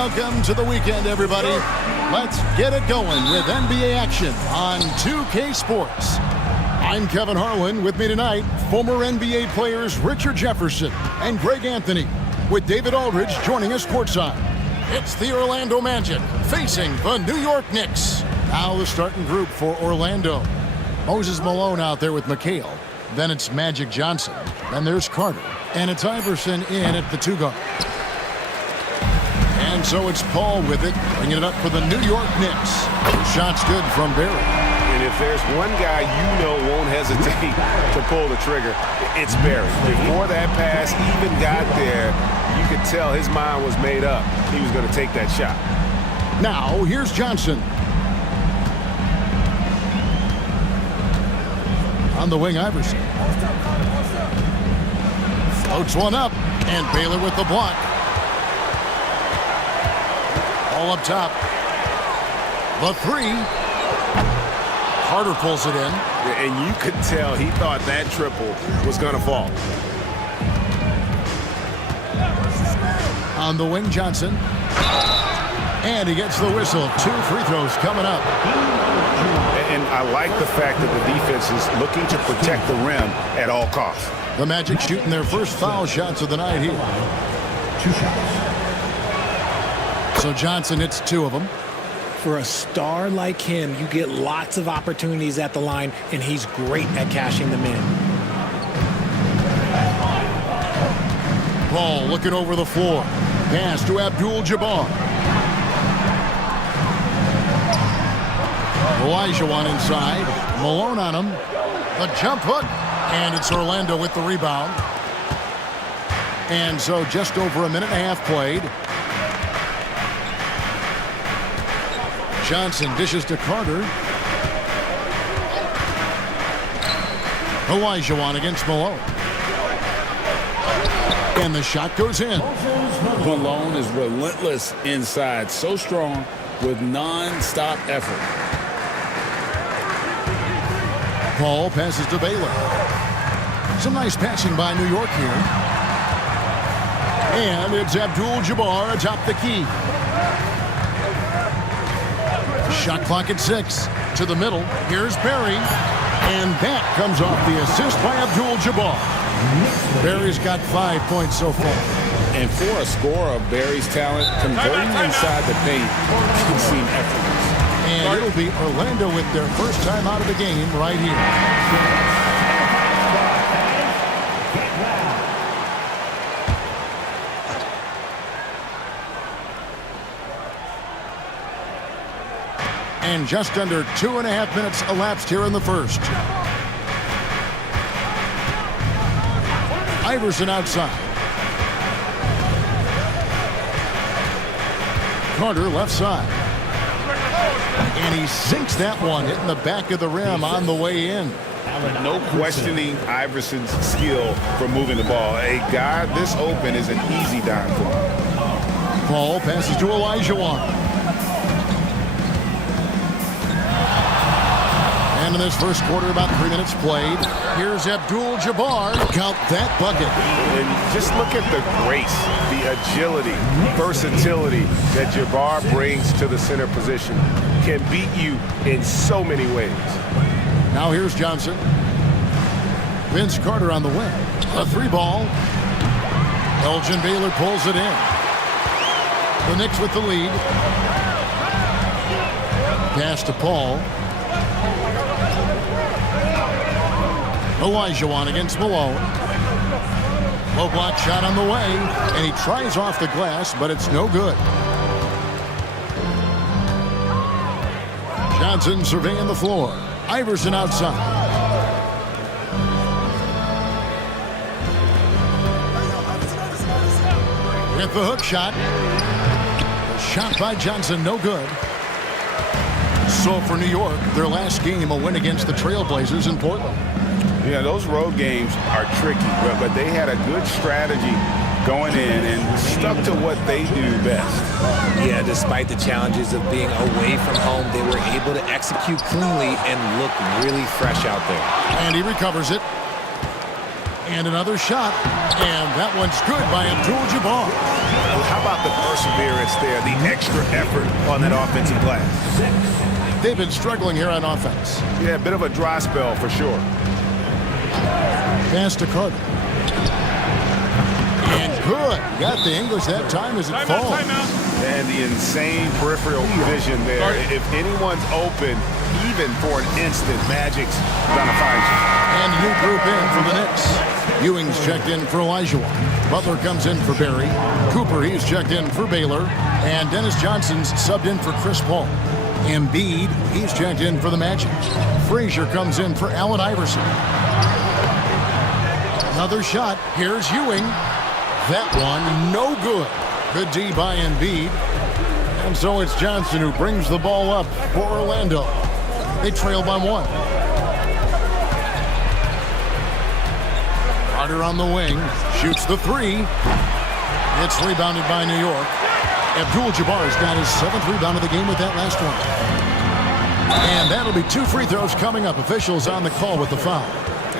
Welcome to the weekend, everybody. Let's get it going with NBA action on 2K Sports. I'm Kevin Harlan. With me tonight, former NBA players Richard Jefferson and Greg Anthony, with David Aldridge joining us courtside. It's the Orlando Magic facing the New York Knicks. Now the starting group for Orlando. Moses Malone out there with McHale. Then it's Magic Johnson. Then there's Carter. And it's Iverson in at the 2 guard. And so it's Paul with it, bringing it up for the New York Knicks. The shot's good from Barry. And if there's one guy you know won't hesitate to pull the trigger, it's Barry. Before that pass even got there, you could tell his mind was made up. He was going to take that shot. Now, here's Jonhson. On the wing, Iverson. Floats one up, and Baylor with the block. All up top. The 3. Carter pulls it in. And you could tell he thought that triple was going to fall. On the wing, Jonhson. And he gets the whistle. 2 free throws coming up. And I like the fact that the defense is looking to protect the rim at all costs. The Magic shooting their first foul shots of the night here. 2 shots. So Jonhson hits 2 of them. For a star like him, you get lots of opportunities at the line, and he's great at cashing them in. Paul looking over the floor. Pass to Abdul-Jabbar. Olajuwon inside. Malone on him. The jump hook. And it's Orlando with the rebound. And so just over a minute and a half played. Jonhson dishes to Carter. Olajuwon against Malone. And the shot goes in. Malone is relentless inside, so strong with non-stop effort. Paul passes to Baylor. Some nice passing by New York here. And it's Abdul-Jabbar atop the key. Shot clock at 6. To the middle. Here's Barry. And that comes off the assist by Abdul-Jabbar. Barry's got 5 points so far. And for a scorer of Barry's talent, converting inside the paint can seem effortless. And it'll be Orlando with their first time out of the game right here. And just under 2.5 minutes elapsed here in the first. Iverson outside. Carter left side. And he sinks that one, hitting the back of the rim on the way in. No questioning Iverson's skill for moving the ball. A guy this open is an easy dime for him. Paul passes to Olajuwon. And in this first quarter, about 3 minutes played. Here's Abdul-Jabbar. Count that bucket. And just look at the grace, the agility, versatility that Jabbar brings to the center position. Can beat you in so many ways. Now here's Jonhson. Vince Carter on the wing. A 3-ball. Elgin Baylor pulls it in. The Knicks with the lead. Pass to Paul. Olajuwon against Malone. Low block shot on the way. And he tries off the glass, but it's no good. Jonhson surveying the floor. Iverson outside. With the hook shot. The shot by Jonhson, no good. So for New York, their last game, a win against the Trailblazers in Portland. Yeah, those road games are tricky, but they had a good strategy going in and stuck to what they do best. Yeah, despite the challenges of being away from home, they were able to execute cleanly and look really fresh out there. And he recovers it. And another shot. And that one's good by Abdul-Jabbar. How about the perseverance there, the extra effort on that offensive glass? They've been struggling here on offense. Yeah, a bit of a dry spell for sure. Pass to Carter. And good. Got the English that time as it falls. And the insane peripheral vision there. If anyone's open, even for an instant, Magic's gonna find you. And new group in for the Knicks. Ewing's checked in for Olajuwon. Butler comes in for Barry. Cooper, he's checked in for Baylor. And Dennis Johnson's subbed in for Chris Paul. Embiid, he's checked in for the Magic. Frazier comes in for Allen Iverson. Another shot. Here's Ewing. That one, no good. Good D by Embiid. And so it's Jonhson who brings the ball up for Orlando. They trail by 1. Carter on the wing. Shoots the 3. It's rebounded by New York. Abdul-Jabbar's got his 7th rebound of the game with that last one. And that'll be 2 free throws coming up. Officials on the call with the foul.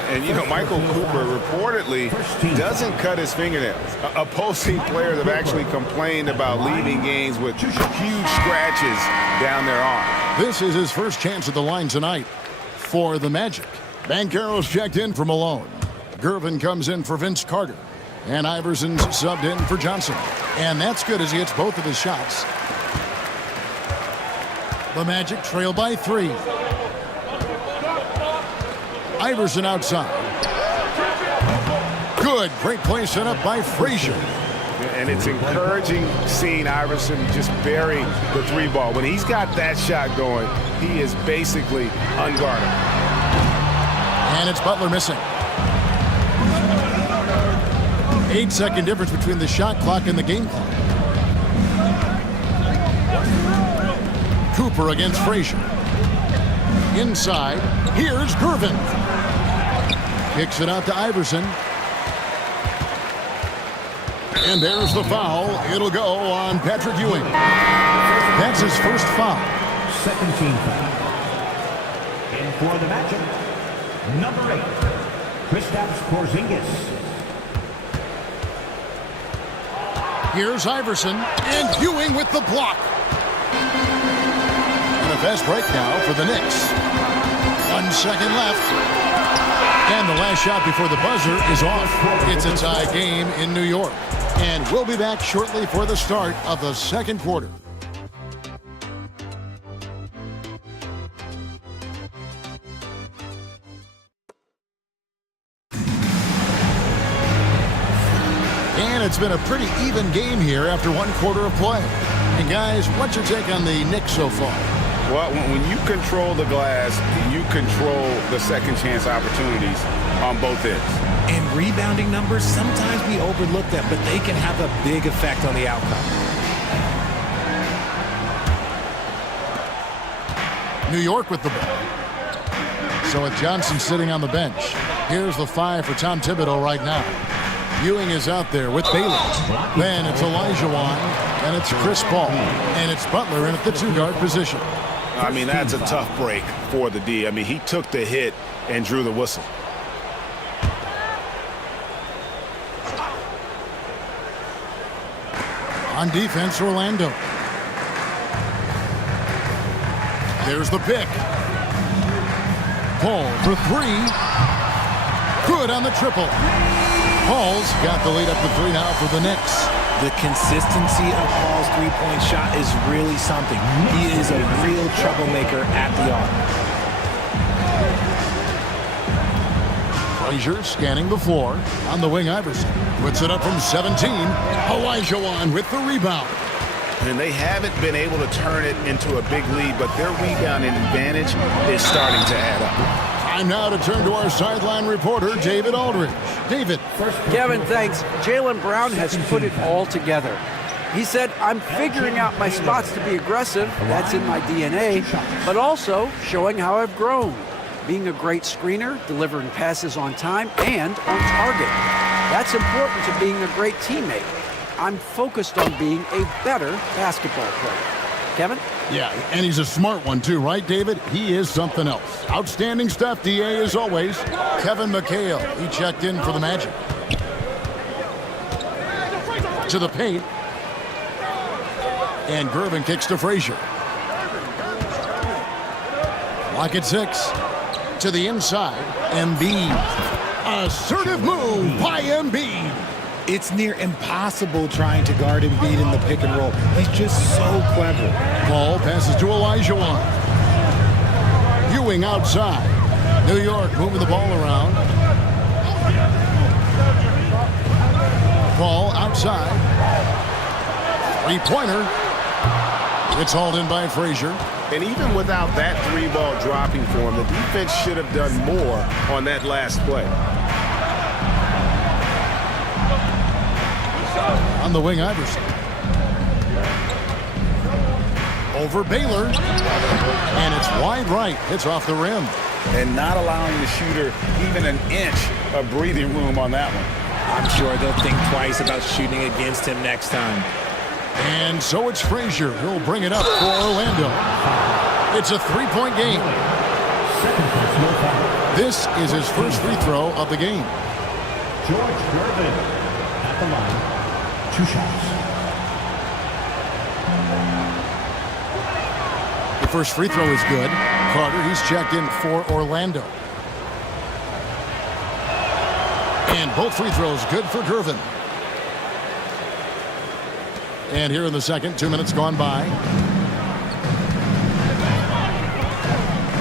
And, you know, Michael Cooper reportedly doesn't cut his fingernails. Opposing players have actually complained about leaving games with huge scratches down their arm. This is his first chance at the line tonight for the Magic. Banchero's checked in for Malone. Gervin comes in for Vince Carter. And Iverson's subbed in for Jonhson. And that's good as he hits both of his shots. The Magic trail by 3. Iverson outside. Good. Great play set up by Frazier. And it's encouraging seeing Iverson just bury the 3 ball. When he's got that shot going, he is basically unguarded. And it's Butler missing. 8-second difference between the shot clock and the game clock. Cooper against Frazier. Inside. Here's Gervin. Kicks it out to Iverson. And there's the foul. It'll go on Patrick Ewing. That's his first foul. Second team foul. And for the Magic, number 8, Kristaps Porzingis. Here's Iverson. And Ewing with the block. And a fast break now for the Knicks. 1 second left. And the last shot before the buzzer is off. It's a tie game in New York. And we'll be back shortly for the start of the second quarter. And it's been a pretty even game here after 1 quarter of play. And guys, what's your take on the Knicks so far? Well, when you control the glass, you control the second chance opportunities on both ends. And rebounding numbers, sometimes we overlook them, but they can have a big effect on the outcome. New York with the ball. So with Jonhson sitting on the bench, here's the 5 for Tom Thibodeau right now. Ewing is out there with Baylor. Then it's Olajuwon, and it's Chris Paul, and it's Butler in at the 2-guard position. I mean, that's a tough break for the D. I mean, he took the hit and drew the whistle. On defense, Orlando. There's the pick. Paul for 3. Good on the triple. Paul's got the lead up to 3 now for the Knicks. The consistency of Paul's three-point shot is really something. He is a real troublemaker at the arc. Frazier scanning the floor. On the wing, Iverson puts it up from 17. Olajuwon with the rebound. And they haven't been able to turn it into a big lead, but their rebounding advantage is starting to add up. Time now to turn to our sideline reporter, David Aldridge. David. Kevin, thanks. Jaylen Brown has put it all together. He said, I'm figuring out my spots to be aggressive. That's in my DNA. But also showing how I've grown. Being a great screener, delivering passes on time and on target. That's important to being a great teammate. I'm focused on being a better basketball player. Kevin? Yeah, and he's a smart one too, right, David? He is something else. Outstanding stuff, DA, as always. Kevin McHale, he checked in for the Magic. To the paint. And Gervin kicks to Frazier. Lock at 6. To the inside. Embiid. Assertive move by Embiid. It's near impossible trying to guard Embiid in the pick and roll. He's just so clever. Paul passes to Olajuwon. Ewing outside. New York moving the ball around. Paul outside. Three-pointer. It's hauled in by Frazier. And even without that 3-ball dropping for him, the defense should have done more on that last play. On the wing, Iverson. Over Baylor. And it's wide right. It's off the rim. And not allowing the shooter even an inch of breathing room on that one. I'm sure they'll think twice about shooting against him next time. And so it's Frazier. He'll bring it up for Orlando. It's a 3-point game. This is his first free throw of the game. George Gervin at the line. 2 shots. The first free throw is good. Carter, he's checked in for Orlando. And both free throws good for Gervin. And here in the second, 2 minutes gone by.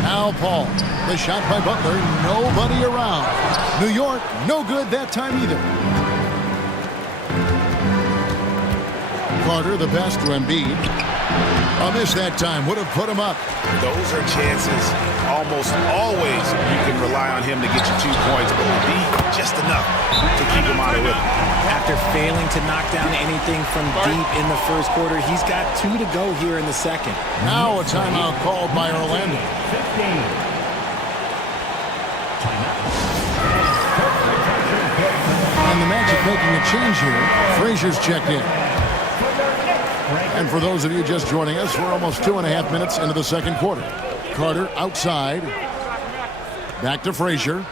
Now Paul. The shot by Butler. Nobody around. New York, no good that time either. Carter, the pass to Embiid. A miss that time. Would have put him up. Those are chances almost always you can rely on him to get you 2 points, but the deep just enough to keep him out of rhythm. After failing to knock down anything from deep in the first quarter, he's got 2 to go here in the second. Now a timeout called by Orlando. 15. And the Magic making a change here. Frazier's checked in. And for those of you just joining us, we're almost 2.5 minutes into the second quarter. Carter outside. Back to Frazier.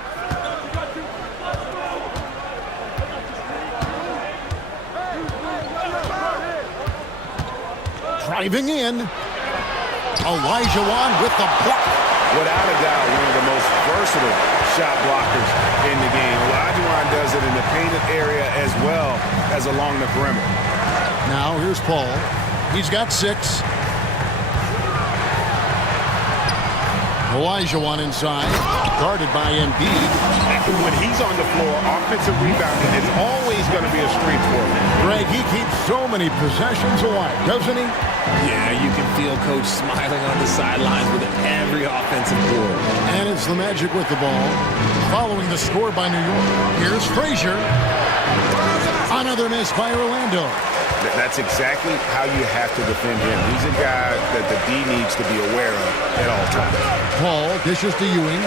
Driving in. Olajuwon with the block. Without a doubt, one of the most versatile shot blockers in the game. Olajuwon does it in the painted area as well as along the perimeter. Now here's Paul. He's got 6. Olajuwon inside. Guarded by Embiid. When he's on the floor, offensive rebounding is always going to be a strength for him. Greg, he keeps so many possessions alive, doesn't he? Yeah, you can feel Coach smiling on the sidelines with every offensive board. And it's the Magic with the ball. Following the score by New York. Here's Frazier. Another miss by Orlando. That's exactly how you have to defend him. He's a guy that the D needs to be aware of at all times. Paul dishes to Ewing.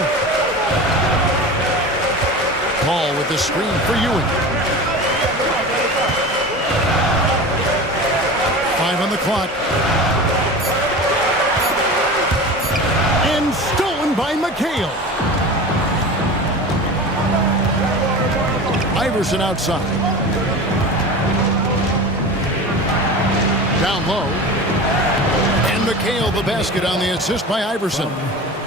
Paul with the screen for Ewing. 5 on the clock. And stolen by McHale. Iverson outside. Down low. And McHale the basket on the assist by Iverson.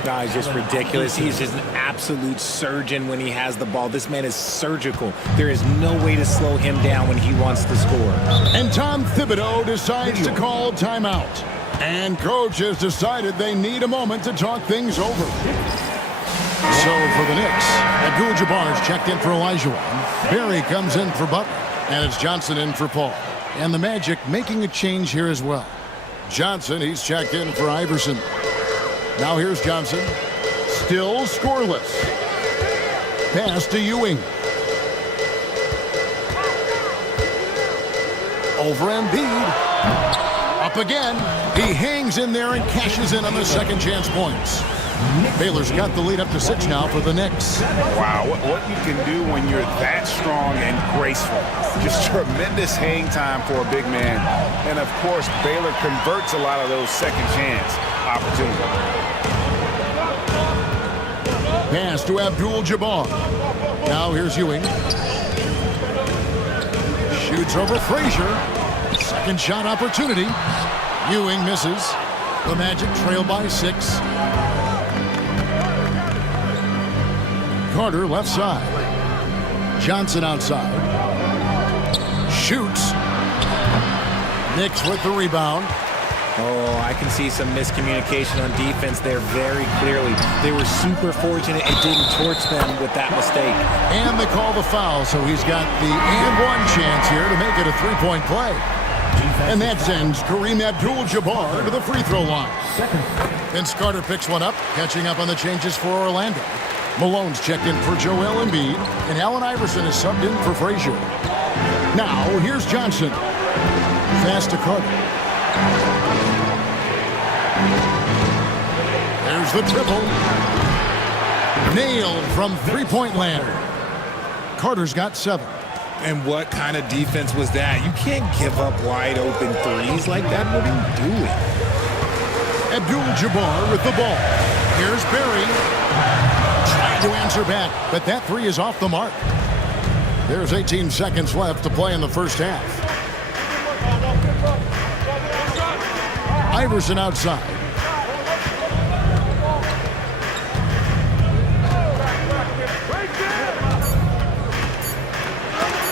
No, he's just ridiculous. He's just an absolute surgeon when he has the ball. This man is surgical. There is no way to slow him down when he wants to score. And Tom Thibodeau decides to call timeout. And coach has decided they need a moment to talk things over. So for the Knicks, Abdul-Jabbar's checked in for Olajuwon. Barry comes in for Butler. And it's Jonhson in for Paul. And the Magic making a change here as well. Jonhson, he's checked in for Iverson. Now here's Jonhson. Still scoreless. Pass to Ewing. Over Embiid. Up again. He hangs in there and cashes in on the second chance points. Baylor's got the lead up to 6 now for the Knicks. Wow, what you can do when you're that strong and graceful. Just tremendous hang time for a big man. And, of course, Baylor converts a lot of those second chance opportunities. Pass to Abdul-Jabbar. Now here's Ewing. Shoots over Frazier. Second shot opportunity. Ewing misses. The Magic trail by 6. Carter left side. Jonhson outside. Shoots. Knicks with the rebound. Oh, I can see some miscommunication on defense there very clearly. They were super fortunate it didn't torch them with that mistake. And they call the foul, so he's got the and one chance here to make it a three-point play. And that sends Kareem Abdul-Jabbar to the free throw line. Vince Carter picks one up, catching up on the changes for Orlando. Malone's checked in for Joel Embiid, and Allen Iverson is subbed in for Frazier. Now, here's Jonhson. Pass to Carter. There's the triple. Nailed from three-point land. Carter's got 7. And what kind of defense was that? You can't give up wide open threes like that. What are you doing? Abdul-Jabbar with the ball. Here's Barry. Trying to answer back, but that three is off the mark. There's 18 seconds left to play in the first half. Iverson outside.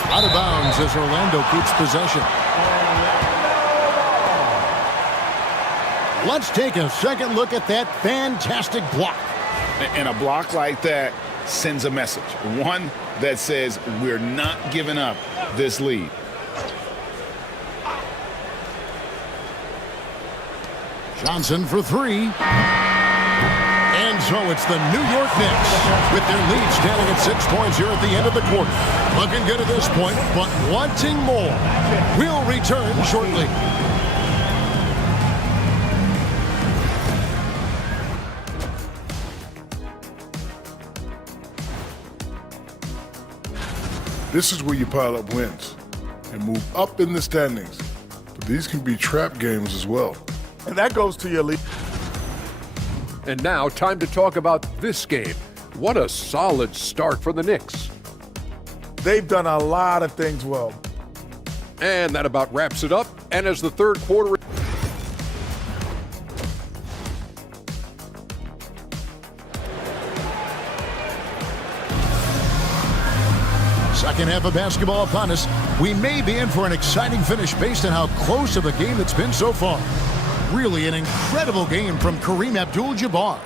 Out of bounds as Orlando keeps possession. Let's take a second look at that fantastic block. And a block like that sends a message. One that says we're not giving up this lead. Jonhson for 3. And so it's the New York Knicks with their lead standing at 6 points here at the end of the quarter. Looking good at this point, but wanting more. We'll return shortly. This is where you pile up wins and move up in the standings. But these can be trap games as well. And that goes to your lead. And now, time to talk about this game. What a solid start for the Knicks. They've done a lot of things well. And that about wraps it up. And as the third quarter... Second half of basketball upon us. We may be in for an exciting finish based on how close of a game it's been so far. Really an incredible game from Kareem Abdul-Jabbar.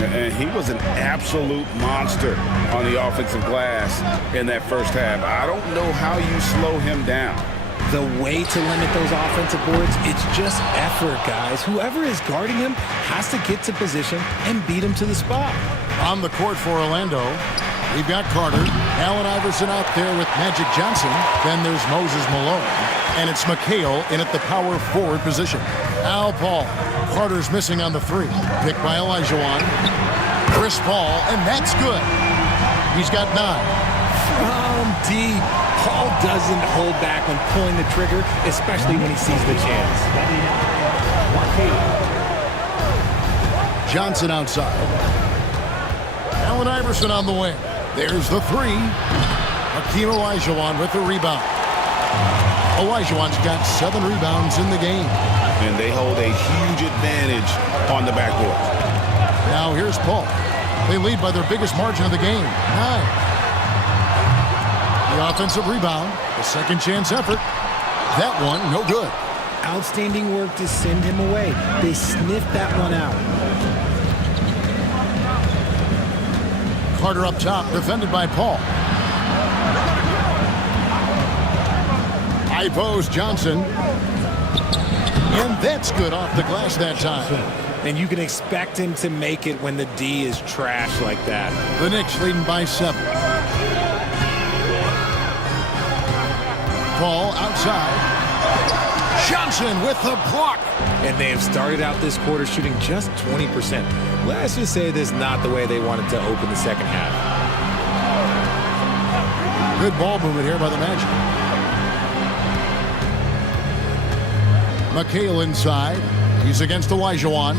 And he was an absolute monster on the offensive glass in that first half. I don't know how you slow him down. The way to limit those offensive boards, it's just effort, guys. Whoever is guarding him has to get to position and beat him to the spot. On the court for Orlando, we've got Carter, Allen Iverson out there with Magic Johnson. Then there's Moses Malone. And it's McHale in at the power forward position. Al Paul. Carter's missing on the 3. Picked by Olajuwon. Chris Paul, and that's good. He's got 9. From deep. Paul doesn't hold back when pulling the trigger, especially when he sees the chance. Jonhson outside. Allen Iverson on the wing. There's the 3. Hakeem Olajuwon with the rebound. Olajuwon's got 7 rebounds in the game. And they hold a huge advantage on the backboard. Now here's Paul. They lead by their biggest margin of the game, 9. The offensive rebound, the second chance effort. That one, no good. Outstanding work to send him away. They sniffed that one out. Carter up top, defended by Paul. High post, Jonhson. And that's good off the glass that time. And you can expect him to make it when the D is trash like that. The Knicks leading by 7. Paul outside. Jonhson with the block. and they have started out this quarter shooting just 20%. Let's just say this is not the way they wanted to open the second half. Good ball movement here by the Magic. McHale inside. He's against Olajuwon.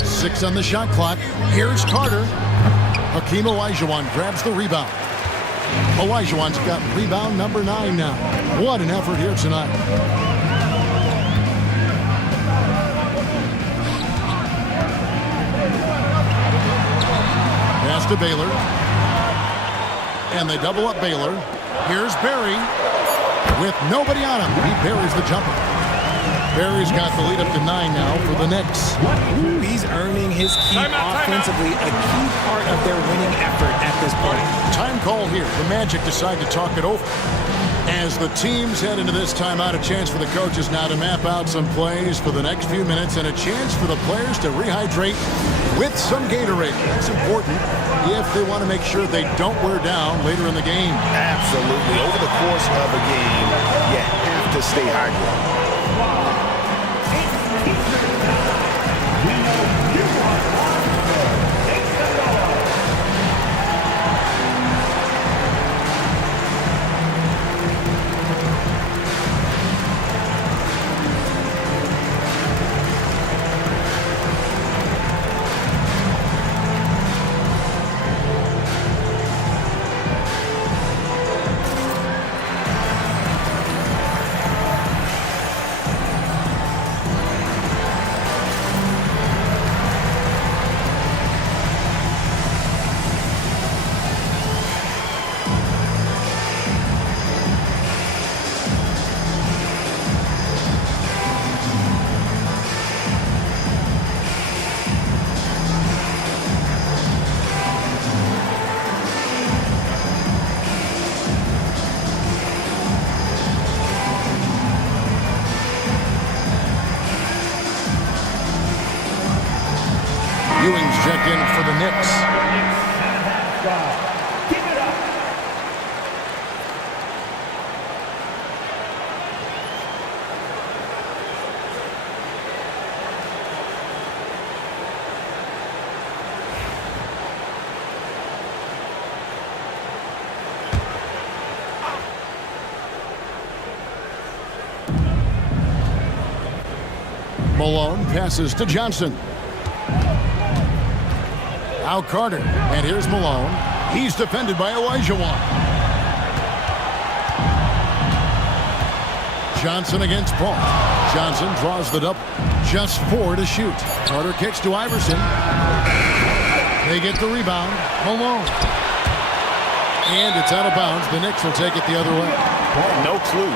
6 on the shot clock. Here's Carter. Hakeem Olajuwon grabs the rebound. Olajuwon's got rebound number 9 now. What an effort here tonight. Pass to Baylor. And they double up Baylor. Here's Barry. With nobody on him, he buries the jumper. Barry's got the lead up to 9 now for the Knicks. Ooh, he's earning his keep offensively, a key part of their winning effort at this point. Time call here. The Magic decide to talk it over. As the teams head into this timeout, a chance for the coaches now to map out some plays for the next few minutes and a chance for the players to rehydrate with some Gatorade. That's important if they want to make sure they don't wear down later in the game. Absolutely. Over the course of a game, you have to stay hydrated. Ewing's checked in for the Knicks. Malone passes to Jonhson. Now Carter, and here's Malone. He's defended by Olajuwon. Jonhson against Paul. Jonhson draws the double. Just 4 to shoot. Carter kicks to Iverson. They get the rebound. Malone. And it's out of bounds. The Knicks will take it the other way. No clue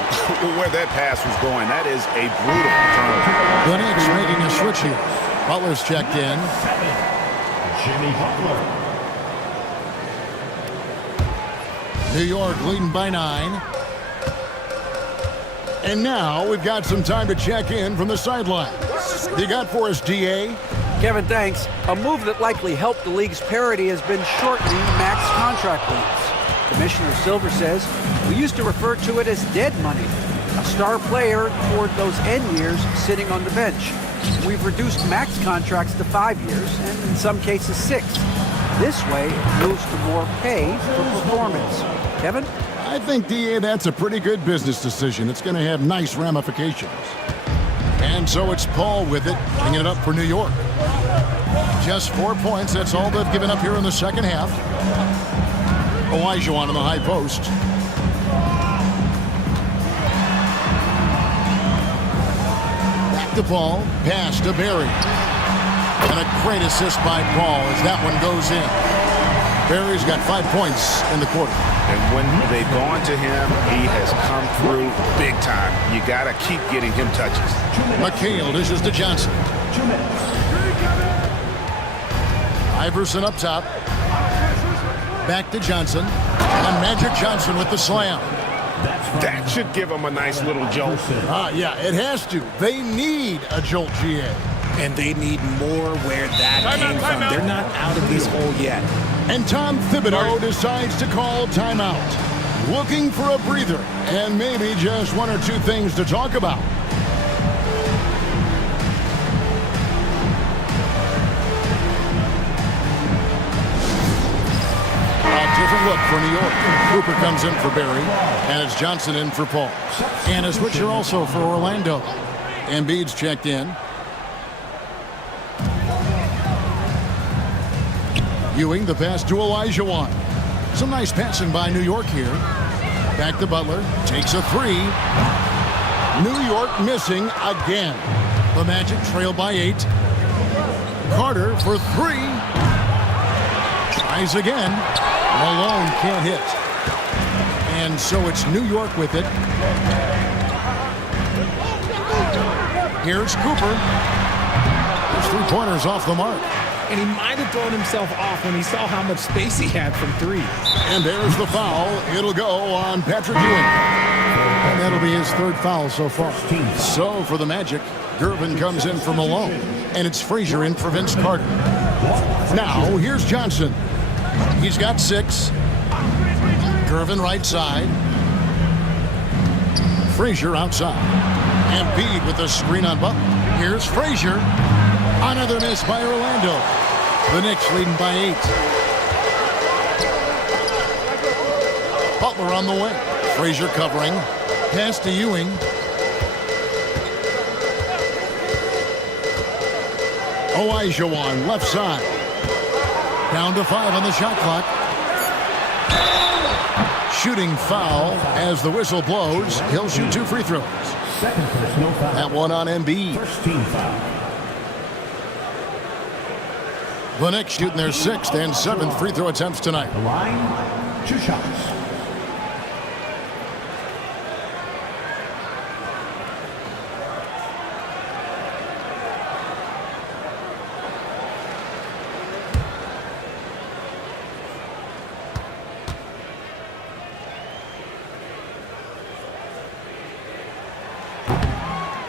where that pass was going. That is a brutal turnover. The Knicks making a switch here. Butler's checked in. Jimmy Butler. New York leading by 9. And now we've got some time to check in from the sideline. You got for us, DA? Kevin, thanks. A move that likely helped the league's parity has been shortening max contract lengths. Commissioner Silver says we used to refer to it as dead money, a star player toward those end years sitting on the bench. We've reduced max contracts to 5 years, and in some cases 6. This way, it moves to more pay for performance. Kevin? I think, DA, that's a pretty good business decision. It's going to have nice ramifications. And so it's Paul with it, bringing it up for New York. Just 4 points, that's all they've given up here in the second half. Olajuwon on the high post. To Paul, pass to Barry. And a great assist by Paul as that one goes in. Barry's got 5 points in the quarter. And when they've gone to him, he has come through big time. You got to keep getting him touches. McHale dishes to Jonhson. Iverson up top. Back to Jonhson. And Magic Johnson with the slam. That should give them a nice little jolt. Yeah, it has to. They need a jolt, GA. And they need more where that came from. They're not out of this hole yet. And Tom Thibodeau decides to call timeout. Looking for a breather and maybe just 1 or 2 things to talk about. A different look for New York. Cooper comes in for Barry, and it's Jonhson in for Paul. And a switcher also for Orlando. Embiid's checked in. Ewing the pass to Olajuwon. Some nice passing by New York here. Back to Butler. Takes a three. New York missing again. The Magic trail by 8. Carter for 3. Tries again. Malone can't hit. And so it's New York with it. Here's Cooper. There's 3-pointers off the mark. And he might have thrown himself off when he saw how much space he had from 3. And there's the foul. It'll go on Patrick Ewing. And that'll be his 3rd foul so far. So for the Magic, Gervin comes in for Malone. And it's Frazier in for Vince Carter. Now, here's Jonhson. He's got 6. Gervin right side. Frazier outside. Embiid with the screen on Butler. Here's Frazier. Another miss by Orlando. The Knicks leading by 8. Butler on the wing. Frazier covering. Pass to Ewing. Olajuwon left side. Down to 5 on the shot clock. Shooting foul as the whistle blows. He'll shoot 2 free throws. Second personal foul. That one on Embiid. First team foul. The Knicks shooting their 6th and 7th free throw attempts tonight. The line, 2 shots.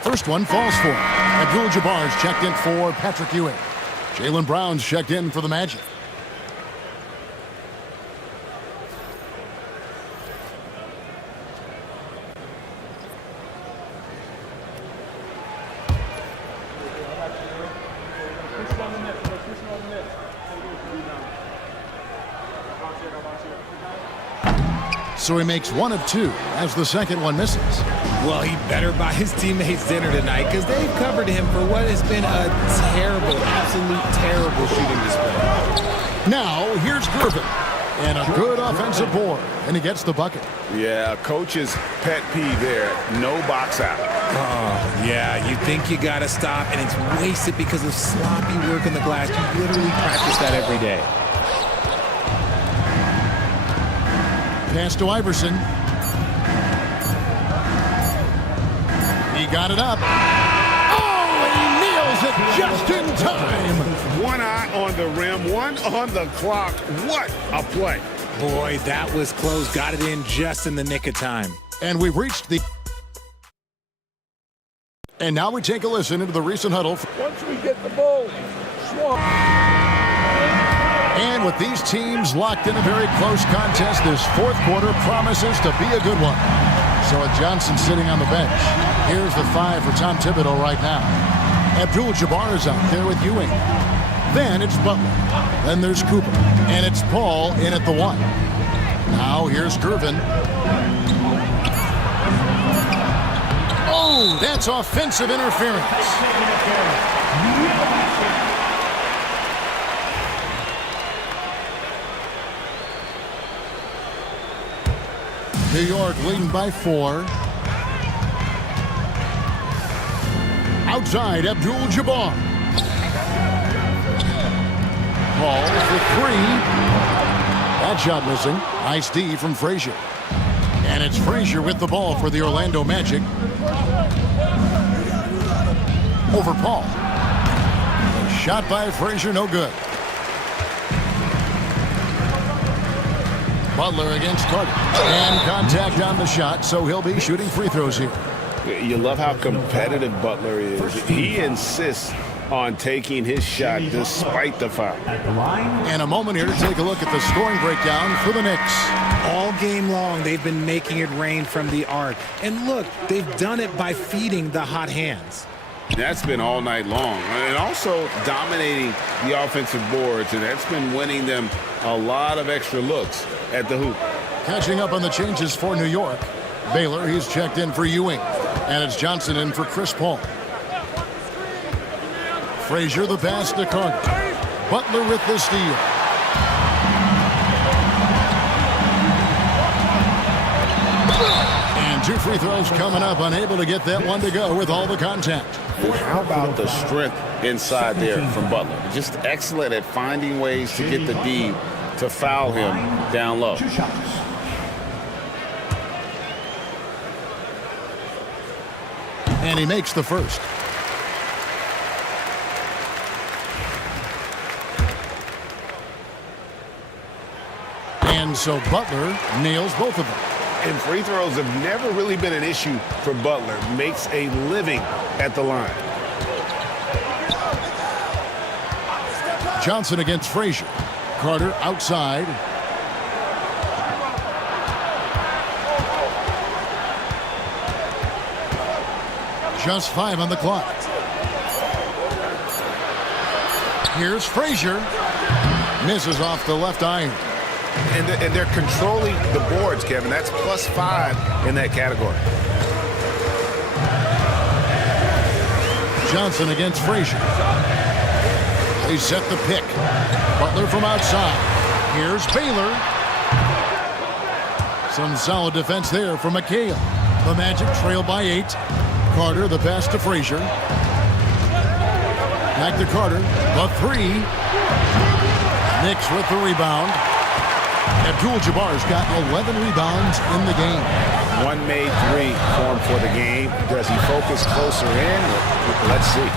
First one falls for Abdul-Jabbar's checked in for Patrick Ewing. Jaylen Brown's checked in for the Magic. So he makes 1 of 2 as the second one misses. Well, he better buy his teammates dinner tonight because they've covered him for what has been a terrible, absolute terrible shooting display. Now, here's Gervin. And a good offensive board. And he gets the bucket. Yeah, coach's pet peeve there. No box out. Oh, yeah, you think you got to stop, and it's wasted because of sloppy work on the glass. You literally practice that every day. Pass to Iverson. He got it up. Oh, he nails it just in time. One eye on the rim, one on the clock. What a play. Boy, that was close. Got it in just in the nick of time. And we've reached the... And now we take a listen into the recent huddle. Once we get the ball, And with these teams locked in a very close contest, this 4th quarter promises to be a good one. So with Jonhson sitting on the bench, here's the 5 for Tom Thibodeau right now. Abdul-Jabbar is out there with Ewing. Then it's Butler. Then there's Cooper. And it's Paul in at the 1. Now here's Gervin. Oh, that's offensive interference. New York leading by 4. Outside, Abdul-Jabbar. Paul for 3. That shot missing. Nice D from Frazier. And it's Frazier with the ball for the Orlando Magic. Over Paul. A shot by Frazier, no good. Butler against Carter. And contact on the shot, so he'll be shooting free throws here. You love how competitive Butler is. He insists on taking his shot despite the foul. At the line. And a moment here to take a look at the scoring breakdown for the Knicks. All game long, they've been making it rain from the arc. And look, they've done it by feeding the hot hands. That's been all night long. And also dominating the offensive boards, and that's been winning them a lot of extra looks at the hoop. Catching up on the changes for New York. Baylor, he's checked in for Ewing. And it's Jonhson in for Chris Paul. Frazier the pass to Carter. Butler with the steal. And 2 free throws coming up. Unable to get that one to go with all the contact. How about the strength inside there from Butler? Just excellent at finding ways to get the D to foul him down low. 2 shots. And he makes the first. And so Butler nails both of them. And free throws have never really been an issue for Butler. Makes a living at the line. Jonhson against Frazier. Carter outside. Just 5 on the clock. Here's Frazier. Misses off the left iron. And they're controlling the boards, Kevin. That's +5 in that category. Jonhson against Frazier. They set the pick. Butler from outside. Here's Baylor. Some solid defense there from McHale. The Magic trail by 8. Carter the pass to Frazier. Back to Carter. The 3. Knicks with the rebound. Abdul-Jabbar's got 11 rebounds in the game. 1 made 3 for him for the game. Does he focus closer in? Let's see.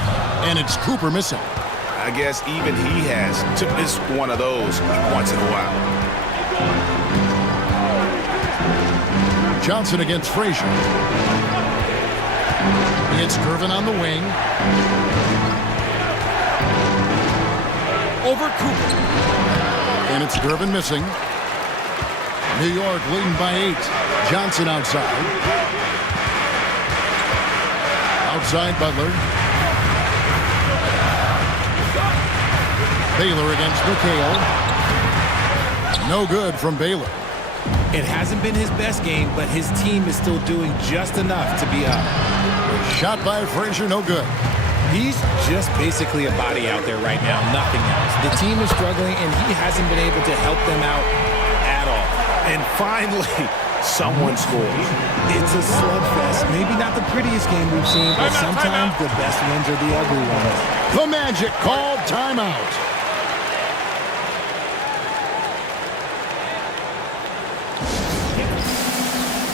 And it's Cooper missing. I guess even he has to miss one of those once in a while. Jonhson against Frazier. It's Gervin on the wing. Over Cooper. And it's Gervin missing. New York leading by 8. Jonhson outside. Outside Butler. Baylor against McHale. No good from Baylor. It hasn't been his best game, but his team is still doing just enough to be up. Shot by Frazier, no good. He's just basically a body out there right now, nothing else. The team is struggling, and he hasn't been able to help them out at all. And finally, someone scores. It's a slugfest. Maybe not the prettiest game we've seen, but sometimes the best ones are the ugly ones. The Magic called timeout.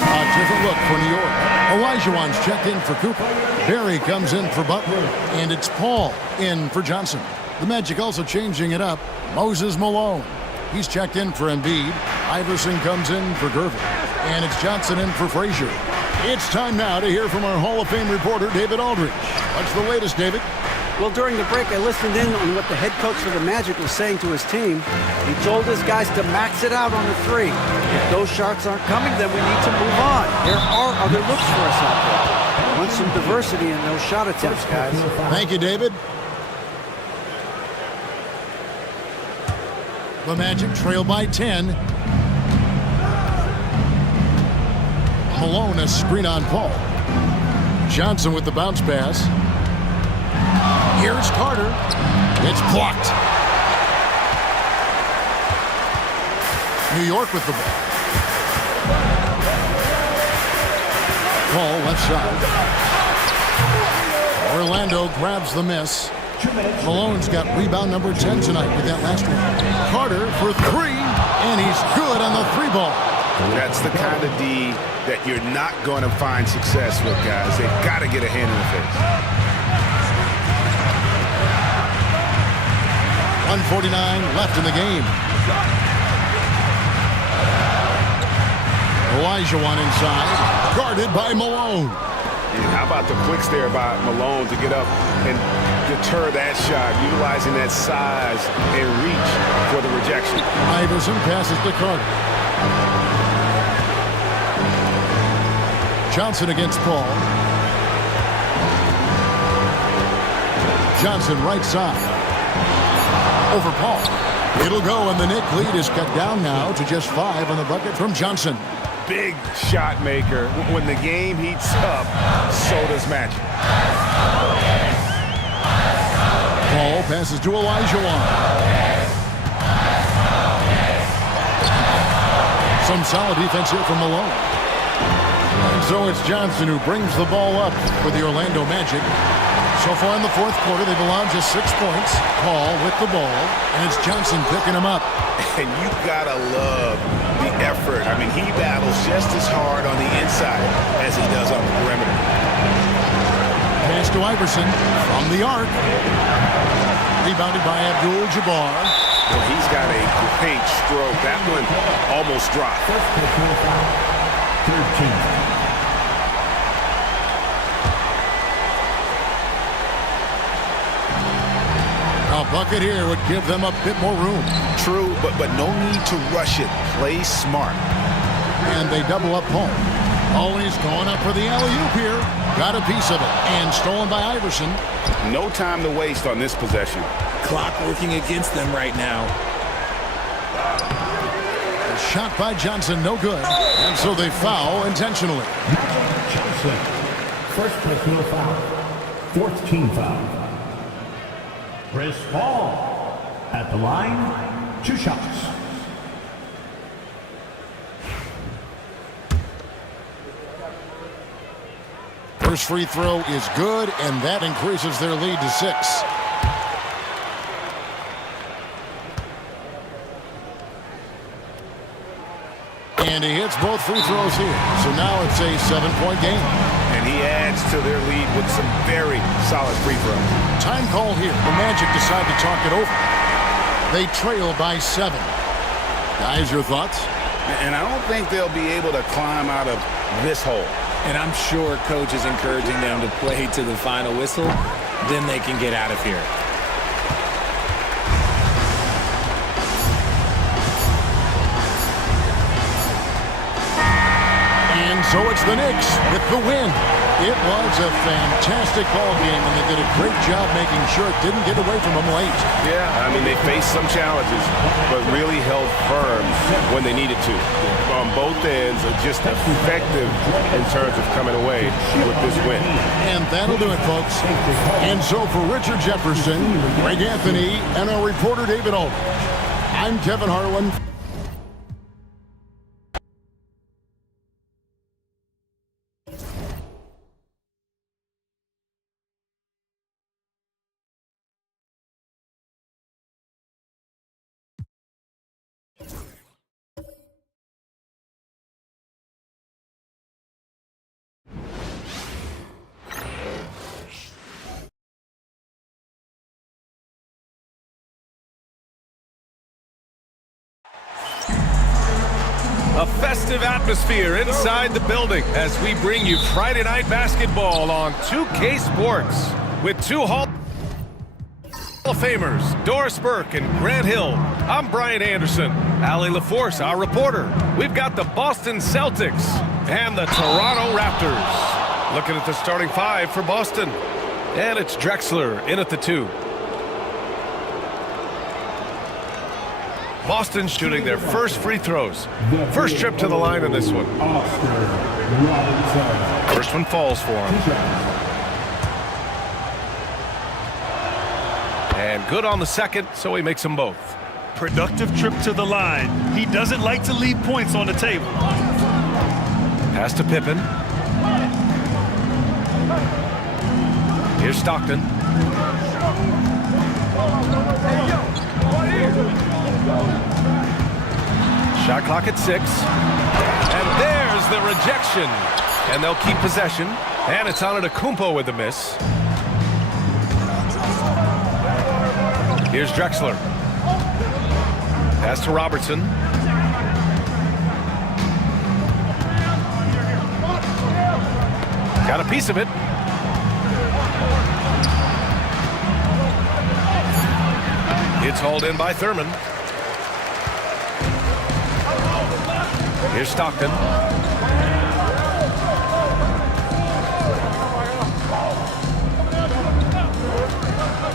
A different look for New York. Olajuwon's checked in for Cooper. Barry comes in for Butler. And it's Paul in for Jonhson. The Magic also changing it up. Moses Malone. He's checked in for Embiid. Iverson comes in for Gervin. And it's Jonhson in for Frazier. It's time now to hear from our Hall of Fame reporter, David Aldridge. What's the latest, David? Well, during the break, I listened in on what the head coach for the Magic was saying to his team. He told his guys to max it out on the 3. If those shots aren't coming, then we need to move on. There are other looks for us out there. We want some diversity in those shot attempts, guys. Thank you, David. The Magic trail by 10. Malone a screen on Paul. Jonhson with the bounce pass. Here's Carter. It's blocked. New York with the ball. Paul left side. Orlando grabs the miss. Malone's got rebound number 10 tonight with that last one. Carter for 3, and he's good on the 3 ball. That's the kind of D that you're not going to find success with, guys. They've got to get a hand in the face. 1:49 left in the game. Olajuwon inside, guarded by Malone. And how about the quicks there by Malone to get up and deter that shot, utilizing that size and reach for the rejection. Iverson passes to Carter. Jonhson against Paul. Jonhson right side. Over Paul. It'll go, and the Knick lead is cut down now to just 5 on the bucket from Jonhson. Big shot maker. When the game heats up, so does magic. Paul passes to Elijah. Some solid defense here from Malone. And so it's Jonhson who brings the ball up for the Orlando Magic. So far in the fourth quarter, they've allowed just 6 points. Paul with the ball, and it's Jonhson picking him up. And you gotta love the effort. I mean, he battles just as hard on the inside as he does on the perimeter. Pass to Iverson from the arc. Rebounded by Abdul-Jabbar. Well, he's got a great stroke. That one almost dropped. 13. A bucket here would give them a bit more room. True, but no need to rush it. Play smart. And they double up Paul. Always going up for the alley-oop here. Got a piece of it. And stolen by Iverson. No time to waste on this possession. Clock working against them right now. A shot by Jonhson, no good. And so they foul intentionally. Jonhson. First personal foul. 4th team foul. Chris Paul at the line, 2 shots. First free throw is good, and that increases their lead to 6. And he hits both free throws here. So now it's a 7-point game. And he adds to their lead with some very solid free throws. Time call here. The Magic decide to talk it over. They trail by 7. Guys, your thoughts? And I don't think they'll be able to climb out of this hole. And I'm sure coach is encouraging them to play to the final whistle. Then they can get out of here. And so it's the Knicks with the win. It was a fantastic ball game, and they did a great job making sure it didn't get away from them late. Yeah, I mean, they faced some challenges, but really held firm when they needed to. On both ends, just effective in terms of coming away with this win. And that'll do it, folks. And so for Richard Jefferson, Greg Anthony, and our reporter David Aldridge, I'm Kevin Harlan. A festive atmosphere inside the building as we bring you Friday Night Basketball on 2K Sports with 2 Hall of Famers, Doris Burke and Grant Hill. I'm Brian Anderson. Allie LaForce, our reporter. We've got the Boston Celtics and the Toronto Raptors. Looking at the starting 5 for Boston. And it's Drexler in at the 2. Boston shooting their first free throws. First trip to the line in this one. First one falls for him. And good on the second, so he makes them both. Productive trip to the line. He doesn't like to leave points on the table. Pass to Pippen. Here's Stockton. Shot clock at 6. And there's the rejection. And they'll keep possession. And it's on Antetokounmpo with the miss. Here's Drexler. Pass to Robertson. Got a piece of it. It's hauled in by Thurman. Here's Stockton.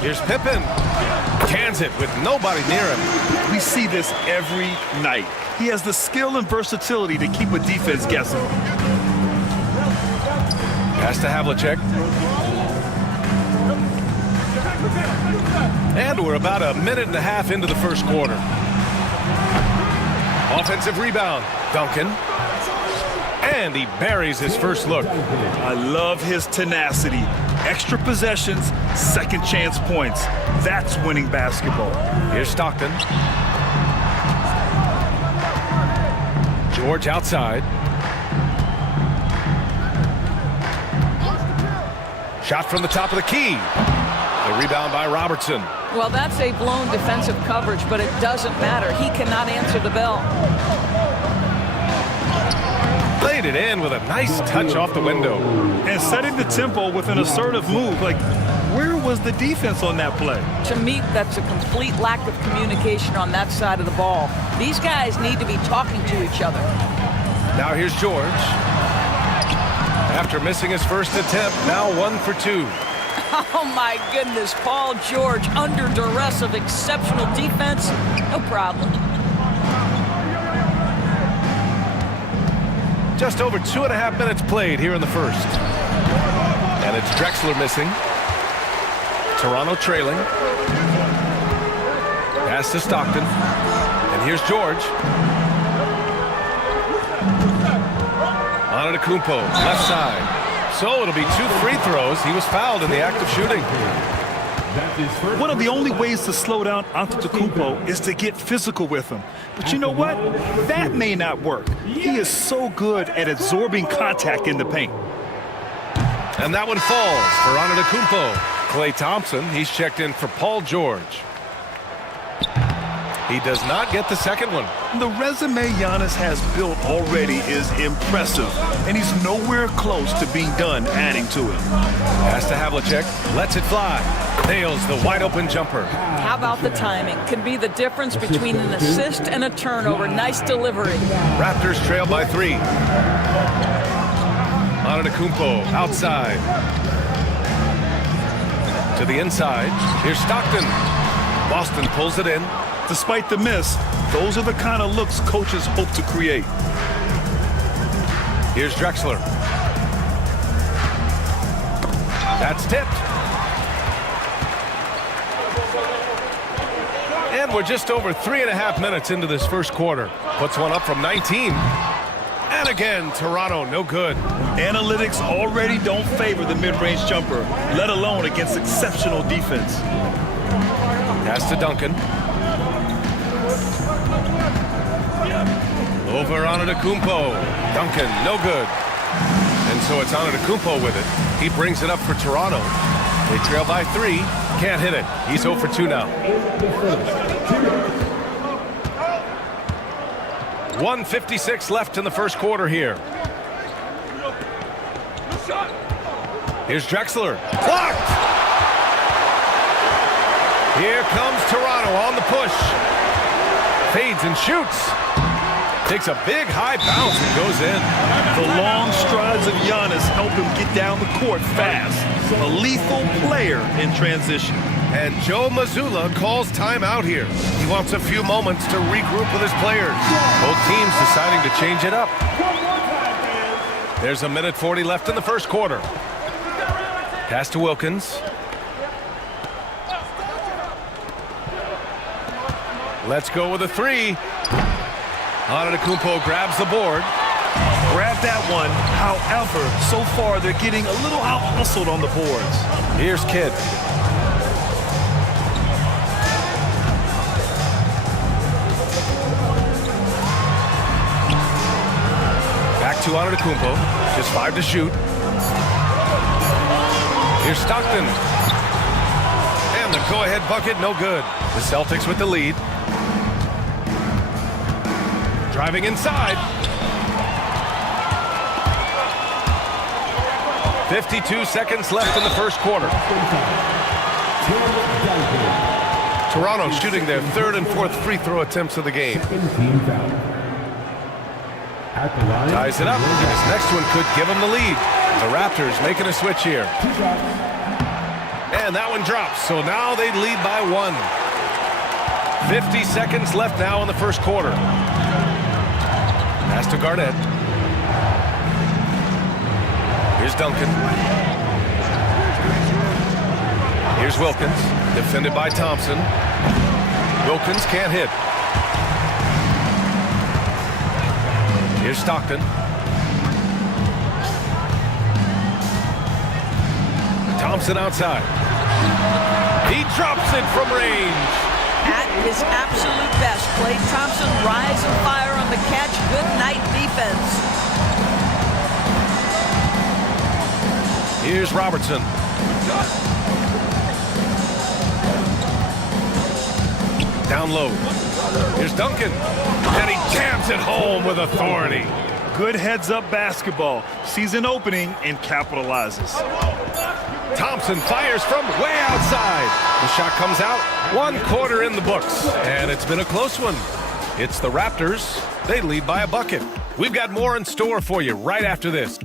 Here's Pippen. Cans it with nobody near him. We see this every night. He has the skill and versatility to keep a defense guessing. Pass to Havlicek. And we're about a minute and a half into the first quarter. Offensive rebound. Duncan. And he buries his first look. I love his tenacity. Extra possessions, second chance points. That's winning basketball. Here's Stockton. George outside. Shot from the top of the key. The rebound by Robertson. Well, that's a blown defensive coverage, but it doesn't matter. He cannot answer the bell. Played it in with a nice touch off the window. And setting the tempo with an assertive move. Like, where was the defense on that play? To me, that's a complete lack of communication on that side of the ball. These guys need to be talking to each other. Now here's George. After missing his first attempt, now 1 for 2. Oh, my goodness. Paul George under duress of exceptional defense. No problem. Just over 2.5 minutes played here in the first. And it's Drexler missing. Toronto trailing. Pass to Stockton. And here's George. Antetokounmpo, left side. So it'll be 2 free throws. He was fouled in the act of shooting. One of the only ways to slow down Antetokounmpo is to get physical with him. But you know what? That may not work. He is so good at absorbing contact in the paint. And that one falls for Antetokounmpo. Klay Thompson, he's checked in for Paul George. He does not get the second one. The resume Giannis has built already is impressive, and he's nowhere close to being done adding to it. Pass to Havlicek, lets it fly, nails the wide-open jumper. How about the timing? Can be the difference between an assist and a turnover. Nice delivery. Raptors trail by 3. Antetokounmpo outside. To the inside. Here's Stockton. Boston pulls it in. Despite the miss, those are the kind of looks coaches hope to create. Here's Drexler. That's tipped. And we're just over 3.5 minutes into this first quarter. Puts one up from 19. And again, Toronto, no good. Analytics already don't favor the mid-range jumper, let alone against exceptional defense. Pass to Duncan. Over Antetokounmpo. Duncan, no good. And so it's Antetokounmpo with it. He brings it up for Toronto. They trail by 3. Can't hit it. He's 0 for 2 now. 1:56 left in the first quarter here. Here's Drexler. Blocked! Here comes Toronto on the push. Fades and shoots. Takes a big high bounce and goes in. The long strides of Giannis help him get down the court fast. A lethal player in transition. And Joe Mazzulla calls timeout here. He wants a few moments to regroup with his players. Both teams deciding to change it up. There's a minute 40 left in the first quarter. Pass to Wilkins. Let's go with a 3. Antetokounmpo grabs the board. Grab that one. However, so far they're getting a little out-hustled on the boards. Here's Kidd. Back to Antetokounmpo. Just 5 to shoot. Here's Stockton. And the go-ahead bucket, no good. The Celtics with the lead. Driving inside. 52 seconds left in the first quarter. Toronto shooting their 3rd and 4th free throw attempts of the game. Ties it up. This next one could give them the lead. The Raptors making a switch here. And that one drops, so now they lead by 1. 50 seconds left now in the first quarter. Pass to Garnett. Here's Duncan. Here's Wilkins, defended by Thompson. Wilkins can't hit. Here's Stockton. Thompson outside. He drops it from range. At his absolute best, Klay Thompson rise and fire on the catch. Good night defense. Here's Robertson. Down low. Here's Duncan. And he jams it home with authority. Good heads-up basketball. Sees an opening and capitalizes. Thompson fires from way outside. The shot comes out. 1 quarter in the books. And it's been a close one. It's the Raptors. They lead by a bucket. We've got more in store for you right after this.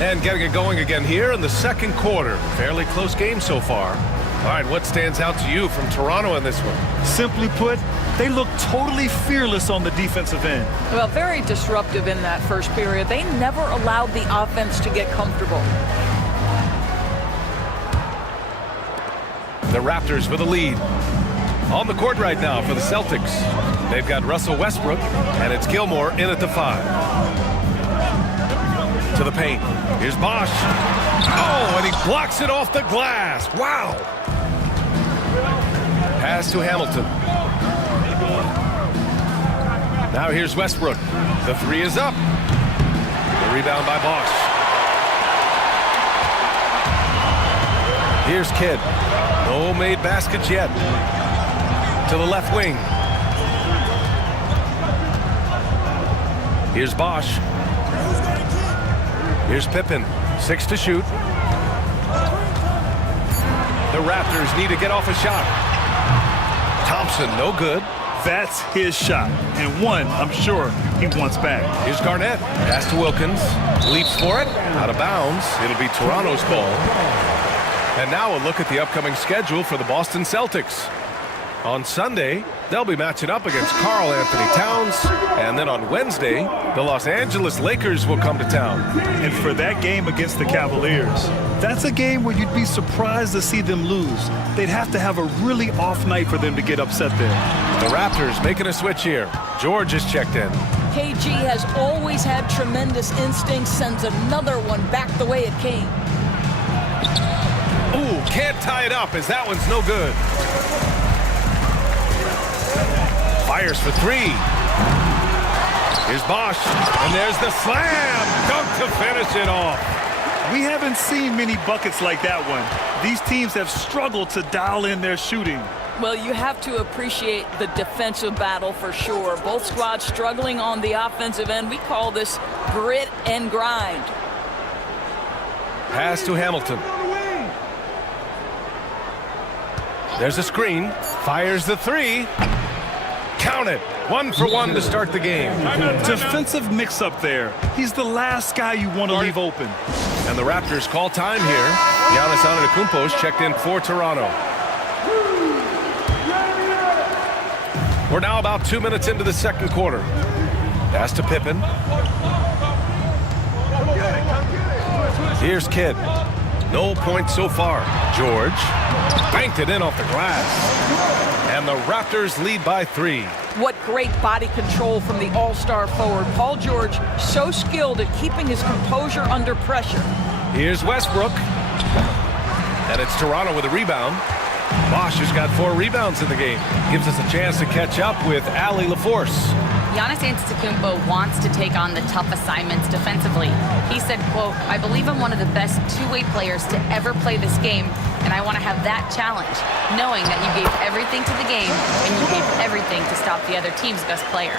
And getting it going again here in the second quarter. Fairly close game so far. All right, what stands out to you from Toronto in this one? Simply put, they look totally fearless on the defensive end. Well, very disruptive in that first period. They never allowed the offense to get comfortable. The Raptors with a lead. On the court right now for the Celtics. They've got Russell Westbrook, and it's Gilmore in at the 5. To the paint. Here's Bosch. Oh, and he blocks it off the glass. Wow. Pass to Hamilton. Now here's Westbrook. The 3 is up. The rebound by Bosch. Here's Kidd. No made baskets yet. To the left wing. Here's Bosch. Here's Pippen. 6 to shoot. The Raptors need to get off a shot. Thompson, no good. That's his shot, and one I'm sure he wants back. Here's Garnett. Pass to Wilkins. Leaps for it. Out of bounds. It'll be Toronto's ball. And now a look at the upcoming schedule for the Boston Celtics. On Sunday, they'll be matching up against Karl Anthony Towns. And then on Wednesday, the Los Angeles Lakers will come to town. And for that game against the Cavaliers, that's a game where you'd be surprised to see them lose. They'd have to have a really off night for them to get upset there. The Raptors making a switch here. George is checked in. KG has always had tremendous instincts, sends another one back the way it came. Ooh, can't tie it up as that one's no good. Fires for 3. Here's Bosch, and there's the slam. Dunk to finish it off. We haven't seen many buckets like that one. These teams have struggled to dial in their shooting. Well, you have to appreciate the defensive battle for sure. Both squads struggling on the offensive end. We call this grit and grind. Pass to Hamilton. There's a screen. Fires the 3. Count it. 1 for 1 to start the game. Defensive mix-up there. He's the last guy you want to leave open. And the Raptors call time here. Giannis Antetokounmpo is checked in for Toronto. We're now about 2 minutes into the second quarter. Pass to Pippen. Here's Kidd. No points so far. George banked it in off the glass. And the Raptors lead by 3. What great body control from the all-star forward. Paul George, so skilled at keeping his composure under pressure. Here's Westbrook. And it's Toronto with a rebound. Bosch has got 4 rebounds in the game. Gives us a chance to catch up with Allie LaForce. Giannis Antetokounmpo wants to take on the tough assignments defensively. He said, quote, "I believe I'm one of the best two-way players to ever play this game, and I want to have that challenge, knowing that you gave everything to the game and you gave everything to stop the other team's best player."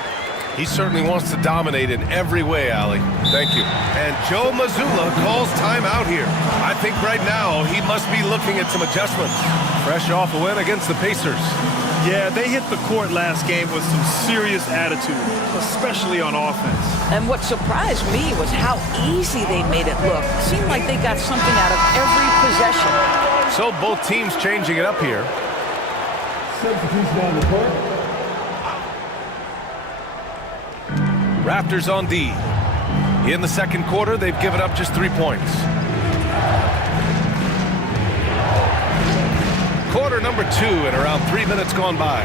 He certainly wants to dominate in every way, Allie. Thank you. And Joe Mazzulla calls timeout here. I think right now he must be looking at some adjustments. Fresh off a win against the Pacers. Yeah, they hit the court last game with some serious attitude, especially on offense. And what surprised me was how easy they made it look. Seemed like they got something out of every possession. So both teams changing it up here. Raptors on D. In the second quarter, they've given up just 3 points. Quarter number 2 and around 3 minutes gone by.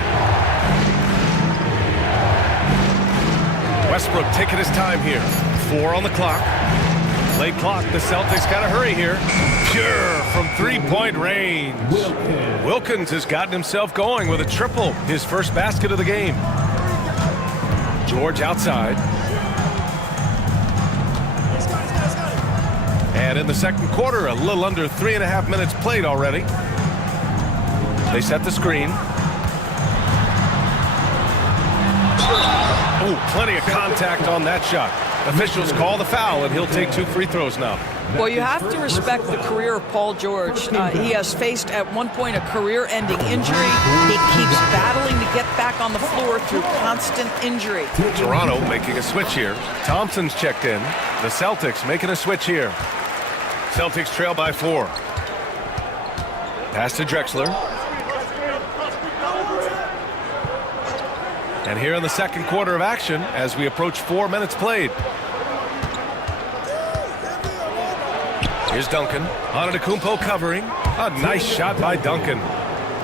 Westbrook taking his time here. 4 on the clock. Late clock. The Celtics got to hurry here. Pure from 3-point range. Wilkins has gotten himself going with a triple. His first basket of the game. George outside. And in the second quarter, a little under 3.5 minutes played already. They set the screen. Oh, plenty of contact on that shot. Officials call the foul, and he'll take 2 free throws now. Well, you have to respect the career of Paul George. He has faced at one point a career-ending injury. He keeps battling to get back on the floor through constant injury. Toronto making a switch here. Thompson's checked in. The Celtics making a switch here. Celtics trail by 4. Pass to Drexler. And here in the second quarter of action as we approach 4 minutes played. Here's Duncan. Antetokounmpo covering. A nice shot by Duncan.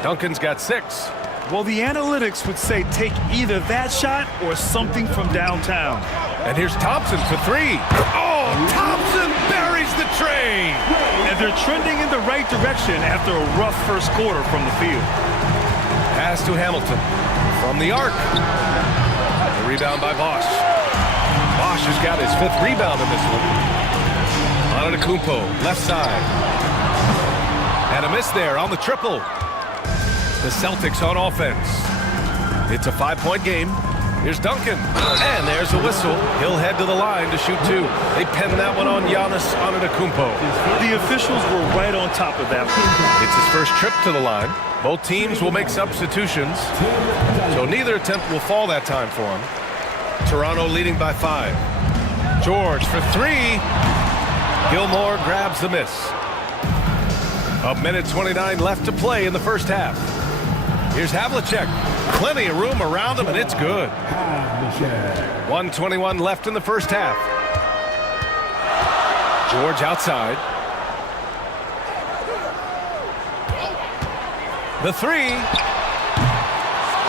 Duncan's got 6. Well, the analytics would say take either that shot or something from downtown. And here's Thompson for 3. Oh, Thompson buries the train. And they're trending in the right direction after a rough first quarter from the field. Pass to Hamilton from the arc. The rebound by Bosch. Bosch has got his 5th rebound in this one. Antetokounmpo, left side. And a miss there on the triple. The Celtics on offense. It's a 5-point game. Here's Duncan. And there's a whistle. He'll head to the line to shoot 2. They penned that one on Giannis Antetokounmpo. The officials were right on top of that. It's his first trip to the line. Both teams will make substitutions. So neither attempt will fall that time for him. Toronto leading by 5. George for 3. Gilmore grabs the miss. A minute 29 left to play in the first half. Here's Havlicek. Plenty of room around him, and it's good. 1:21 left in the first half. George outside. The 3.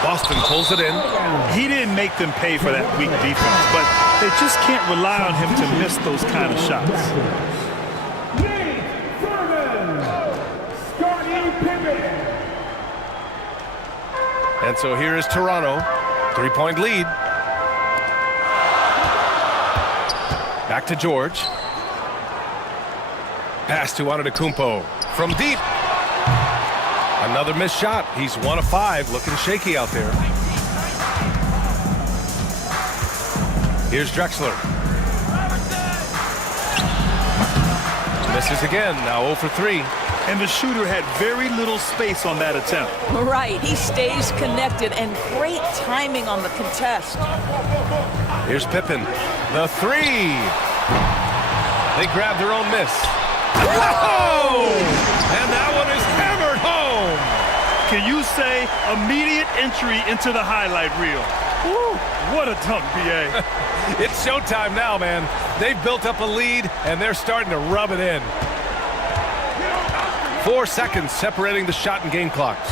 Boston pulls it in. He didn't make them pay for that weak defense, but they just can't rely on him to miss those kind of shots. And so here is Toronto. 3-point lead. Back to George. Pass to Antetokounmpo from deep. Another missed shot. He's 1 of 5. Looking shaky out there. Here's Drexler. Misses again. Now 0 for 3. And the shooter had very little space on that attempt. Right. He stays connected, and great timing on the contest. Here's Pippen. The 3. They grab their own miss. Oh! And that one is hammered home. Can you say immediate entry into the highlight reel? Woo, what a dunk, B.A. It's showtime now, man. They've built up a lead, and they're starting to rub it in. 4 seconds separating the shot and game clocks.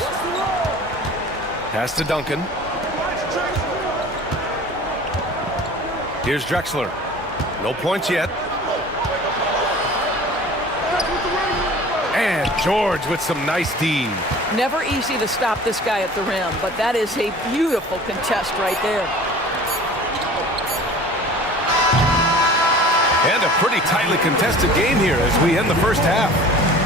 Pass to Duncan. Here's Drexler. No points yet. And George with some nice D. Never easy to stop this guy at the rim, but that is a beautiful contest right there. And a pretty tightly contested game here as we end the first half.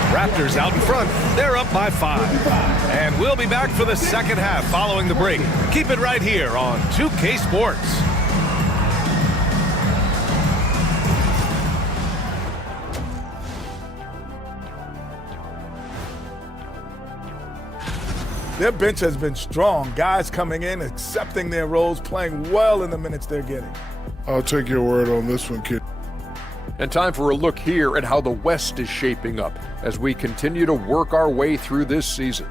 Raptors out in front. They're up by 5. And we'll be back for the second half following the break. Keep it right here on 2K Sports. their bench has been strong. Guys coming in, accepting their roles, playing well in the minutes they're getting. I'll take your word on this one, kid. And time for a look here at how the West is shaping up as we continue to work our way through this season.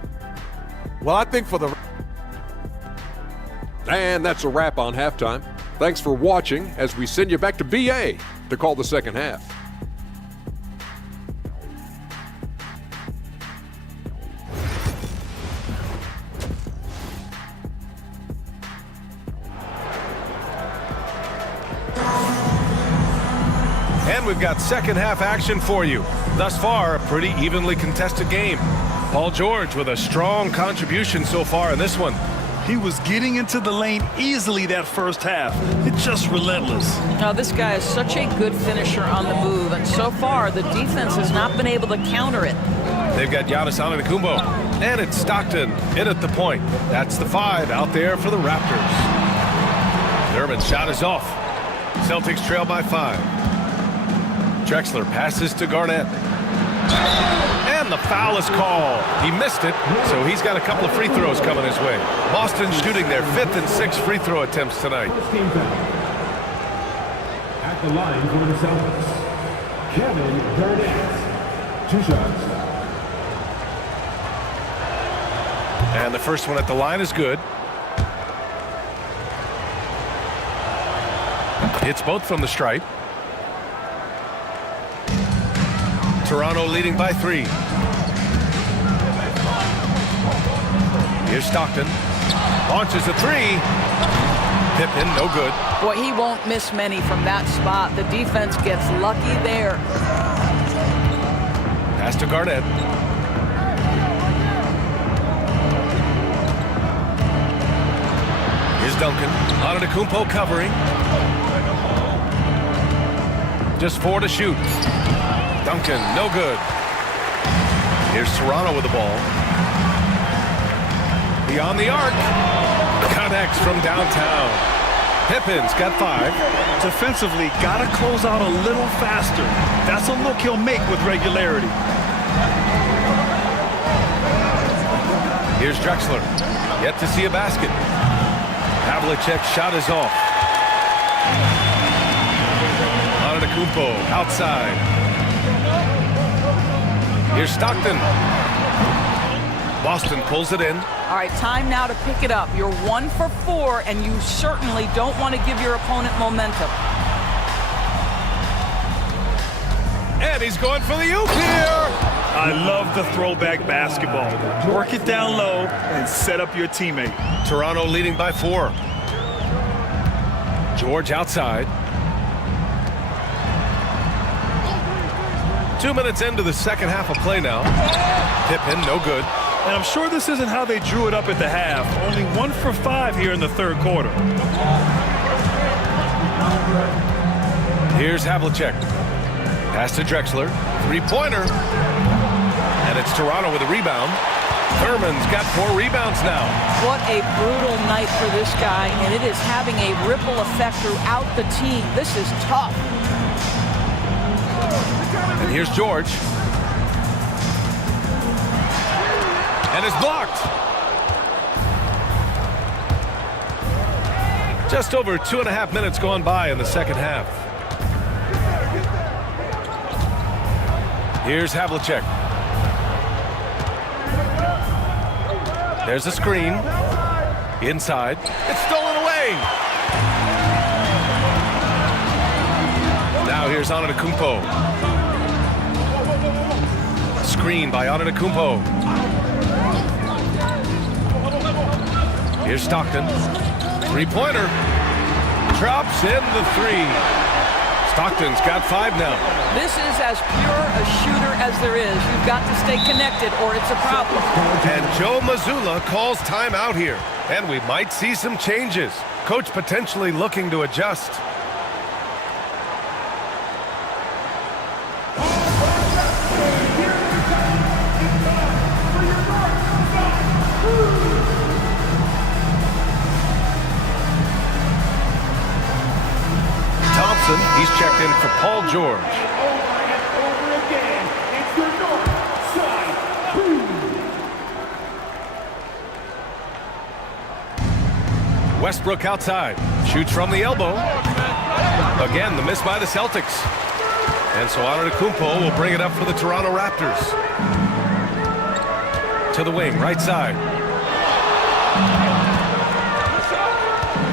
Well, I think for the... And that's a wrap on halftime. Thanks for watching as we send you back to BA to call the second half. And we've got second half action for you. Thus far, a pretty evenly contested game. Paul George with a strong contribution so far in this one. He was getting into the lane easily that first half. It's just relentless. Now, this guy is such a good finisher on the move, and so far the defense has not been able to counter it. They've got Jonhson and it's Stockton in at the point. That's the 5 out there for the Raptors. Durbin's shot is off. Celtics trail by 5. Drexler passes to Garnett. And the foul is called. He missed it, so he's got a couple of free throws coming his way. Boston shooting their 5th and 6th free throw attempts tonight. At the line for the Celtics, Kevin Garnett. 2 shots. And the first one at the line is good. Hits both from the stripe. Toronto leading by 3. Here's Stockton. Launches a 3. Pippen, no good. Boy, he won't miss many from that spot. The defense gets lucky there. Pass to Garnett. Here's Duncan. Antetokounmpo covering. Just 4 to shoot. Duncan, no good. Here's Toronto with the ball. Beyond the arc. Connects from downtown. Pippen's got 5. Defensively, got to close out a little faster. That's a look he'll make with regularity. Here's Drexler. Yet to see a basket. Havlicek's shot is off. Antetokounmpo outside. Here's Stockton. Boston pulls it in. All right, time now to pick it up. You're 1 for 4, and you certainly don't want to give your opponent momentum. And he's going for the oop here. I love the throwback basketball. Work it down low and set up your teammate. Toronto leading by 4. George outside. 2 minutes into the second half of play now. Pippen, no good. And I'm sure this isn't how they drew it up at the half. Only 1 for 5 here in the third quarter. Here's Havlicek. Pass to Drexler. 3-pointer. And it's Toronto with a rebound. Thurman's got 4 rebounds now. What a brutal night for this guy, and it is having a ripple effect throughout the team. This is tough. And here's George. And it's blocked. Just over 2.5 minutes gone by in the second half. Here's Havlicek. There's a screen. Inside. It's stolen away. Now here's Antetokounmpo. Screen by Antetokounmpo. Here's Stockton. 3-pointer. Drops in the 3. Stockton's got 5 now. This is as pure a shooter as there is. You've got to stay connected or it's a problem. And Joe Mazzulla calls timeout here. And we might see some changes. Coach potentially looking to adjust. He's checked in for Paul George. Westbrook outside. Shoots from the elbow. Again, the miss by the Celtics. And so Antetokounmpo will bring it up for the Toronto Raptors. To the wing, right side.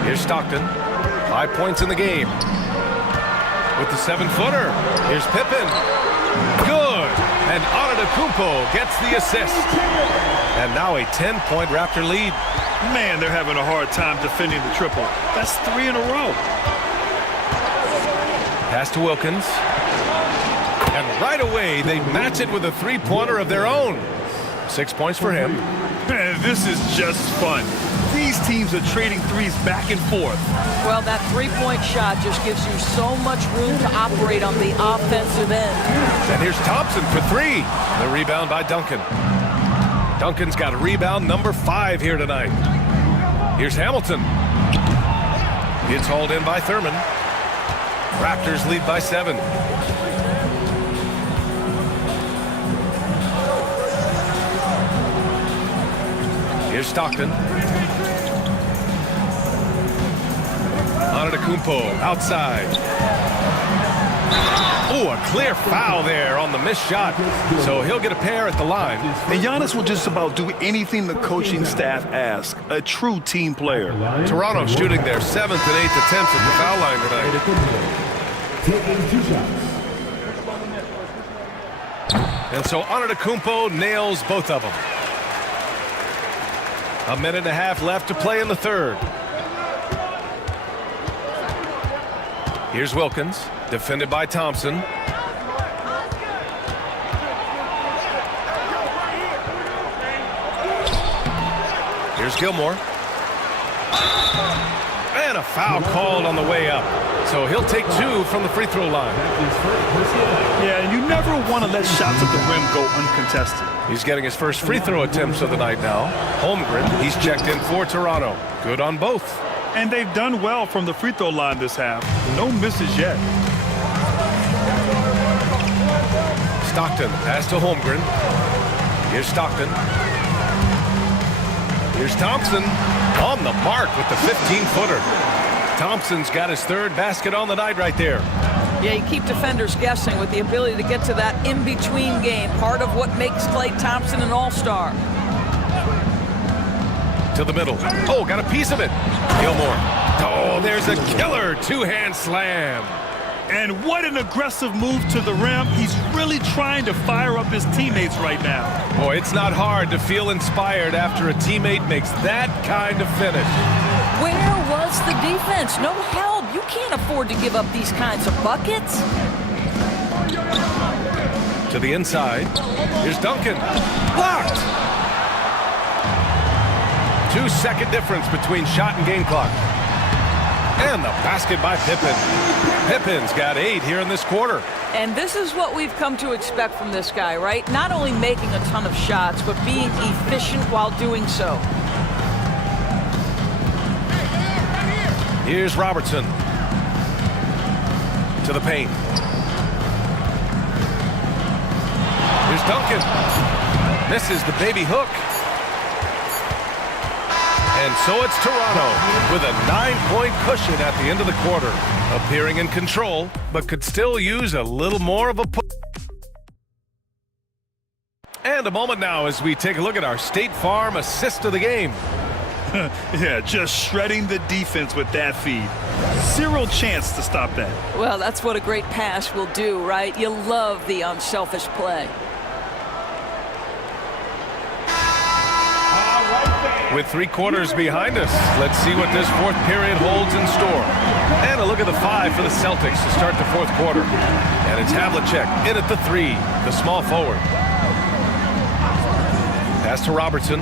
Here's Stockton. 5 points in the game. With the 7-footer. Here's Pippen. Good. And Antetokounmpo gets the assist. And now a 10-point Raptor lead. Man, they're having a hard time defending the triple. That's 3 in a row. Pass to Wilkins. And right away, they match it with a three-pointer of their own. 6 points for him. Man, this is just fun. These teams are trading threes back and forth. Well, that three-point shot just gives you so much room to operate on the offensive end. And here's Thompson for 3. The rebound by Duncan. Duncan's got a rebound number 5 here tonight. Here's Hamilton. It's hauled in by Thurman. Raptors lead by 7. Here's Stockton. Antetokounmpo outside. Oh, a clear foul there on the missed shot. So he'll get a pair at the line. And Giannis will just about do anything the coaching staff asks. A true team player. Toronto shooting their 7th and 8th attempts at the foul line tonight. Taking 2 shots. And so Antetokounmpo nails both of them. A minute and a half left to play in the third. Here's Wilkins, defended by Thompson. Here's Gilmore. And a foul called on the way up. So he'll take 2 from the free throw line. Yeah, you never want to let shots at the rim go uncontested. He's getting his first free throw attempts of the night now. Holmgren, he's checked in for Toronto. Good on both. And they've done well from the free throw line this half. No misses yet. Stockton, pass to Holmgren. Here's Stockton. Here's Thompson on the mark with the 15-footer. Thompson's got his 3rd basket on the night right there. Yeah, you keep defenders guessing with the ability to get to that in-between game. Part of what makes Klay Thompson an all-star. To the middle. Oh, got a piece of it. Gilmore. Oh, there's a killer 2-hand slam. And what an aggressive move to the rim. He's really trying to fire up his teammates right now. Boy, it's not hard to feel inspired after a teammate makes that kind of finish. Where was the defense? No help. You can't afford to give up these kinds of buckets. To the inside. Here's Duncan. Blocked. 2-second difference between shot and game clock. And the basket by Pippen. Pippen's got 8 here in this quarter. And this is what we've come to expect from this guy, right? Not only making a ton of shots, but being efficient while doing so. Here's Robertson. To the paint. Here's Duncan. Misses the baby hook. And so it's Toronto with a 9-point cushion at the end of the quarter. Appearing in control, but could still use a little more of a push. And a moment now as we take a look at our State Farm assist of the game. Yeah, just shredding the defense with that feed. Zero chance to stop that. Well, that's what a great pass will do, right? You love the unselfish play. With 3 quarters behind us, let's see what this 4th period holds in store. And a look at the 5 for the Celtics to start the 4th quarter. And it's Havlicek in at the 3, the small forward. Pass to Robertson.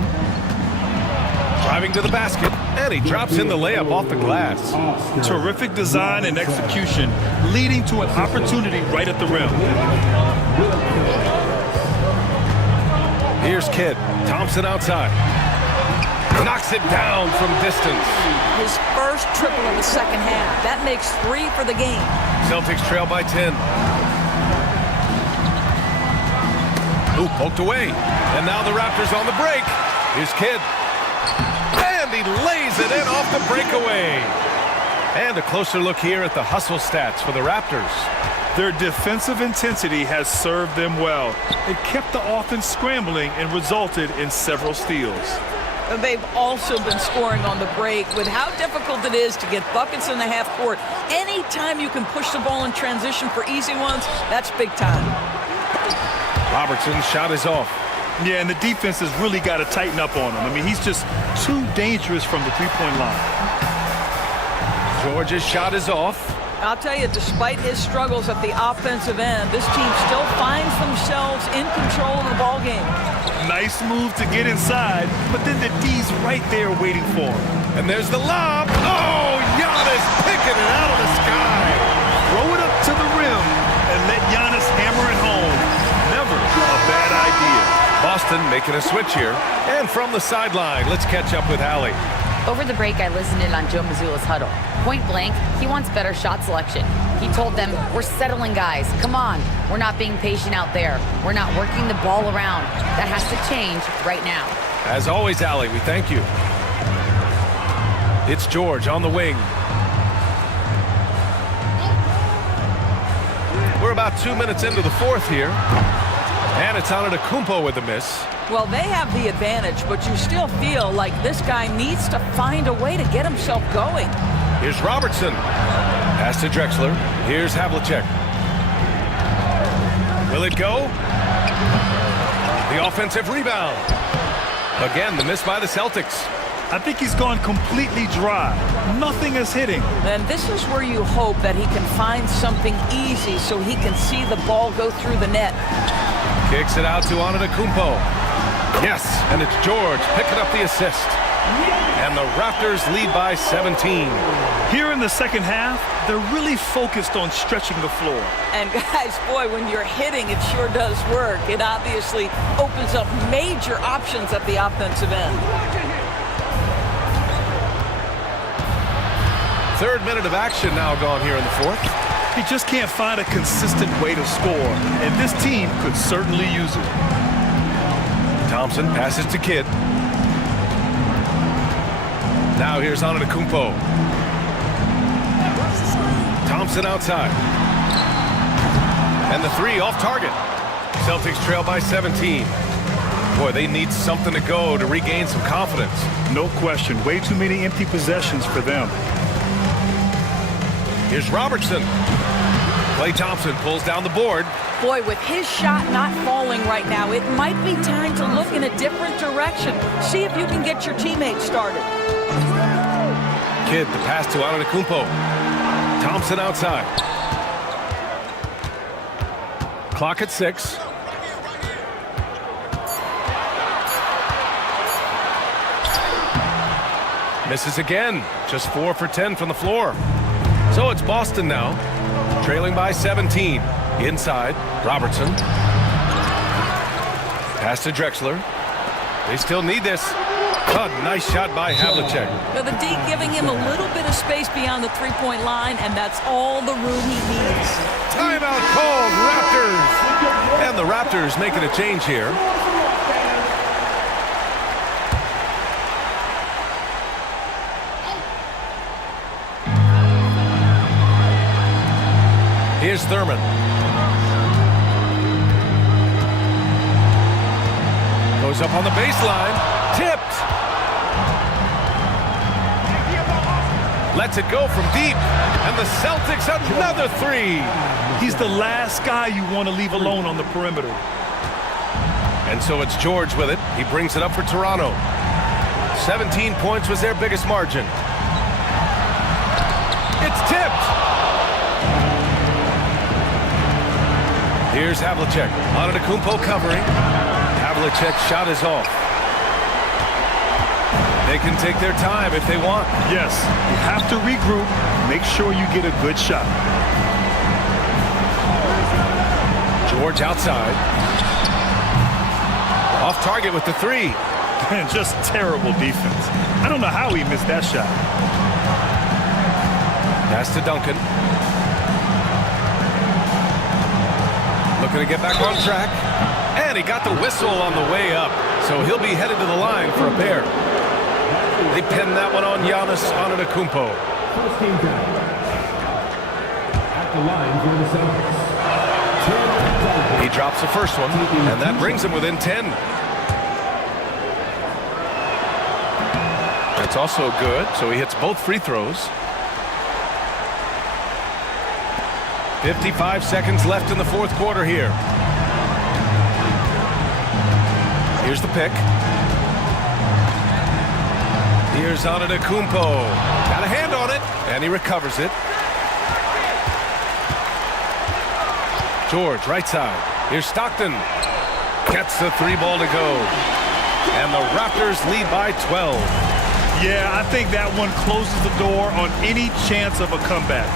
Driving to the basket, and he drops in the layup off the glass. Terrific design and execution, leading to an opportunity right at the rim. Here's Kidd. Thompson outside. Knocks it down from distance. His first triple in the second half. That makes 3 for the game. Celtics trail by 10. Ooh, poked away. And now the Raptors on the break. Here's Kidd. And he he lays it in off the breakaway. And a closer look here at the hustle stats for the Raptors. Their defensive intensity has served them well. It kept the offense scrambling and resulted in several steals. And they've also been scoring on the break. With how difficult it is to get buckets in the half court, anytime you can push the ball in transition for easy ones, that's big time. Robertson's shot is off. Yeah, and the defense has really got to tighten up on him. I mean, he's just too dangerous from the three-point line. George's shot is off. I'll tell you, despite his struggles at the offensive end, this team still finds themselves in control of the ball game. Nice move to get inside, but then the D's right there waiting for him. And there's the lob. Oh, Giannis picking it out of the sky. Throw it up to the rim and let Giannis hammer it home. Never a bad idea. Boston making a switch here. And from the sideline, let's catch up with Allie. Over the break, I listened in on Joe Mazzulla's huddle. Point blank, he wants better shot selection. He told them, we're settling, guys. Come on. We're not being patient out there. We're not working the ball around. That has to change right now. As always, Allie, we thank you. It's George on the wing. We're about 2 minutes into the fourth here. And it's Antetokounmpo with the miss. Well, they have the advantage, but you still feel like this guy needs to find a way to get himself going. Here's Robertson. Pass to Drexler. Here's Havlicek. Will it go? The offensive rebound. Again, the miss by the Celtics. I think he's gone completely dry. Nothing is hitting. And this is where you hope that he can find something easy so he can see the ball go through the net. Kicks it out to Antetokounmpo. Yes, and it's George picking up the assist. And the Raptors lead by 17. Here in the second half, they're really focused on stretching the floor. And guys, boy, when you're hitting, it sure does work. It obviously opens up major options at the offensive end. Third minute of action now gone here in the fourth. He just can't find a consistent way to score, and this team could certainly use it. Thompson passes to Kidd. Now here's Antetokounmpo. Thompson outside. And the three off target. Celtics trail by 17. Boy, they need something to go to regain some confidence. No question. Way too many empty possessions for them. Here's Robertson. Klay Thompson pulls down the board. Boy, with his shot not falling right now, it might be time to look in a different direction. See if you can get your teammates started. Kidd, the pass to Antetokounmpo. Thompson outside. Clock at 6. Misses again. Just 4 for 10 from the floor. So it's Boston now, trailing by 17. Inside, Robertson. Pass to Drexler. They still need this. Oh, nice shot by Havlicek. Well, the D giving him a little bit of space beyond the three-point line, and that's all the room he needs. Timeout called, Raptors. And the Raptors making a change here. Here's Thurman. Goes up on the baseline. Tipped. Lets it go from deep. And the Celtics another three. He's the last guy you want to leave alone on the perimeter. And so it's George with it. He brings it up for Toronto. 17 points was their biggest margin. It's tipped. Here's Havlicek. Antetokounmpo covering. Havlicek's shot is off. They can take their time if they want. Yes, you have to regroup. Make sure you get a good shot. George outside. Off target with the three. Man, just terrible defense. I don't know how he missed that shot. Pass to Duncan. Looking to get back on track. And he got the whistle on the way up. So he'll be headed to the line for a pair. They pin that one on Giannis Antetokounmpo. First team down. At the line for the Celtics. He drops the first one, and that brings him within 10. That's also good, so he hits both free throws. 55 seconds left in the fourth quarter here. Here's the pick. Here's Antetokounmpo. Got a hand on it, and he recovers it. George, right side. Here's Stockton. Gets the 3 ball to go. And the Raptors lead by 12. Yeah, I think that one closes the door on any chance of a comeback.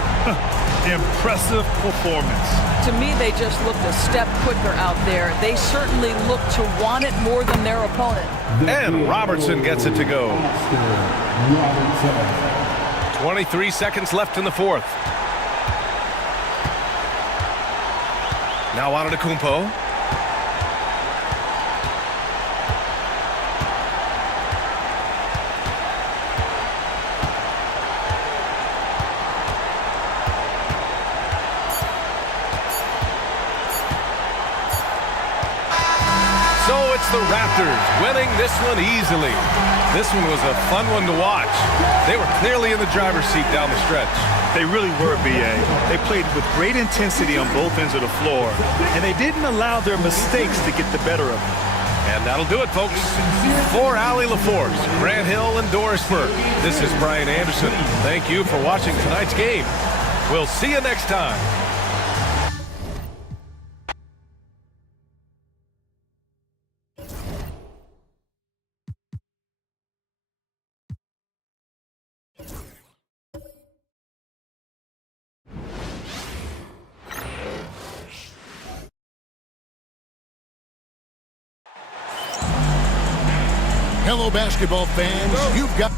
Impressive performance. To me, they just looked a step quicker out there. They certainly look to want it more than their opponent. And Robertson gets it to go. 23 seconds left in the fourth. Now Antetokounmpo. The Raptors winning this one easily. This one was a fun one to watch. They were clearly in the driver's seat down the stretch. They really were, B.A. They played with great intensity on both ends of the floor, and they didn't allow their mistakes to get the better of them. And that'll do it, folks. For Allie LaForce, Grant Hill, and Doris Burke, this is Brian Anderson. Thank you for watching tonight's game. We'll see you next time. Hello, basketball fans. You've got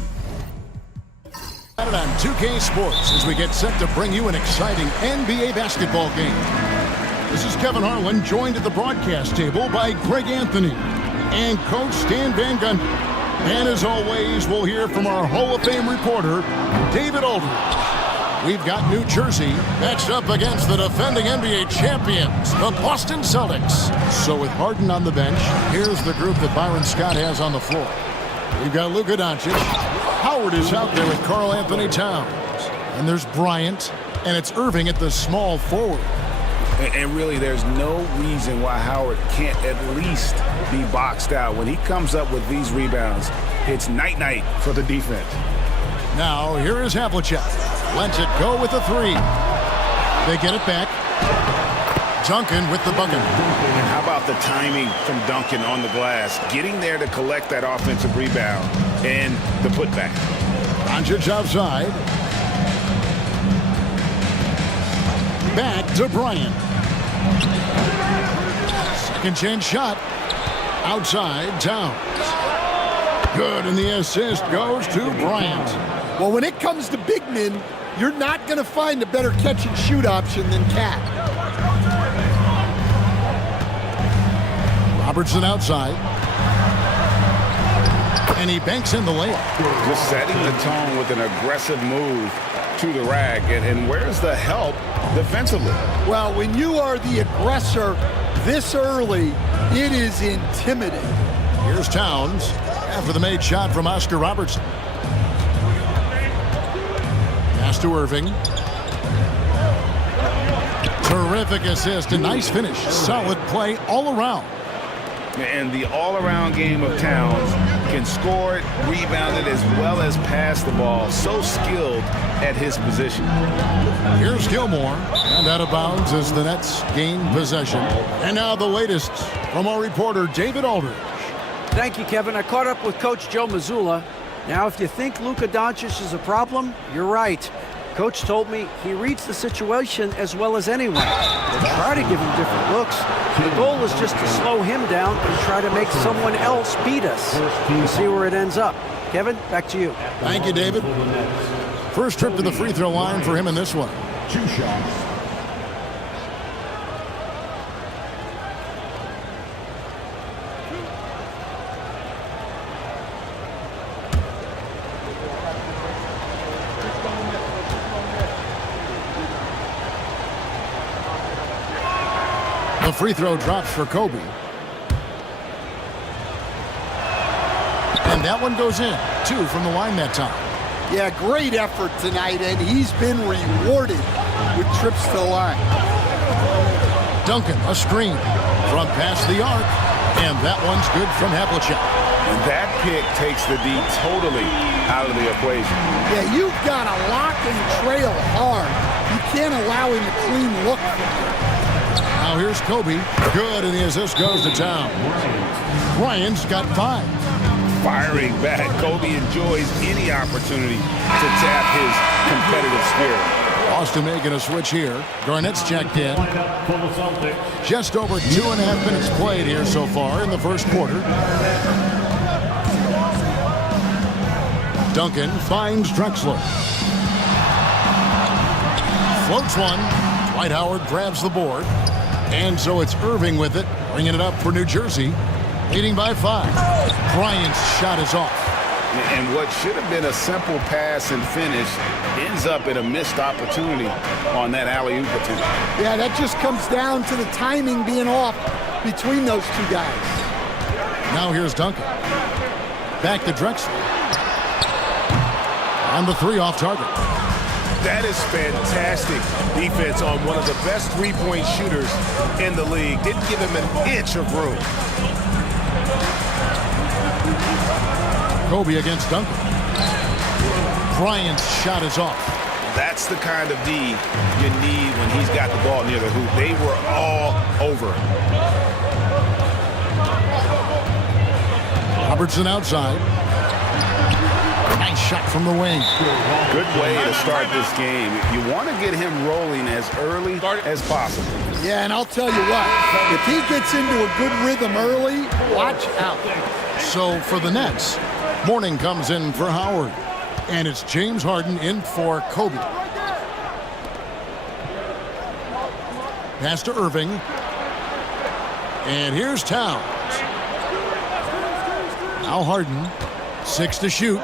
it on 2K Sports as we get set to bring you an exciting NBA basketball game. This is Kevin Harlan, joined at the broadcast table by Greg Anthony and Coach Stan Van Gundy. And as always, we'll hear from our Hall of Fame reporter, David Aldridge. We've got New Jersey matched up against the defending NBA champions, the Boston Celtics. So with Harden on the bench, here's the group that Byron Scott has on the floor. We've got Luka Doncic. Howard is out there with Karl Anthony Towns. And there's Bryant, and it's Irving at the small forward. And really, there's no reason why Howard can't at least be boxed out. When he comes up with these rebounds, it's night-night for the defense. Now, here is Havlicek. Lets it go with a 3. They get it back. Duncan with the bucket. And how about the timing from Duncan on the glass? Getting there to collect that offensive rebound and the putback. Doncic outside. Back to Bryant. Second chance shot. Outside, Towns. Good, and the assist goes to Bryant. Well, when it comes to big men, you're not going to find a better catch-and-shoot option than Cat. Robertson outside. And he banks in the layup. Just setting the tone with an aggressive move to the rack. And where's the help defensively? Well, when you are the aggressor this early, it is intimidating. Here's Towns after the made shot from Oscar Robertson. Pass to Irving. Terrific assist, a nice finish. Solid play all around. And the all-around game of Towns can score it, rebound it, as well as pass the ball. So skilled at his position. Here's Gilmore, and out of bounds as the Nets gain possession. And now the latest from our reporter, David Aldridge. Thank you, Kevin. I caught up with Coach Joe Mazzulla. Now, if you think Luka Doncic is a problem, you're right. Coach told me he reads the situation as well as anyone. They try to give him different looks. The goal is just to slow him down and try to make someone else beat us. We'll see where it ends up. Kevin, back to you. Thank you, David. First trip to the free throw line for him in this one. 2 shots. The free throw drops for Kobe. And that one goes in. 2 from the line that time. Yeah, great effort tonight, and he's been rewarded with trips to the line. Duncan, a screen from past the arc, and that one's good from Havlicek. And that pick takes the D totally out of the equation. Yeah, you've got to lock and trail hard. You can't allow him a clean look. Now here's Kobe. Good, and the assist goes to town. Bryant's got 5. Firing back, Kobe enjoys any opportunity to tap his competitive spirit. Boston making a switch here. Garnett's checked in. Just over 2.5 minutes played here so far in the first quarter. Duncan finds Drexler. Floats one. Dwight Howard grabs the board. And so it's Irving with it, bringing it up for New Jersey, leading by 5. Bryant's shot is off. And what should have been a simple pass and finish ends up in a missed opportunity on that alley-oop attempt. Yeah, that just comes down to the timing being off between those two guys. Now here's Duncan. Back to Drexler. On the 3 off target. That is fantastic defense on one of the best three-point shooters in the league. Didn't give him an inch of room. Kobe against Duncan. Bryant's shot is off. That's the kind of D you need when he's got the ball near the hoop. They were all over it. Robertson outside. Nice shot from the wing. Good way to start this game. You want to get him rolling as early as possible. Yeah, and I'll tell you what, if he gets into a good rhythm early, watch out. So for the Nets, Mourning comes in for Howard. And it's James Harden in for Kobe. Pass to Irving. And here's Towns. Now Harden, 6 to shoot.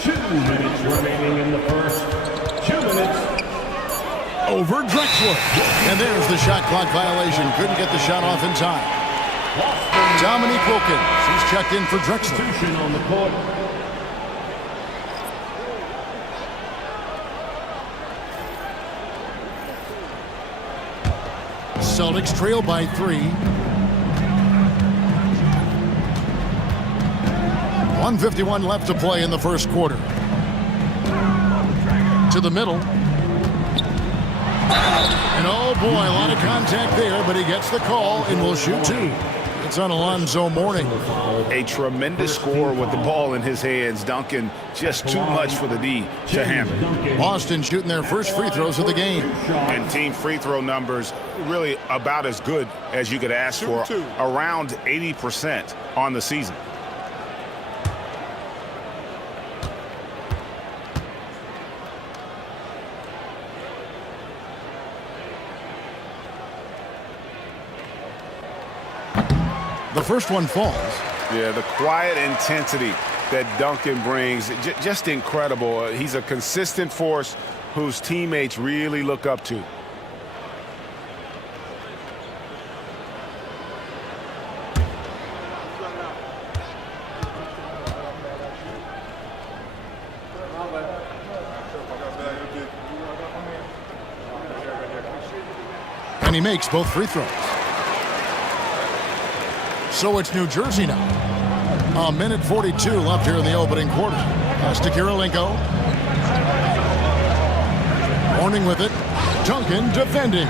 2 minutes remaining in the first. 2 minutes. Over Drexler. And there's the shot clock violation. Couldn't get the shot off in time. Dominique Wilkins. He's checked in for Drexler. On the court. Celtics trail by 3. 1:51 left to play in the first quarter. To the middle. And oh boy, a lot of contact there, but he gets the call and will shoot 2. It's on Alonzo Mourning. A tremendous score with the ball in his hands. Duncan, just too much for the D to handle. Boston shooting their first free throws of the game. And team free throw numbers really about as good as you could ask for. Around 80% on the season. The first one falls. Yeah, the quiet intensity that Duncan brings, just incredible. He's a consistent force whose teammates really look up to. And he makes both free throws. So it's New Jersey now. 1:42 left here in the opening quarter. Pass to Kirilenko. Mourning with it. Duncan defending.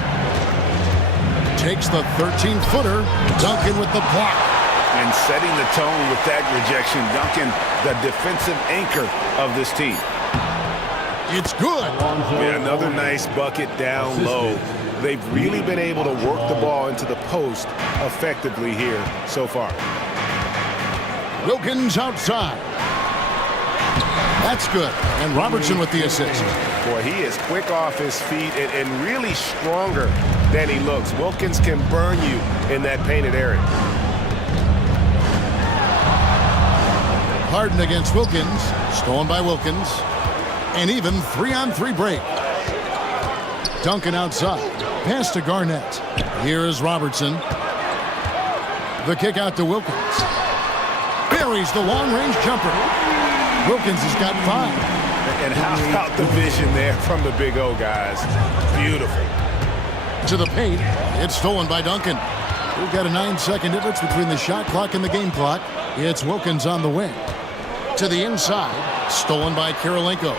Takes the 13-footer. Duncan with the block. And setting the tone with that rejection. Duncan, the defensive anchor of this team. It's good. Yeah, another nice bucket down low. They've really been able to work the ball into the post effectively here so far. Wilkins outside. That's good. And Robertson with the assist. Boy, he is quick off his feet and really stronger than he looks. Wilkins can burn you in that painted area. Harden against Wilkins. Stolen by Wilkins. And even 3-on-3 break. Duncan outside. Pass to Garnett. Here is Robertson. The kick out to Wilkins. Buries the long-range jumper. Wilkins has got 5. And how about the vision there from the Big O, guys? Beautiful. To the paint. It's stolen by Duncan. We've got a 9-second difference between the shot clock and the game clock. It's Wilkins on the wing. To the inside. Stolen by Karolinko.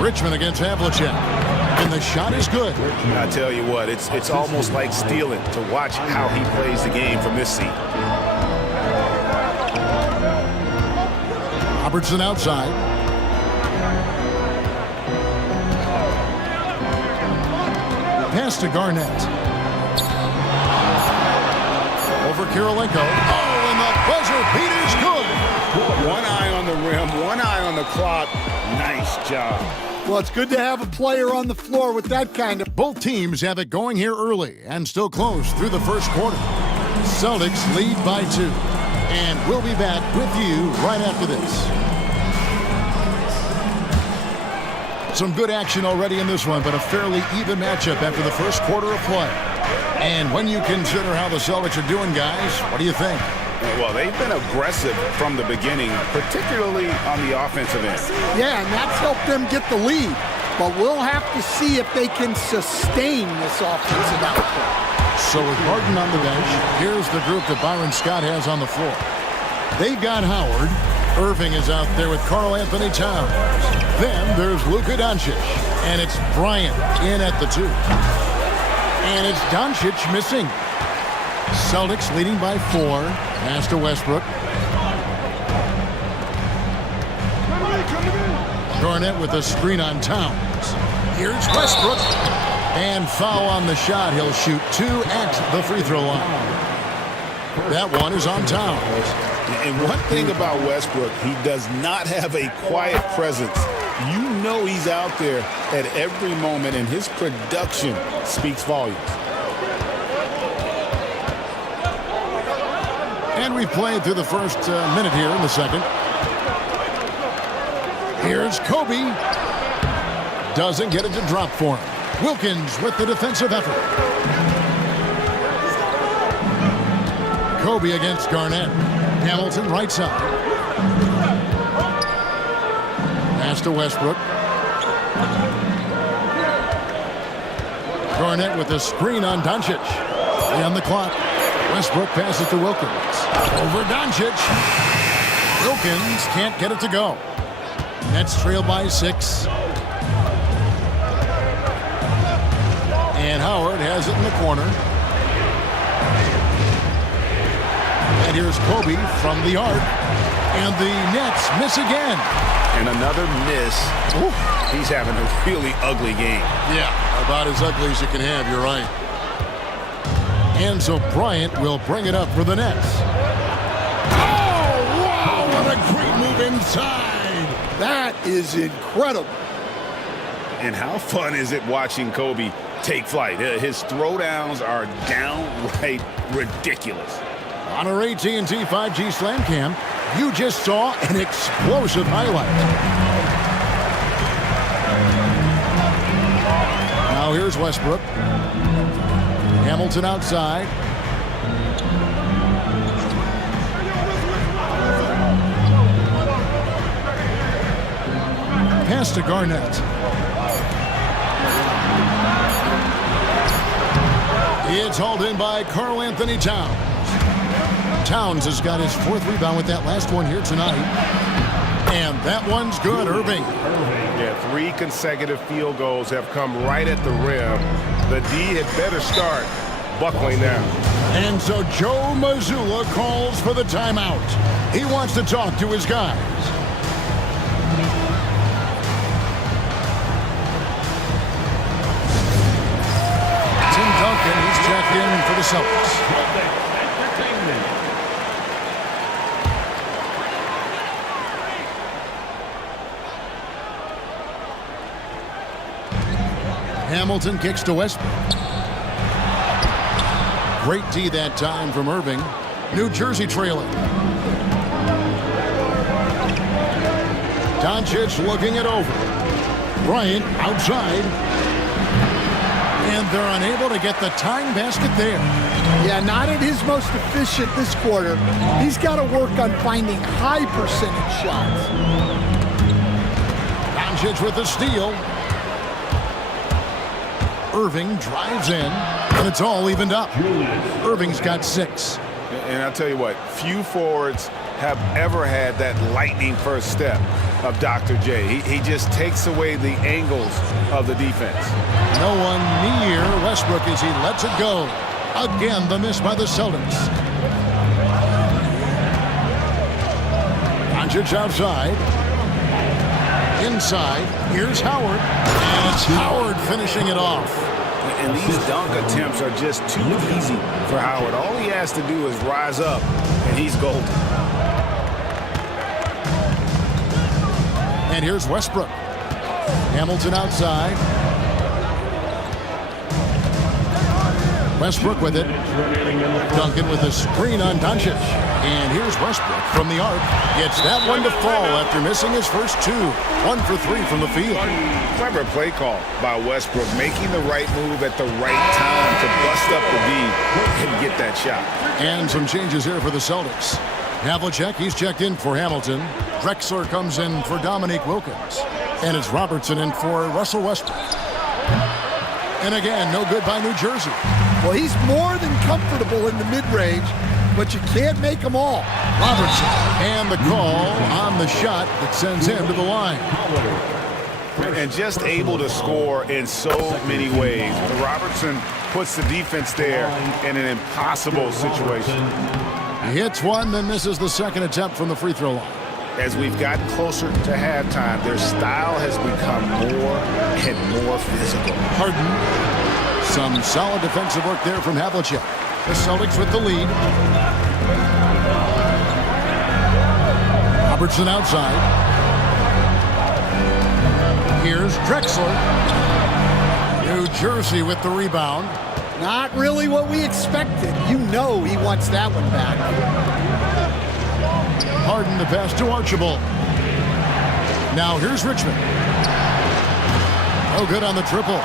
Richmond against Havlicek. And the shot is good. I tell you what, it's almost like stealing to watch how he plays the game from this seat. Robertson outside. Pass to Garnett. Over Karolinko. Oh, and the buzzer beat is good. One eye on the rim, one eye on the clock. Nice job. Well, it's good to have a player on the floor with that kind of... Both teams have it going here early and still close through the first quarter. Celtics lead by 2. And we'll be back with you right after this. Some good action already in this one, but a fairly even matchup after the first quarter of play. And when you consider how the Celtics are doing, guys, what do you think? Well, they've been aggressive from the beginning, particularly on the offensive end. Yeah, and that's helped them get the lead. But we'll have to see if they can sustain this offensive output. So with Harden on the bench, here's the group that Byron Scott has on the floor. They've got Howard. Irving is out there with Karl Anthony Towns. Then there's Luka Doncic. And it's Bryant in at the 2. And it's Doncic missing. Celtics leading by 4. Pass to Westbrook. Garnett with a screen on Towns. Here's Westbrook. And foul on the shot. He'll shoot 2 at the free throw line. That one is on Towns. And one thing about Westbrook, he does not have a quiet presence. You know he's out there at every moment, and his production speaks volumes. And we've played through the first minute here in the second. Here's Kobe. Doesn't get it to drop for him. Wilkins with the defensive effort. Kobe against Garnett. Hamilton right side. Pass to Westbrook. Garnett with a screen on Doncic. On the clock. Westbrook passes to Wilkins. Over Doncic. Wilkins can't get it to go. Nets trail by 6. And Howard has it in the corner. And here's Kobe from the arc. And the Nets miss again. And another miss. Ooh, he's having a really ugly game. Yeah, about as ugly as you can have, you're right. And so Bryant will bring it up for the Nets. Oh, wow, what a great move inside. That is incredible. And how fun is it watching Kobe take flight? His throwdowns are downright ridiculous. On our AT&T 5G Slam Cam, you just saw an explosive highlight. Now here's Westbrook. Hamilton outside. Pass to Garnett. It's hauled in by Karl Anthony Towns. Towns has got his 4th rebound with that last one here tonight. And that one's good, Irving. Yeah, 3 consecutive field goals have come right at the rim. The D had better start buckling down. And so Joe Mazzulla calls for the timeout. He wants to talk to his guys. Tim Duncan, he's checked in for the Celtics. Hamilton kicks to Westbrook. Great D that time from Irving. New Jersey trailing. Doncic looking it over. Bryant outside. And they're unable to get the tying basket there. Yeah, not at his most efficient this quarter. He's got to work on finding high percentage shots. Doncic with the steal. Irving drives in, and it's all evened up. Irving's got 6. And I'll tell you what, few forwards have ever had that lightning first step of Dr. J. He just takes away the angles of the defense. No one near Westbrook as he lets it go. Again, the miss by the Celtics. Doncic outside. Inside, here's Howard. And it's Howard finishing it off. And these dunk attempts are just too easy for Howard. All he has to do is rise up, and he's golden. And here's Westbrook. Hamilton outside. Westbrook with it. Duncan with a screen on Doncic. And here's Westbrook from the arc. Gets that one to fall after missing his first 2. 1 for 3 from the field. Clever play call by Westbrook, making the right move at the right time to bust up the D and get that shot. And some changes here for the Celtics. Havlicek, he's checked in for Hamilton. Drexler comes in for Dominique Wilkins. And it's Robertson in for Russell Westbrook. And again, no good by New Jersey. Well, he's more than comfortable in the mid-range, but you can't make them all. Robertson, and the call on the shot that sends him to the line. And just able to score in so many ways. Robertson puts the defense there in an impossible situation. He hits one, then misses the second attempt from the free throw line. As we've gotten closer to halftime, their style has become more and more physical. Harden, some solid defensive work there from Havlicek. The Celtics with the lead. Robertson outside. Here's Drexler. New Jersey with the rebound. Not really what we expected. You know he wants that one back. Harden to pass to Archibald. Now here's Richmond. No good on the triple.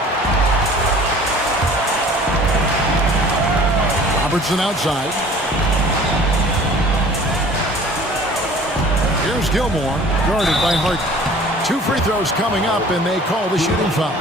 Robertson outside. Here's Gilmore, guarded by Harden. 2 free throws coming up, and they call the shooting foul.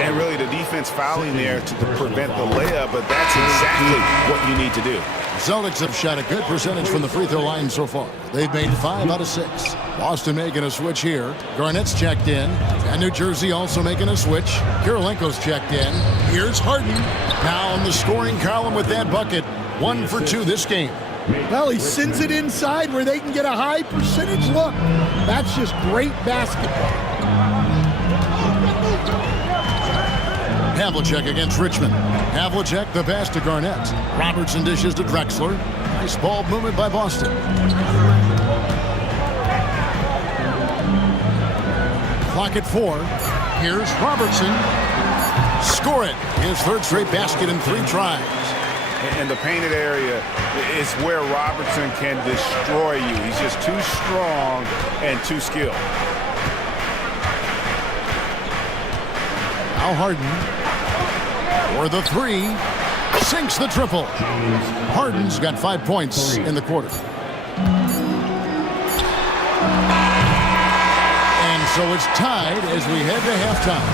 And really the defense fouling there to prevent the layup, but that's exactly what you need to do. Celtics have shot a good percentage from the free throw line so far. They've made 5 out of 6. Boston making a switch here. Garnett's checked in. And New Jersey also making a switch. Kirilenko's checked in. Here's Harden. Now on the scoring column with that bucket. 1 for 2 this game. Well, he sends it inside where they can get a high percentage look. That's just great basketball. Havlicek against Richmond. Havlicek the pass to Garnett. Robertson dishes to Drexler. Nice ball movement by Boston. Clock at 4. Here's Robertson. Score it. His 3rd straight basket in 3 tries. And the painted area is where Robertson can destroy you. He's just too strong and too skilled. Now Harden for the 3. Sinks the triple. Harden's got 5 points in the quarter. And so it's tied as we head to halftime.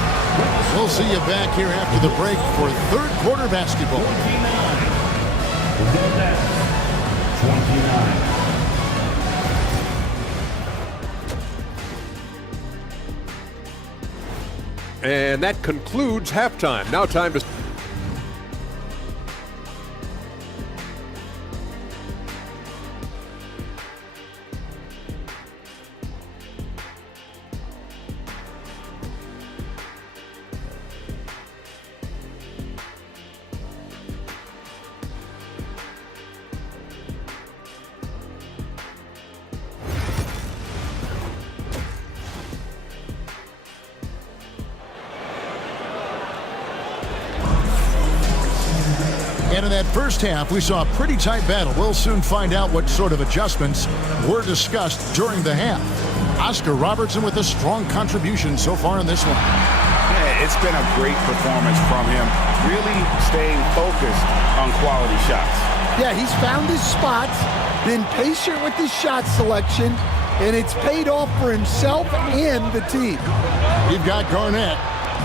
We'll see you back here after the break for 3rd quarter basketball. 29. And that concludes halftime. Now time to... And in that first half, we saw a pretty tight battle. We'll soon find out what sort of adjustments were discussed during the half. Oscar Robertson with a strong contribution so far in this one. Yeah, it's been a great performance from him, really staying focused on quality shots. Yeah, he's found his spots, been patient with his shot selection, and it's paid off for himself and the team. We've got Garnett,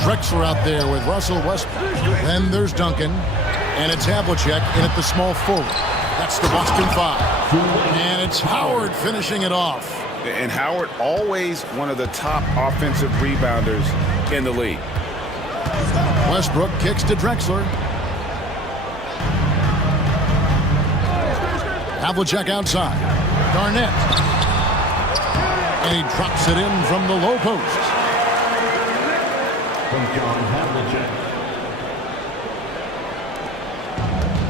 Drexler out there with Russell Westbrook. Then there's Duncan, and it's Havlicek in at the small forward. That's the Boston 5. And it's Howard finishing it off. And Howard always one of the top offensive rebounders in the league. Westbrook kicks to Drexler. Havlicek outside. Garnett. And he drops it in from the low post.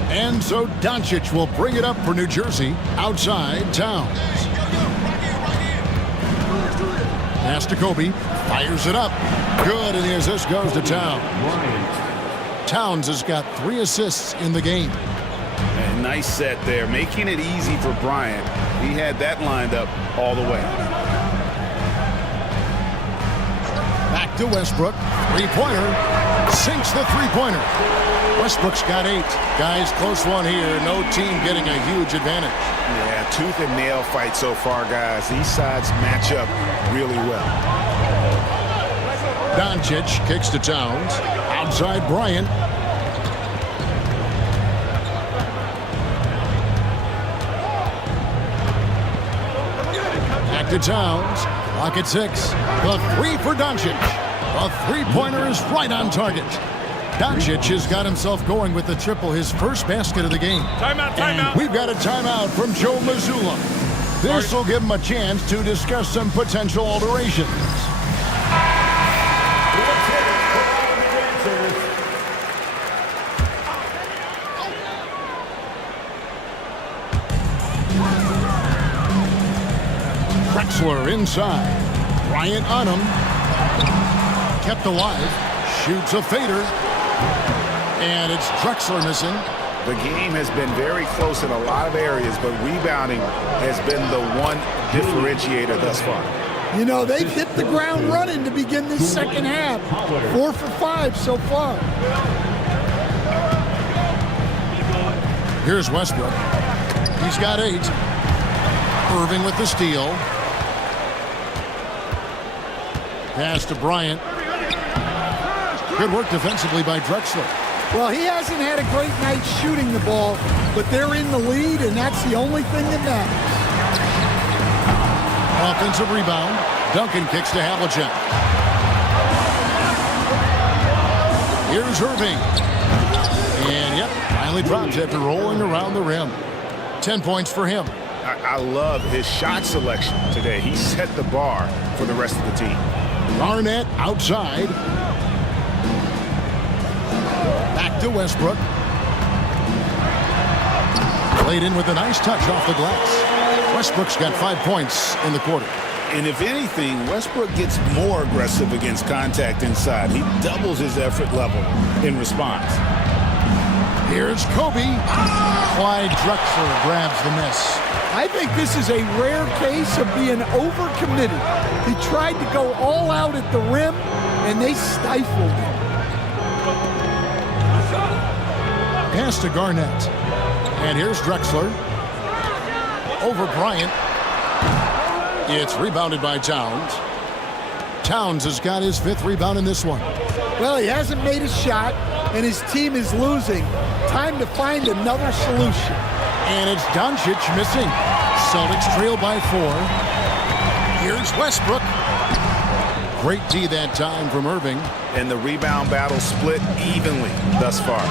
And so Doncic will bring it up for New Jersey outside Towns. Pass to Kobe, fires it up. Good, and the assist goes to Towns. Towns has got 3 assists in the game. And nice set there, making it easy for Bryant. He had that lined up all the way. Back to Westbrook, three-pointer, sinks the three-pointer. Westbrook's got 8. Guys, close one here. No team getting a huge advantage. Yeah, tooth and nail fight so far, guys. These sides match up really well. Doncic kicks to Towns. Outside Bryant. Back to Towns. Clock at 6. The 3 for Doncic. The three-pointer is right on target. Doncic has got himself going with the triple, his first basket of the game. Timeout. We've got a timeout from Joe Mazzulla. This will give him a chance to discuss some potential alterations. Drexler inside. Bryant on him. Kept alive. Shoots a fader. And it's Drexler missing. The game has been very close in a lot of areas, but rebounding has been the one differentiator thus far. You know, they've hit the ground running to begin this second half. 4 for 5 so far. Here's Westbrook. He's got 8. Irving with the steal. Pass to Bryant. Good work defensively by Drexler. Well, he hasn't had a great night shooting the ball, but they're in the lead, and that's the only thing that matters. Offensive rebound. Duncan kicks to Havlicek. Here's Irving. And, yep, finally drops after rolling around the rim. 10 points for him. I love his shot selection today. He set the bar for the rest of the team. Garnett outside. Back to Westbrook. Played in with a nice touch off the glass. Westbrook's got 5 points in the quarter. And if anything, Westbrook gets more aggressive against contact inside. He doubles his effort level in response. Here's Kobe. Clyde Drexler grabs the miss. I think this is a rare case of being overcommitted. He tried to go all out at the rim, and they stifled him. Pass to Garnett. And here's Drexler. Over Bryant. It's rebounded by Towns. Towns has got his 5th rebound in this one. Well, he hasn't made a shot, and his team is losing. Time to find another solution. And it's Doncic missing. Celtics trail by 4. Here's Westbrook. Great D that time from Irving. And the rebound battle split evenly thus far.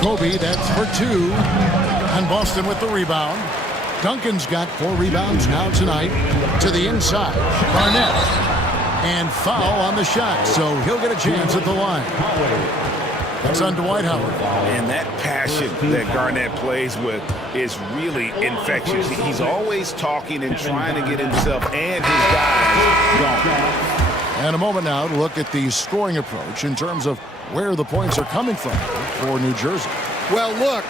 Kobe, that's for 2. And Boston with the rebound. Duncan's got 4 rebounds now tonight. To the inside. Garnett. And foul on the shot, so he'll get a chance at the line. That's on Dwight Howard. And that passion that Garnett plays with is really infectious. He's always talking and trying to get himself and his guys going. And a moment now to look at the scoring approach in terms of where the points are coming from for New Jersey. Well, look,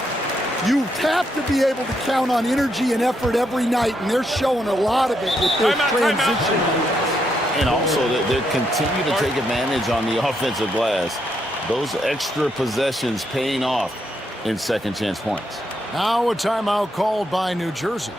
You have to be able to count on energy and effort every night, and they're showing a lot of it with their transition. And also, they continue to take advantage on the offensive glass. Those extra possessions paying off in second chance points. Now a timeout called by New Jersey.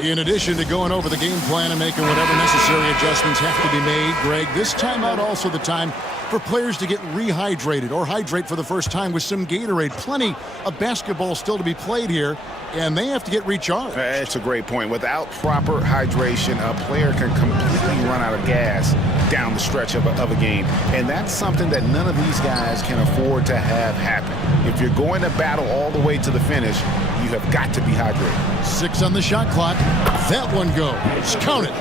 In addition to going over the game plan and making whatever necessary adjustments have to be made, Greg, this timeout also the time for players to get rehydrated or hydrate for the first time with some Gatorade. Plenty of basketball still to be played here, and they have to get recharged. That's a great point. Without proper hydration, a player can completely run out of gas down the stretch of a game. And that's something that none of these guys can afford to have happen. If you're going to battle all the way to the finish, you have got to be hydrated. 6 on the shot clock. That one goes. Count it.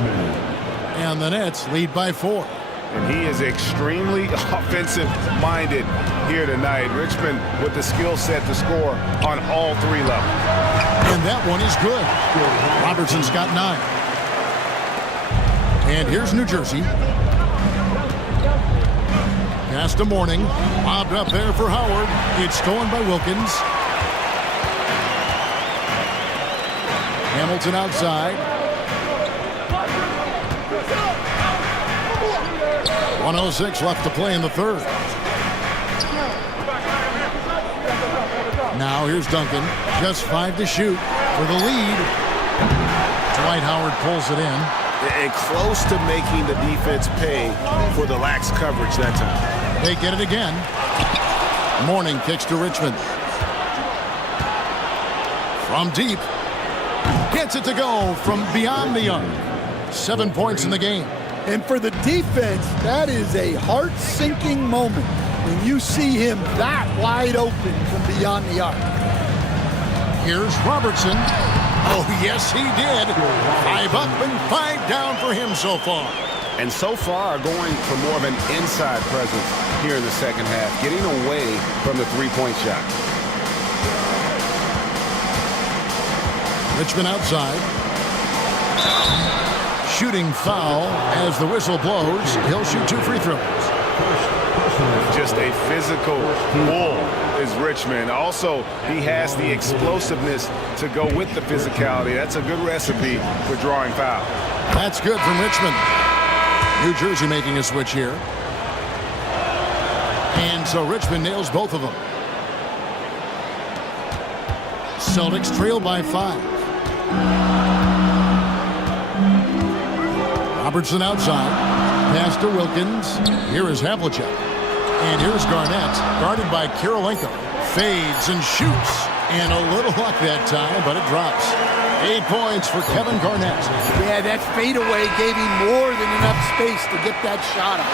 And the Nets lead by 4. And he is extremely offensive-minded here tonight. Richmond with the skill set to score on all 3 levels. And that one is good. Robertson's got 9. And here's New Jersey. Pass to Morning. Lobbed up there for Howard. It's stolen by Wilkins. Hamilton outside. 1:06 left to play in the third. Now here's Duncan. Just 5 to shoot for the lead. Dwight Howard pulls it in. And close to making the defense pay for the lax coverage that time. They get it again. Morning kicks to Richmond. From deep. Gets it to go from beyond the arc. 7 points in the game. And for the defense, that is a heart-sinking moment when you see him that wide open from beyond the arc. Here's Robertson. Oh, yes, he did. 5 up and 5 down for him so far. And so far, going for more of an inside presence here in the second half, getting away from the three-point shot. Richmond outside. Shooting foul as the whistle blows. He'll shoot 2 free throws. Just a physical bull is Richmond. Also, he has the explosiveness to go with the physicality. That's a good recipe for drawing foul. That's good from Richmond. New Jersey making a switch here. And so Richmond nails both of them. Celtics trail by 5. Robertson outside. Pass to Wilkins. Here is Havlicek. And here's Garnett, guarded by Kirilenko. Fades and shoots. And a little luck that time, but it drops. 8 points for Kevin Garnett. Yeah, that fadeaway gave him more than enough space to get that shot up.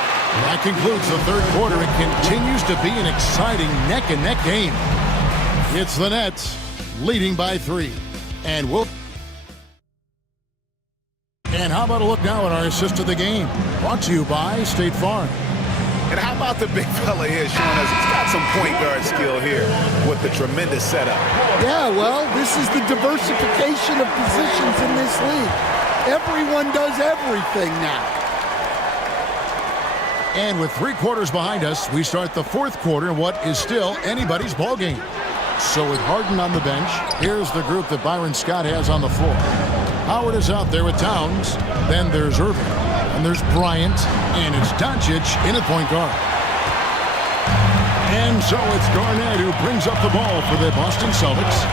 That concludes the third quarter. It continues to be an exciting neck-and-neck game. It's the Nets leading by 3. And how about a look now at our assist of the game? Brought to you by State Farm. And how about the big fella here showing us he's got some point guard skill here with the tremendous setup. Yeah, well, this is the diversification of positions in this league. Everyone does everything now. And with 3 quarters behind us, we start the fourth quarter in what is still anybody's ball game. So with Harden on the bench, here's the group that Byron Scott has on the floor. Howard is out there with Towns. Then there's Irving. And there's Bryant. And it's Doncic in at point guard. And so it's Garnett who brings up the ball for the Boston Celtics.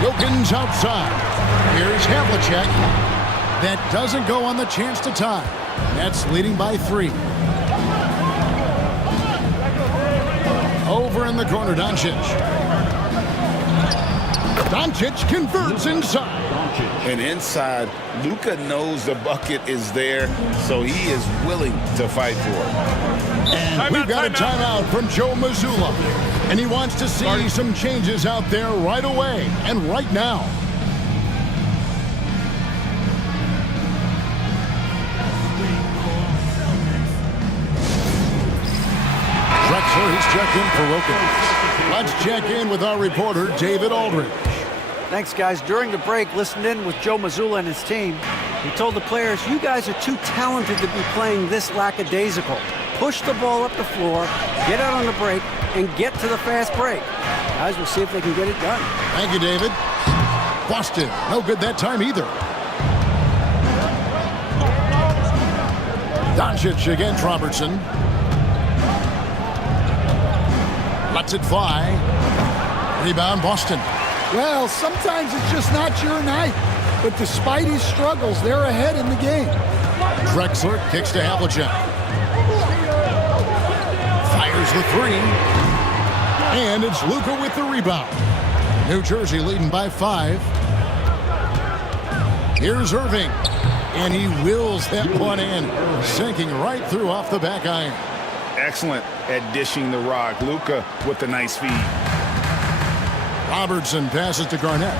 Wilkins outside. Here's Havlicek. That doesn't go on the chance to tie. Nets leading by 3. Over in the corner, Doncic. Doncic converts inside. And inside, Luka knows the bucket is there, so he is willing to fight for it. And we've got a timeout from Joe Mazzulla. And he wants to see some changes out there right away and right now. Drexler, he's checked in for Wilkins. Let's check in with our reporter, David Aldridge. Thanks, guys. During the break, listened in with Joe Mazzulla and his team. He told the players, you guys are too talented to be playing this lackadaisical. Push the ball up the floor, get out on the break, and get to the fast break. guys. We'll see if they can get it done. Thank you, David. Boston, no good that time either. Doncic against Robertson. Lets it fly. Rebound, Boston. Well, sometimes it's just not your night. But despite his struggles, they're ahead in the game. Drexler kicks to Havlicek. Fires the three. And it's Luka with the rebound. New Jersey leading by 5. Here's Irving. And he wills that one in. Sinking right through off the back iron. Excellent at dishing the rock. Luka with the nice feed. Robertson passes to Garnett.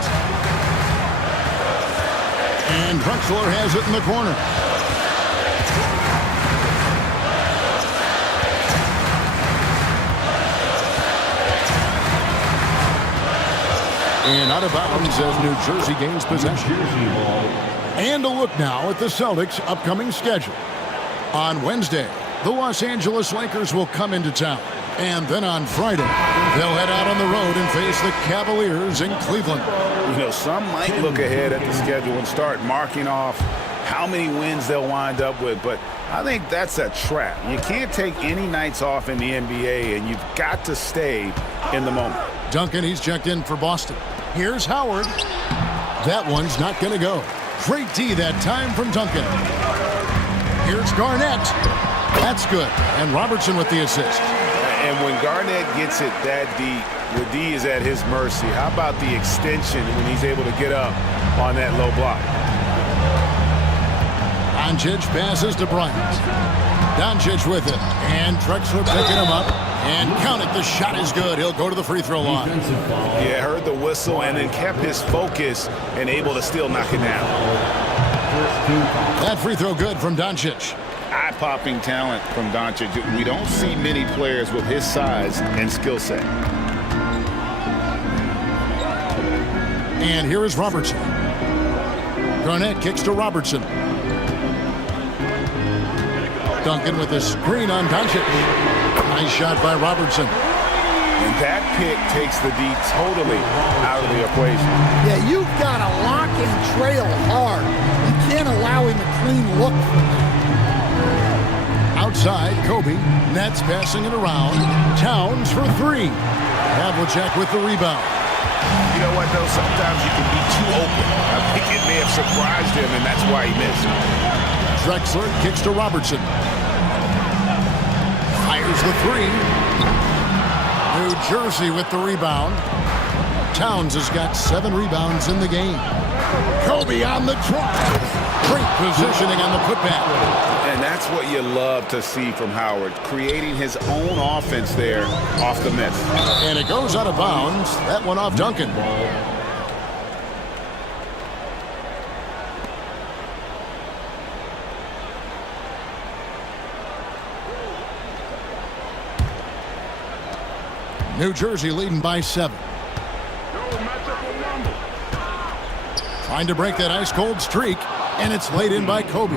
And Drexler has it in the corner. And out of bounds as New Jersey gains possession. And a look now at the Celtics' upcoming schedule. On Wednesday, the Los Angeles Lakers will come into town. And then on Friday, they'll head out on the road and face the Cavaliers in Cleveland. You know, some might look ahead at the schedule and start marking off how many wins they'll wind up with, but I think that's a trap. You can't take any nights off in the NBA, and you've got to stay in the moment. Duncan, he's checked in for Boston. Here's Howard. That one's not going to go. Great D that time from Duncan. Here's Garnett. That's good. And Robertson with the assist. And when Garnett gets it that deep, the D is at his mercy. How about the extension when he's able to get up on that low block? Doncic passes to Bryant. Doncic with it. And Drexler picking him up. And count it, the shot is good. He'll go to the free throw line. Yeah, heard the whistle and then kept his focus and able to still knock it down. That free throw good from Doncic. Eye-popping talent from Doncic. We don't see many players with his size and skill set. And here is Robertson. Garnett kicks to Robertson. Duncan with a screen on Doncic. Nice shot by Robertson. And that pick takes the D totally out of the equation. Yeah, you've got to lock and trail hard. You can't allow him a clean look. Outside, Kobe. Nets passing it around. Towns for 3. Havlicek with the rebound. You know what, though? Sometimes you can be too open. I think it may have surprised him, and that's why he missed. Drexler kicks to Robertson. Fires the 3. New Jersey with the rebound. Towns has got 7 rebounds in the game. Kobe on the drive. Great positioning on the putback. And that's what you love to see from Howard, creating his own offense there off the miss. And it goes out of bounds. That one off Duncan. New Jersey leading by 7. Trying to break that ice-cold streak, and it's laid in by Kobe.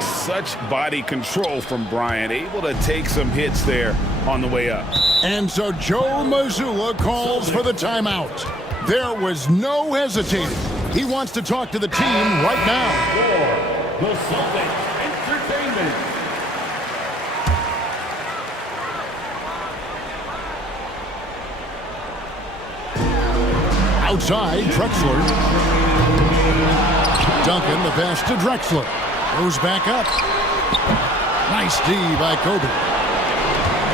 Such body control from Bryant, able to take some hits there on the way up. And so Joe Mazzulla calls for the timeout. There was no hesitating. He wants to talk to the team right now. The Celtics Entertainment. Outside, Drexler. Duncan, the pass to Drexler. Goes back up. Nice D by Kobe.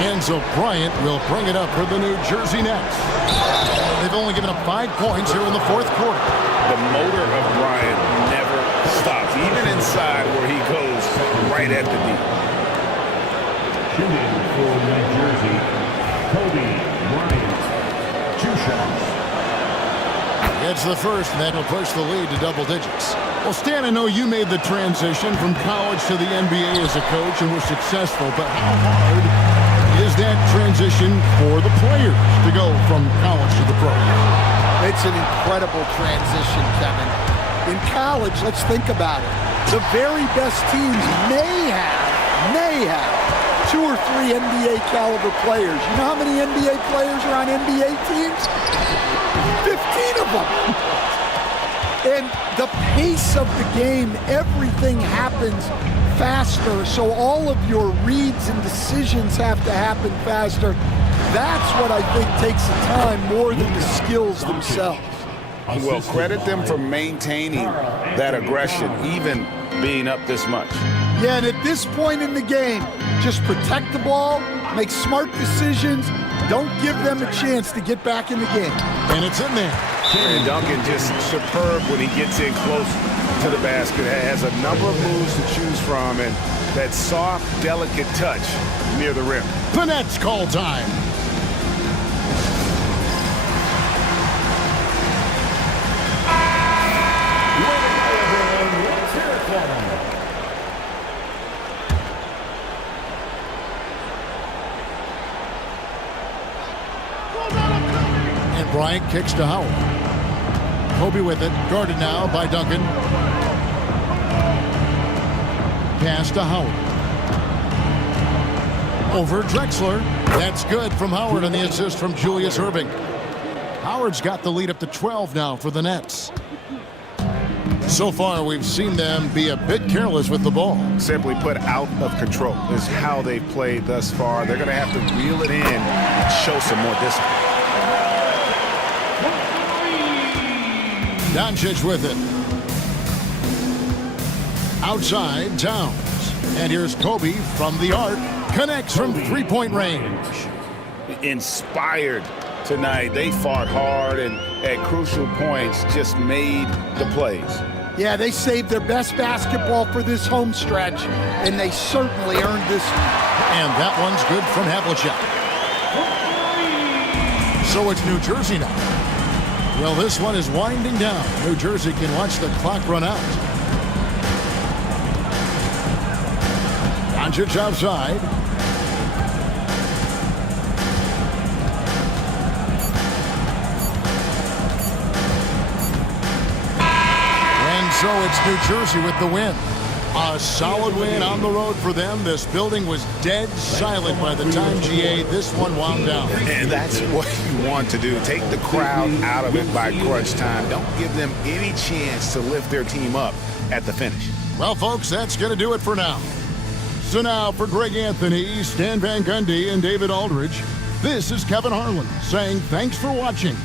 And so Bryant will bring it up for the New Jersey Nets. They've only given up 5 points here in the 4th quarter. The motor of Bryant never stops, even inside where he goes right at the D. Shooting for New Jersey, Kobe Bryant. 2 shots. Gets the first, and that'll push the lead to double digits. Well, Stan, I know you made the transition from college to the NBA as a coach and were successful, but how hard is that transition for the players to go from college to the pros? It's an incredible transition, Kevin. In college, let's think about it. The very best teams may have 2 or 3 NBA caliber players. You know how many NBA players are on NBA teams? 15 of them. And the pace of the game, everything happens faster, so all of your reads and decisions have to happen faster. That's what I think takes the time more than the skills themselves. Well, credit them for maintaining that aggression, even being up this much. Yeah, and at this point in the game, just protect the ball, make smart decisions, don't give them a chance to get back in the game. And it's in there. And Duncan just superb when he gets in close to the basket. Has a number of moves to choose from, and that soft, delicate touch near the rim. The Nets call time. And Bryant kicks to Howard. Kobe with it, guarded now by Duncan. Pass to Howard. Over Drexler. That's good from Howard on the assist from Julius Erving. Howard's got the lead up to 12 now for the Nets. So far, we've seen them be a bit careless with the ball. Simply put, out of control is how they've played thus far. They're going to have to reel it in and show some more discipline. Doncic with it. Outside, Towns. And here's Kobe from the arc. Connects from three-point range. Inspired tonight. They fought hard and at crucial points just made the plays. Yeah, they saved their best basketball for this home stretch, and they certainly earned this one. And that one's good from Havlicek. So it's New Jersey now. Well, this one is winding down. New Jersey can watch the clock run out. Doncic outside. And so it's New Jersey with the win. A solid win on the road for them. This building was dead silent by the time GA this one wound down. And that's what you want to do. Take the crowd out of it by crunch time. Don't give them any chance to lift their team up at the finish. Well, folks, that's going to do it for now. So now for Greg Anthony, Stan Van Gundy, and David Aldridge, this is Kevin Harlan saying thanks for watching.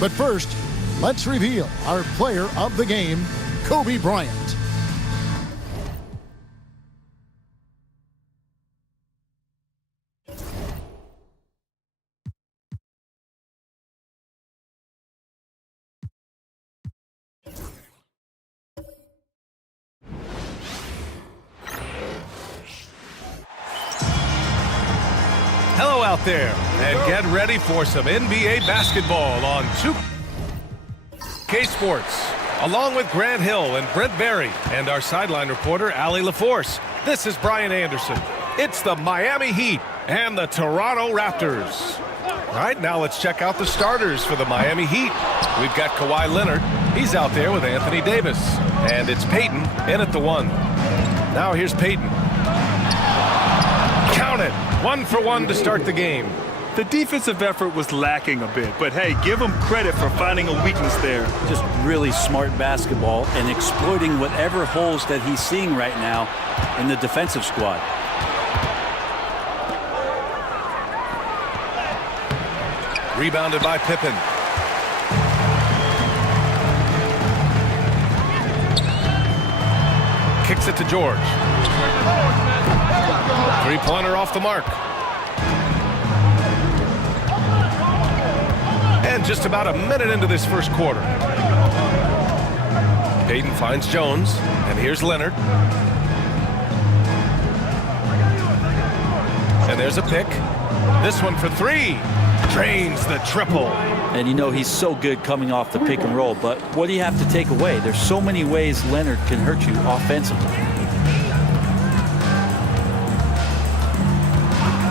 But first, let's reveal our player of the game, Kobe Bryant. Hello out there, and get ready for some NBA basketball on 2K Sports. Along with Grant Hill and Brent Berry and our sideline reporter, Allie LaForce, this is Brian Anderson. It's the Miami Heat and the Toronto Raptors. All right, now let's check out the starters for the Miami Heat. We've got Kawhi Leonard. He's out there with Anthony Davis. And it's Peyton in at the 1. Now here's Peyton. Count it. 1 for 1 to start the game. The defensive effort was lacking a bit, but hey, give him credit for finding a weakness there. Just really smart basketball and exploiting whatever holes that he's seeing right now in the defensive squad. Rebounded by Pippen. Kicks it to George. Three-pointer off the mark. And just about a minute into this first quarter. Payton finds Jones, and here's Leonard. And there's a pick. This one for 3. Drains the triple. And you know he's so good coming off the pick and roll, but what do you have to take away? There's so many ways Leonard can hurt you offensively.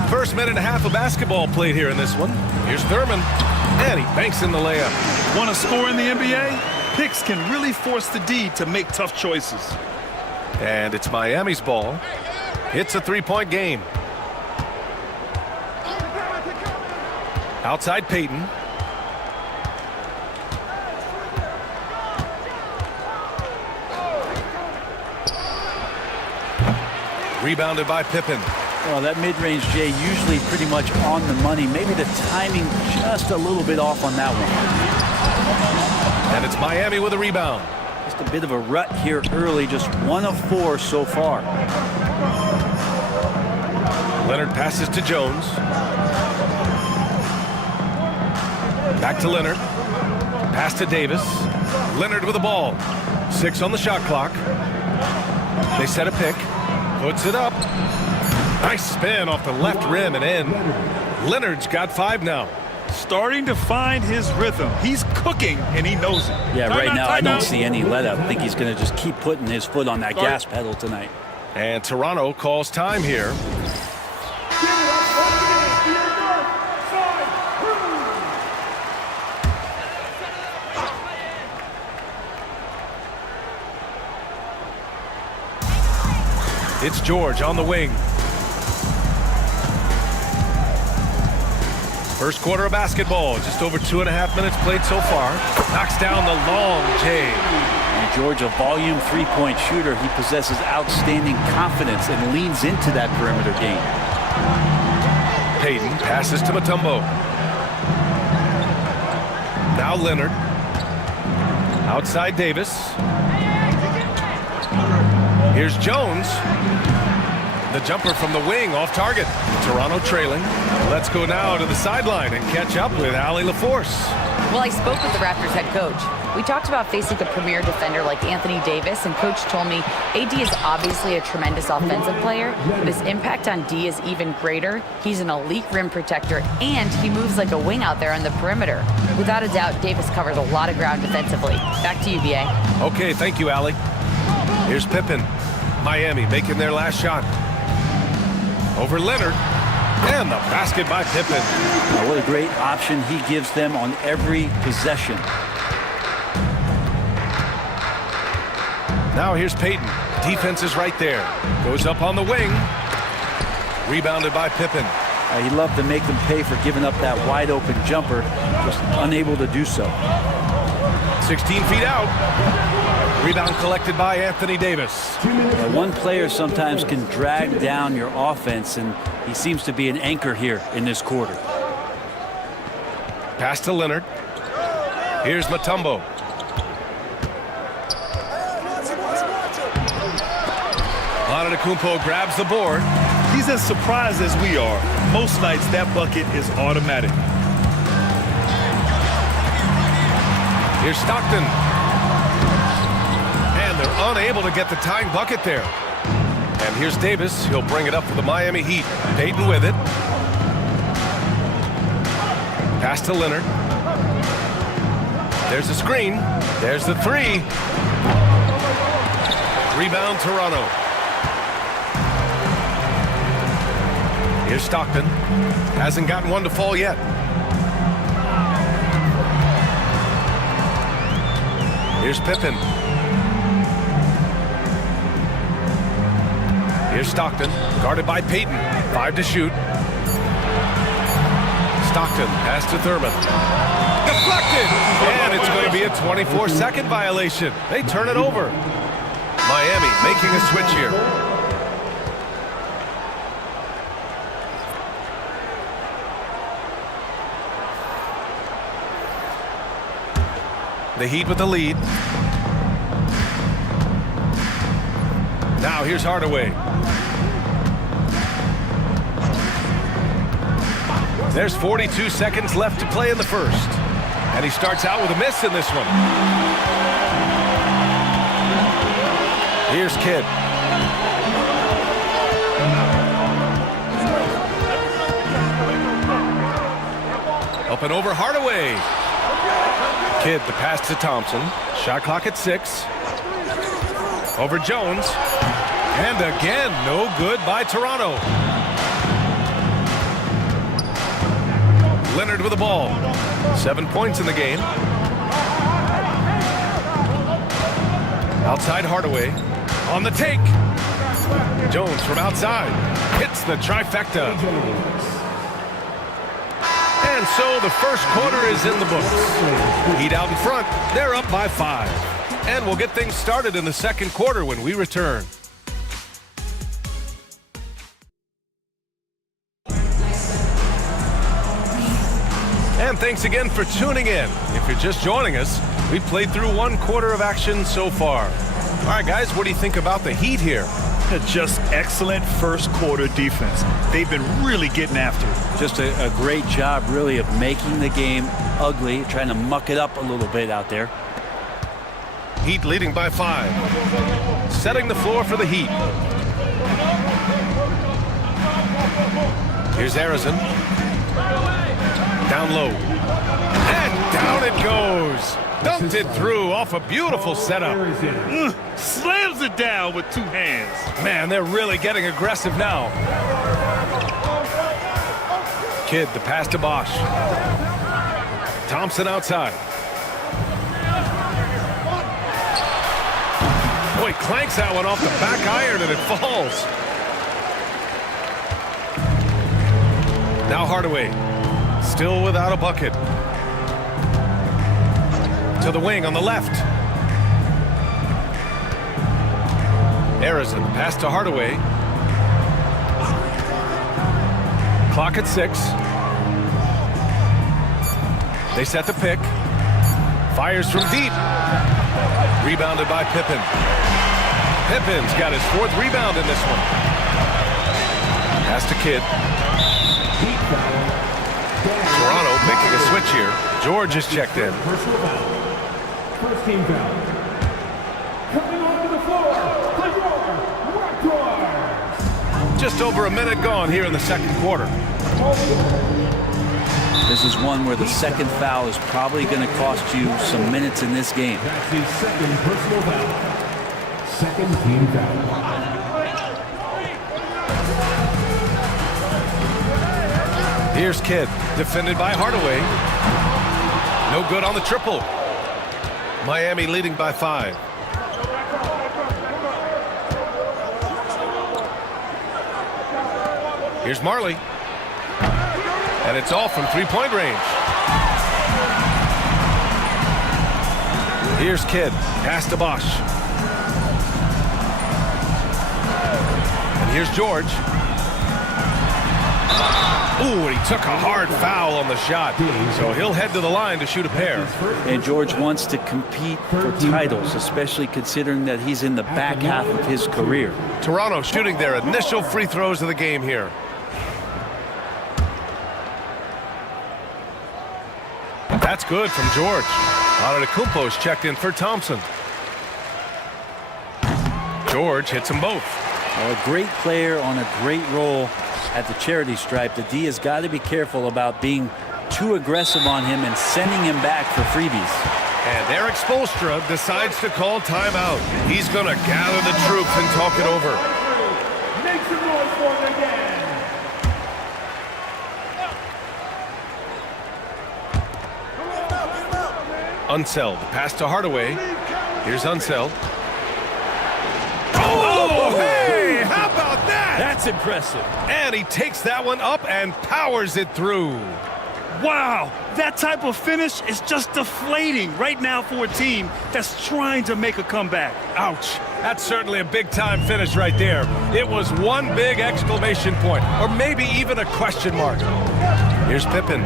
First minute and a half of basketball played here in this one. Here's Thurman, and he banks in the layup. Want to score in the NBA? Picks can really force the D to make tough choices. And it's Miami's ball. It's a 3-point game. Outside Payton. Rebounded by Pippen. Well, that mid-range, Jay, usually pretty much on the money. Maybe the timing just a little bit off on that one. And it's Miami with a rebound. Just a bit of a rut here early, just 1 of 4 so far. Leonard passes to Jones. Back to Leonard. Pass to Davis. Leonard with the ball. 6 on the shot clock. They set a pick. Puts it up. Nice spin off the left rim and in. Leonard's got 5 now. Starting to find his rhythm. He's cooking, and he knows it. Yeah, right now I don't see any let up. I think he's going to just keep putting his foot on that gas pedal tonight. And Toronto calls time here. It's George on the wing. First quarter of basketball, just over 2.5 minutes played so far. Knocks down the long J. And George, a volume three-point shooter. He possesses outstanding confidence and leans into that perimeter game. Payton passes to Mutombo. Now Leonard. Outside Davis. Here's Jones. The jumper from the wing off target. Toronto trailing. Let's go now to the sideline and catch up with Allie LaForce. Well, I spoke with the Raptors head coach. We talked about facing a premier defender like Anthony Davis, and coach told me AD is obviously a tremendous offensive player, but his impact on D is even greater. He's an elite rim protector, and he moves like a wing out there on the perimeter. Without a doubt, Davis covers a lot of ground defensively. Back to you, BA. Okay, thank you, Allie. Here's Pippen. Miami making their last shot. Over Leonard. And the basket by Pippen. Oh, what a great option he gives them on every possession. Now here's Payton. Defense is right there. Goes up on the wing. Rebounded by Pippen. He loved to make them pay for giving up that wide open jumper. Just unable to do so. 16 feet out. Rebound collected by Anthony Davis. One player sometimes can drag down your offense, and he seems to be an anchor here in this quarter. Pass to Leonard. Here's Mutombo. Antetokounmpo grabs the board. He's as surprised as we are. Most nights that bucket is automatic. Here's Stockton. And they're unable to get the tying bucket there. And here's Davis. He'll bring it up for the Miami Heat. Payton with it. Pass to Leonard. There's the screen. There's the three. Rebound Toronto. Here's Stockton. Hasn't gotten one to fall yet. Here's Pippen. Here's Stockton, guarded by Payton. 5 to shoot. Stockton, pass to Thurman. Deflected! And it's going to be a 24-second violation. They turn it over. Miami making a switch here. The Heat with the lead. Now here's Hardaway. There's 42 seconds left to play in the first. And he starts out with a miss in this one. Here's Kidd. Up and over Hardaway. Kidd, the pass to Thompson. Shot clock at 6. Over Jones. And again, no good by Toronto. Leonard with the ball. 7 points in the game. Outside Hardaway. On the take. Jones from outside. Hits the trifecta. And so the first quarter is in the books. Heat out in front. They're up by 5. And we'll get things started in the second quarter when we return. And thanks again for tuning in. If you're just joining us, we've played through one quarter of action so far. All right, guys, what do you think about the Heat here? Just excellent first quarter defense. They've been really getting after it. Just a great job, really, of making the game ugly, trying to muck it up a little bit out there. Heat leading by 5. Setting the floor for the Heat. Here's Harrison. Down low. And down it goes. Dumped it through off a beautiful setup. Slams it down with 2 hands. Man, they're really getting aggressive now. Kidd, the pass to Bosch. Thompson outside. Boy, clanks that one off the back iron and it falls. Now Hardaway. Still without a bucket. To the wing on the left. Harrison, pass to Hardaway. Clock at 6. They set the pick. Fires from deep. Rebounded by Pippen. Pippen's got his 4th rebound in this one. Pass to Kidd. Toronto making a switch here. George is checked in. First team foul. Coming onto the floor, the Raptors. Just over a minute gone here in the second quarter. This is one where the second foul is probably going to cost you some minutes in this game. That's his second personal foul. Second team foul. Here's Kidd, defended by Hardaway. No good on the triple. Miami leading by 5. Here's Marley. And it's off from 3-point range. Here's Kidd. Pass to Bosch. And here's George. Ooh, and he took a hard foul on the shot. So he'll head to the line to shoot a pair. And George wants to compete for titles, especially considering that he's in the back half of his career. Toronto shooting their initial free throws of the game here. That's good from George. Antetokounmpo's checked in for Thompson. George hits them both. A great player on a great role at the charity stripe. The D has got to be careful about being too aggressive on him and sending him back for freebies. And Eric Spoelstra decides to call timeout. He's going to gather the troops and talk it over. Make some noise for him again. Unseld, pass to Hardaway. Here's Unseld. Oh, hey, how about that? That's impressive. And he takes that one up and powers it through. Wow, that type of finish is just deflating right now for a team that's trying to make a comeback. Ouch. That's certainly a big-time finish right there. It was one big exclamation point, or maybe even a question mark. Here's Pippen.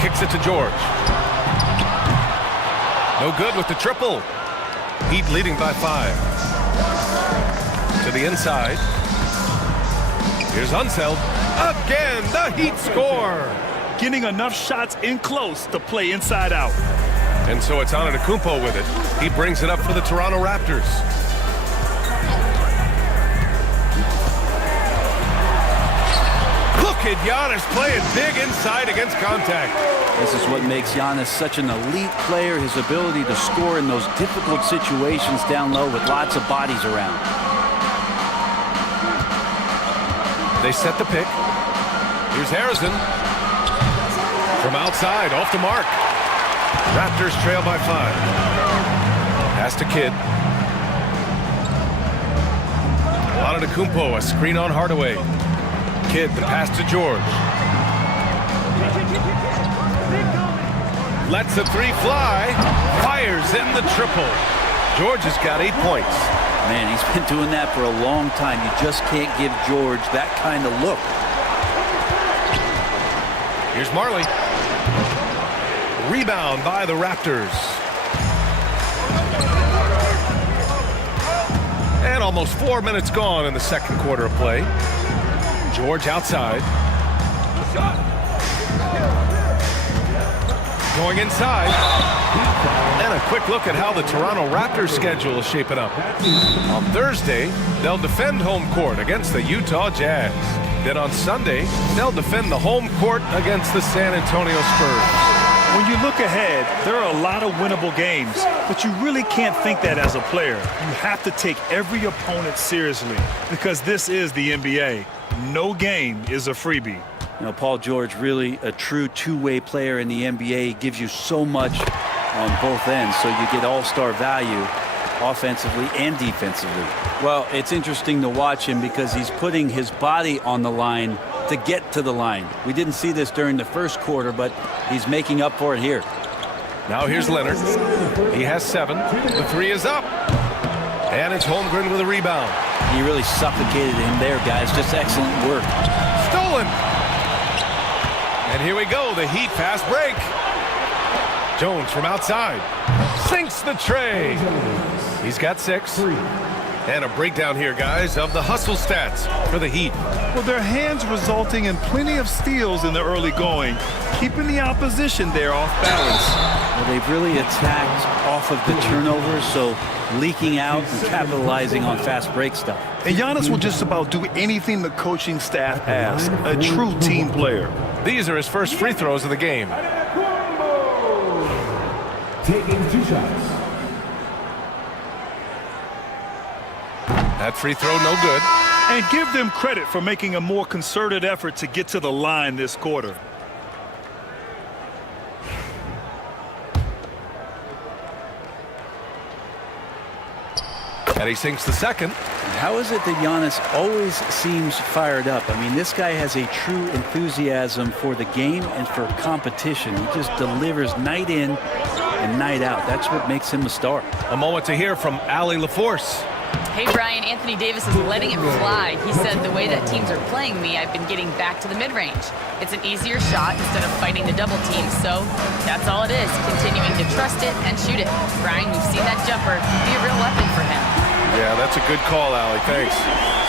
Kicks it to George. No good with the triple. Heat leading by 5. To the inside. Here's Unseld. Again, the Heat score. Getting enough shots in close to play inside out. And so it's Antetokounmpo with it. He brings it up for the Toronto Raptors. Look at Giannis playing big inside against contact. This is what makes Giannis such an elite player, his ability to score in those difficult situations down low with lots of bodies around. They set the pick. Here's Harrison. From outside, off the mark. Raptors trail by 5. Pass to Kidd. Antetokounmpo, a screen on Hardaway. Kidd, the pass to George. Lets a three fly. Fires in the triple. George has got 8 points. Man, he's been doing that for a long time. You just can't give George that kind of look. Here's Marley. Rebound by the Raptors. And almost 4 minutes gone in the second quarter of play. George outside. Going inside. And a quick look at how the Toronto Raptors schedule is shaping up. On Thursday, they'll defend home court against the Utah Jazz. Then on Sunday, they'll defend the home court against the San Antonio Spurs. When you look ahead, there are a lot of winnable games, but you really can't think that as a player. You have to take every opponent seriously because this is the NBA. No game is a freebie. You know, Paul George, really a true two-way player in the NBA. He gives you so much on both ends, so you get all-star value offensively and defensively. Well, it's interesting to watch him because he's putting his body on the line to get to the line. We didn't see this during the first quarter, but he's making up for it here. Now here's Leonard. He has 7. The three is up. And it's Holmgren with a rebound. He really suffocated him there, guys. Just excellent work. Stolen. And here we go, the Heat fast break. Jones from outside. Sinks the tray. He's got 6. And a breakdown here, guys, of the hustle stats for the Heat. Well, their hands resulting in plenty of steals in the early going, keeping the opposition there off balance. Well, they've really attacked off of the turnovers, so leaking out and capitalizing on fast break stuff. And Giannis will just about do anything the coaching staff asks, a true team player. These are his first free throws of the game. Taking 2 shots. That free throw no good. And give them credit for making a more concerted effort to get to the line this quarter. And he sinks the second. How is it that Giannis always seems fired up? I mean, this guy has a true enthusiasm for the game and for competition. He just delivers night in and night out. That's what makes him a star. A moment to hear from Allie LaForce. Hey, Brian, Anthony Davis is letting it fly. He said, the way that teams are playing me, I've been getting back to the mid-range. It's an easier shot instead of fighting the double team, so that's all it is, continuing to trust it and shoot it. Brian, we've seen that jumper be a real weapon for him. Yeah, that's a good call, Allie. Thanks.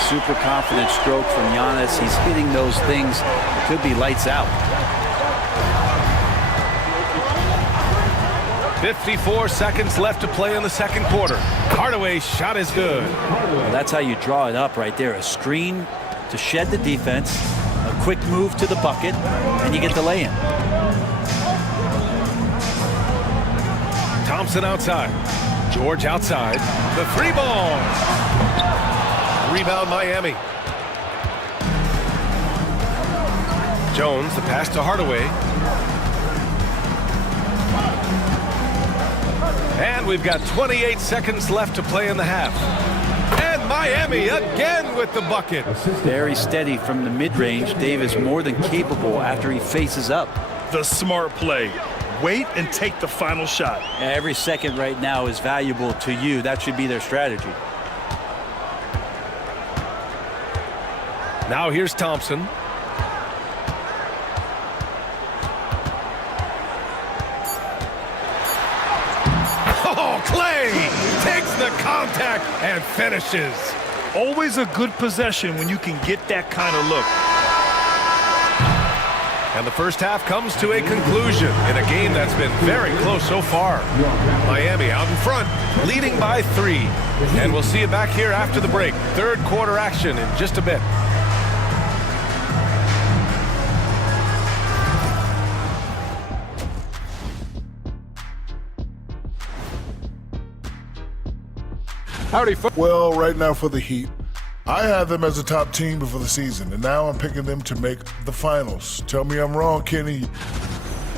Super confident stroke from Giannis. He's hitting those things. It could be lights out. 54 seconds left to play in the second quarter. Hardaway's shot is good. Well, that's how you draw it up right there. A screen to shed the defense, a quick move to the bucket, and you get the lay-in. Thompson outside. George outside. The 3-ball. Rebound Miami. Jones, the pass to Hardaway. And we've got 28 seconds left to play in the half. And Miami again with the bucket. Very steady from the mid-range. Davis more than capable after he faces up. The smart play. Wait and take the final shot. Every second right now is valuable to you. That should be their strategy. Now here's Thompson. Oh, Clay takes the contact and finishes. Always a good possession when you can get that kind of look. And the first half comes to a conclusion in a game that's been very close so far. Miami out in front, leading by 3. And we'll see you back here after the break. Third quarter action in just a bit. Howdy, well, right now for the Heat, I had them as a top team before the season, and now I'm picking them to make the finals. Tell me I'm wrong, Kenny.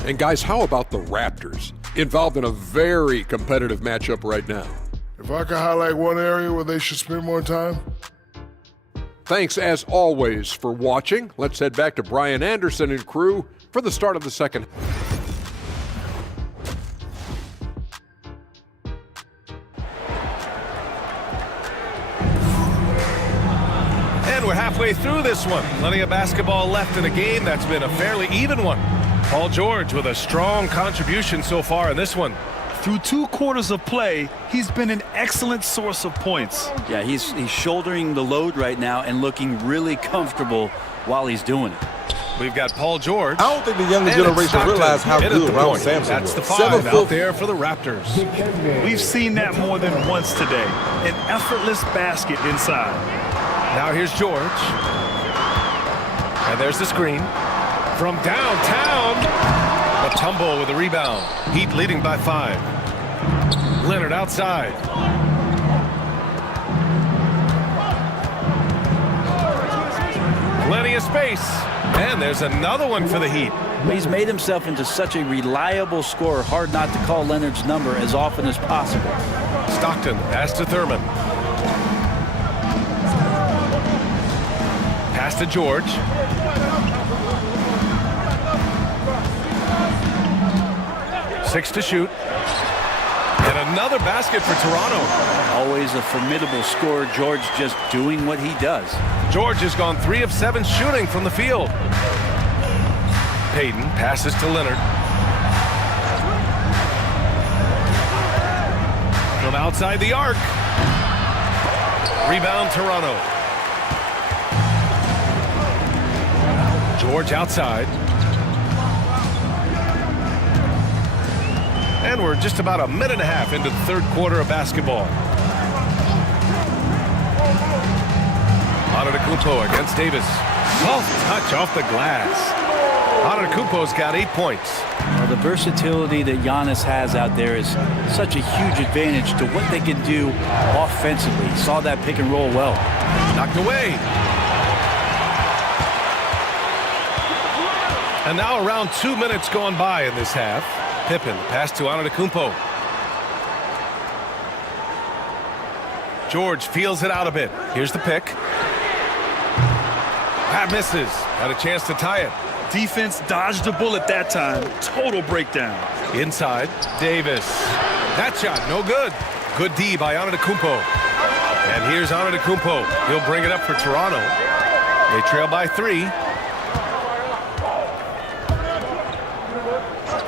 And guys, how about the Raptors? Involved in a very competitive matchup right now. If I could highlight one area where they should spend more time, Thanks, as always, for watching. Let's head back to Brian Anderson and crew for the start of the second. And we're halfway through this one. Plenty of basketball left in a game that's been a fairly even one. Paul George with a strong contribution so far in this one. Through 2 quarters of play, he's been an excellent source of points. Yeah, he's shouldering the load right now and looking really comfortable while he's doing it. We've got Paul George. I don't think the younger generation realize how good Ron Sampson was. That's the 5 out there for the Raptors. We've seen that more than once today. An effortless basket inside. Now here's George. And there's the screen. From downtown, a tumble with a rebound. Heat leading by 5. Leonard outside. Plenty of space. And there's another one for the Heat. He's made himself into such a reliable scorer, hard not to call Leonard's number as often as possible. Stockton, pass to Thurman. Pass to George. Six to shoot. And another basket for Toronto. Always a formidable scorer. George just doing what he does. George has gone 3 of 7 shooting from the field. Payton passes to Leonard. From outside the arc. Rebound Toronto. George outside. And we're just about a minute and a half into the third quarter of basketball. Antetokounmpo against Davis. Soft touch off the glass. Antetokounmpo's got 8 points. Well, the versatility that Giannis has out there is such a huge advantage to what they can do offensively. Saw that pick and roll well. Knocked away. And now around 2 minutes gone by in this half. Pippen, pass to Antetokounmpo. George feels it out a bit. Here's the pick. That misses. Had a chance to tie it. Defense dodged a bullet that time. Total breakdown. Inside, Davis. That shot, no good. Good D by Antetokounmpo. And here's Antetokounmpo. He'll bring it up for Toronto. They trail by 3.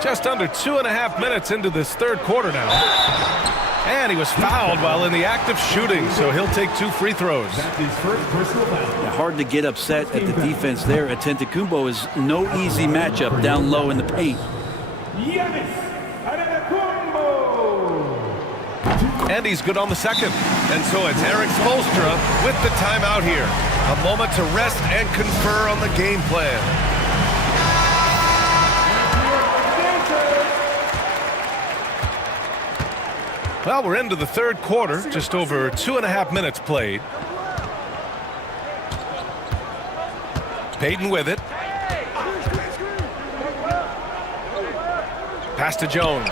Just under 2.5 minutes into this third quarter now. And he was fouled while in the act of shooting, so he'll take 2 free throws. Hard to get upset at the defense there. Antetokounmpo is no easy matchup down low in the paint. And he's good on the second. And so it's Eric Spoelstra with the timeout here. A moment to rest and confer on the game plan. Well, we're into the third quarter, just over 2.5 minutes played. Payton with it. Pass to Jones.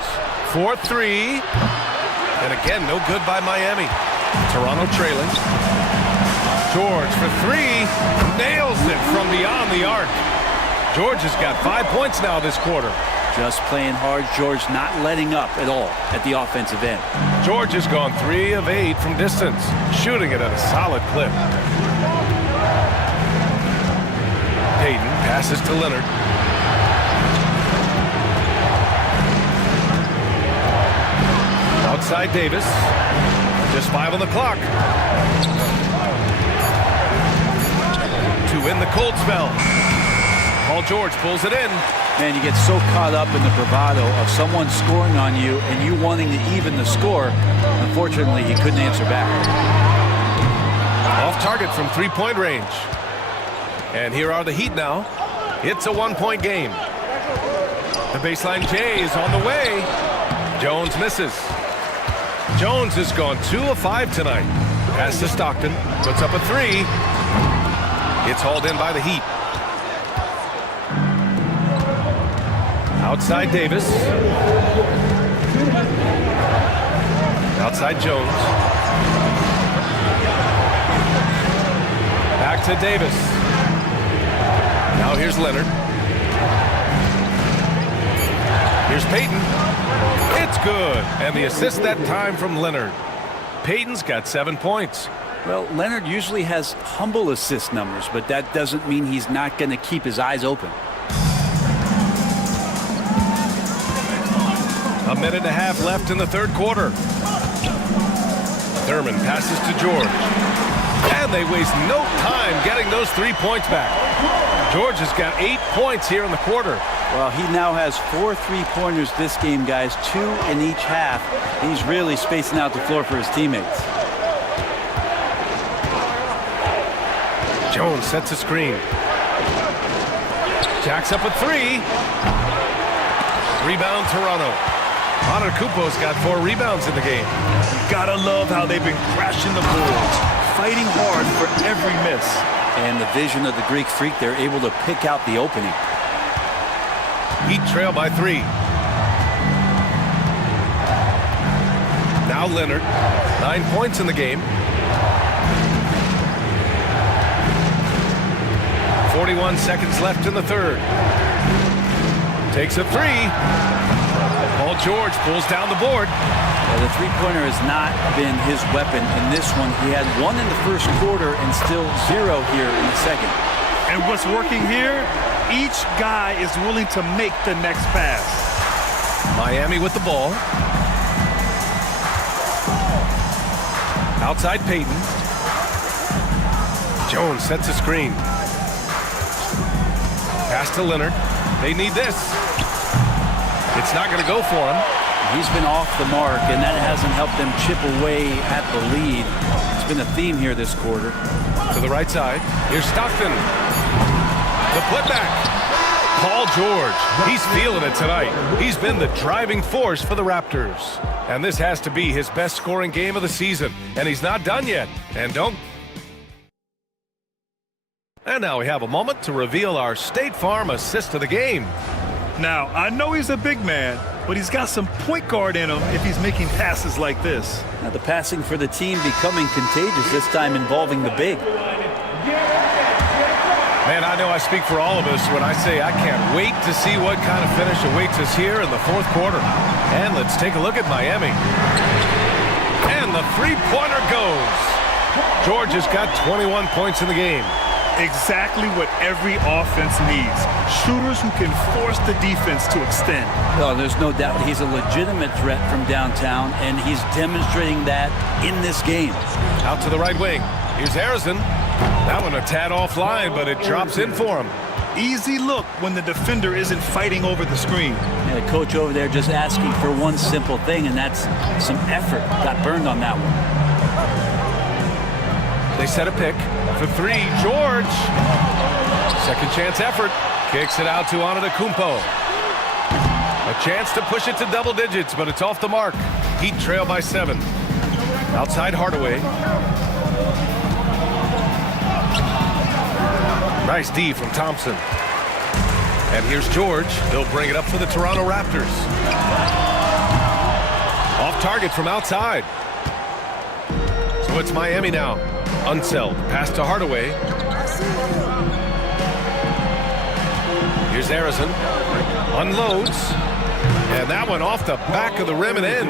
4-3. And again, no good by Miami. Toronto trailing. George for 3. Nails it from beyond the arc. George has got 5 points now this quarter. Just playing hard. George not letting up at all at the offensive end. George has gone 3 of 8 from distance, shooting it at a solid clip. Payton passes to Leonard. Outside Davis. Just 5 on the clock. To win the cold spell. Paul George pulls it in. Man, you get so caught up in the bravado of someone scoring on you and you wanting to even the score. Unfortunately, he couldn't answer back. Off target from 3-point range. And here are the Heat now. It's a 1-point game. The baseline J is on the way. Jones misses. Jones has gone 2 of 5 tonight. Pass to Stockton. Puts up a 3. It's hauled in by the Heat. Outside Davis. Outside Jones. Back to Davis. Now here's Leonard. Here's Payton. It's good. And the assist that time from Leonard. Payton's got 7 points. Well, Leonard usually has humble assist numbers, but that doesn't mean he's not going to keep his eyes open. A minute and a half left in the third quarter. Thurman passes to George. And they waste no time getting those 3 points back. George has got 8 points here in the quarter. Well, he now has 4 3-pointers this game, guys, 2 in each half. He's really spacing out the floor for his teammates. Jones sets a screen. Jacks up a 3. Rebound, Toronto. Antetokounmpo's got 4 rebounds in the game. Gotta love how they've been crashing the boards, fighting hard for every miss. And the vision of the Greek Freak, they're able to pick out the opening. Heat trail by 3. Now Leonard, 9 points in the game. 41 seconds left in the third. Takes a 3. Paul George pulls down the board. Well, the three-pointer has not been his weapon in this one. He had 1 in the first quarter and still 0 here in the second. And what's working here? Each guy is willing to make the next pass. Miami with the ball. Outside Payton. Jones sets a screen. Pass to Leonard. They need this. It's not going to go for him. He's been off the mark, and that hasn't helped them chip away at the lead. It's been a theme here this quarter. To the right side. Here's Stockton. The putback. Paul George. He's feeling it tonight. He's been the driving force for the Raptors. And this has to be his best scoring game of the season. And he's not done yet. And now we have a moment to reveal our State Farm assist of the game. Now, I know he's a big man, but he's got some point guard in him if he's making passes like this. Now the passing for the team becoming contagious, this time involving the big. Man, I know I speak for all of us when I say I can't wait to see what kind of finish awaits us here in the fourth quarter. And let's take a look at Miami. And the three-pointer goes. George has got 21 points in the game. Exactly what every offense needs. Shooters who can force the defense to extend. Well, there's no doubt he's a legitimate threat from downtown, and he's demonstrating that in this game. Out to the right wing. Here's Harrison. That one a tad offline, but it drops in for him. Easy look when the defender isn't fighting over the screen. Yeah, the coach over there just asking for one simple thing, and that's some effort. Got burned on that one. They set a pick for 3. George. Second chance effort. Kicks it out to Antetokounmpo. A chance to push it to double digits, but it's off the mark. Heat trail by 7. Outside Hardaway. Nice D from Thompson. And here's George. He'll bring it up for the Toronto Raptors. Off target from outside. So it's Miami now. Unseld. Pass to Hardaway. Here's Harrison. Unloads. And that one off the back of the rim and in.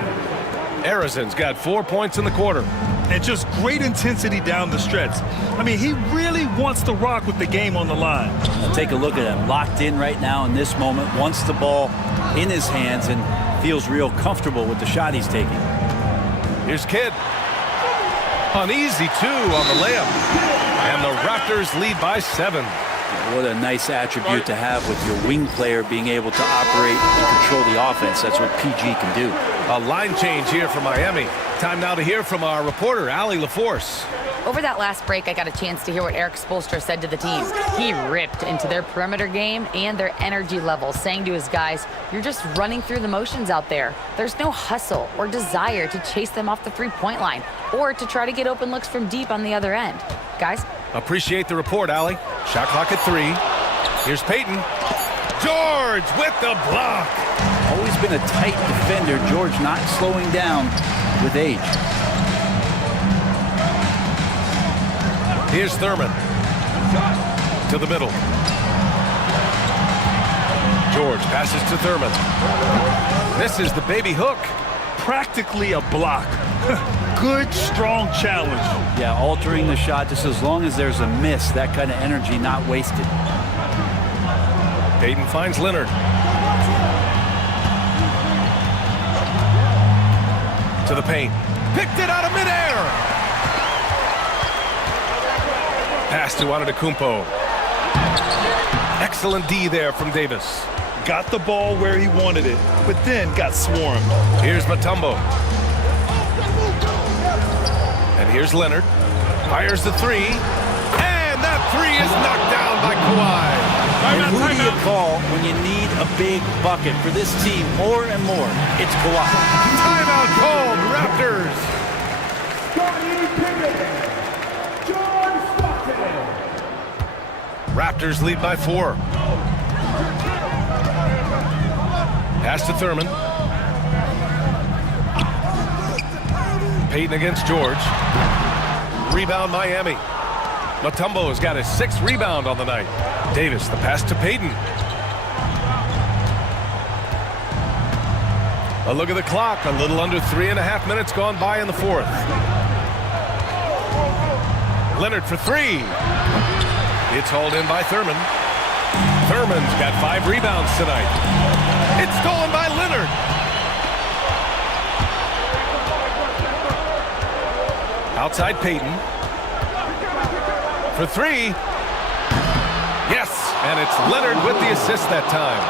Harrison's got 4 points in the quarter. And just great intensity down the stretch. I mean, he really wants to rock with the game on the line. Well, take a look at him. Locked in right now in this moment. Wants the ball in his hands and feels real comfortable with the shot he's taking. Here's Kidd. An easy 2 on the layup. And the Raptors lead by 7. What a nice attribute to have with your wing player being able to operate and control the offense. That's what PG can do. A line change here for Miami. Time now to hear from our reporter, Allie LaForce. Over that last break, I got a chance to hear what Eric Spoelstra said to the team. He ripped into their perimeter game and their energy levels, saying to his guys, you're just running through the motions out there. There's no hustle or desire to chase them off the three-point line or to try to get open looks from deep on the other end. Guys? Appreciate the report, Allie. Shot clock at 3. Here's Payton. George with the block. Always been a tight defender. George not slowing down with age. Here's Thurman. To the middle. George passes to Thurman. Misses the baby hook. Practically a block. Good, strong challenge. Yeah, altering the shot just as long as there's a miss. That kind of energy not wasted. Payton finds Leonard. To the paint. Picked it out of midair. Pass to Antetokounmpo. Excellent D there from Davis. Got the ball where he wanted it, but then got swarmed. Here's Mutombo. And here's Leonard. Fires the three. And that three is knocked down by Kawhi. And who do you call when you need a big bucket for this team more and more? It's Kawhi. Timeout called, Raptors. Raptors lead by 4. Pass to Thurman. Payton against George. Rebound Miami. Mutombo has got his 6th rebound on the night. Davis, the pass to Payton. A look at the clock. A little under 3.5 minutes gone by in the 4th. Leonard for 3. It's hauled in by Thurman. Thurman's got 5 rebounds tonight. It's stolen by Leonard. Outside Payton. For 3. Yes, and it's Leonard with the assist that time.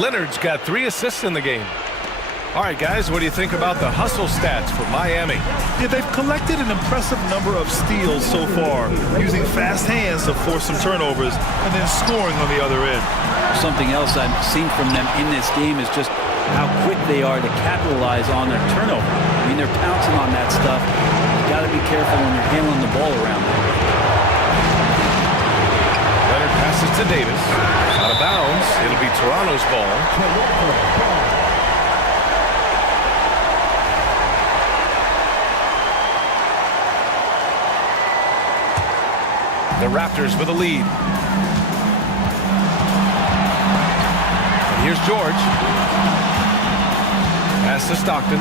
Leonard's got 3 assists in the game. All right, guys, what do you think about the hustle stats for Miami? Yeah, they've collected an impressive number of steals so far, using fast hands to force some turnovers and then scoring on the other end. Something else I've seen from them in this game is just how quick they are to capitalize on their turnover. I mean, they're pouncing on that stuff. You got to be careful when you're handling the ball around them. Leonard passes to Davis. Out of bounds. It'll be Toronto's ball. The Raptors with a lead. And here's George. Pass to Stockton.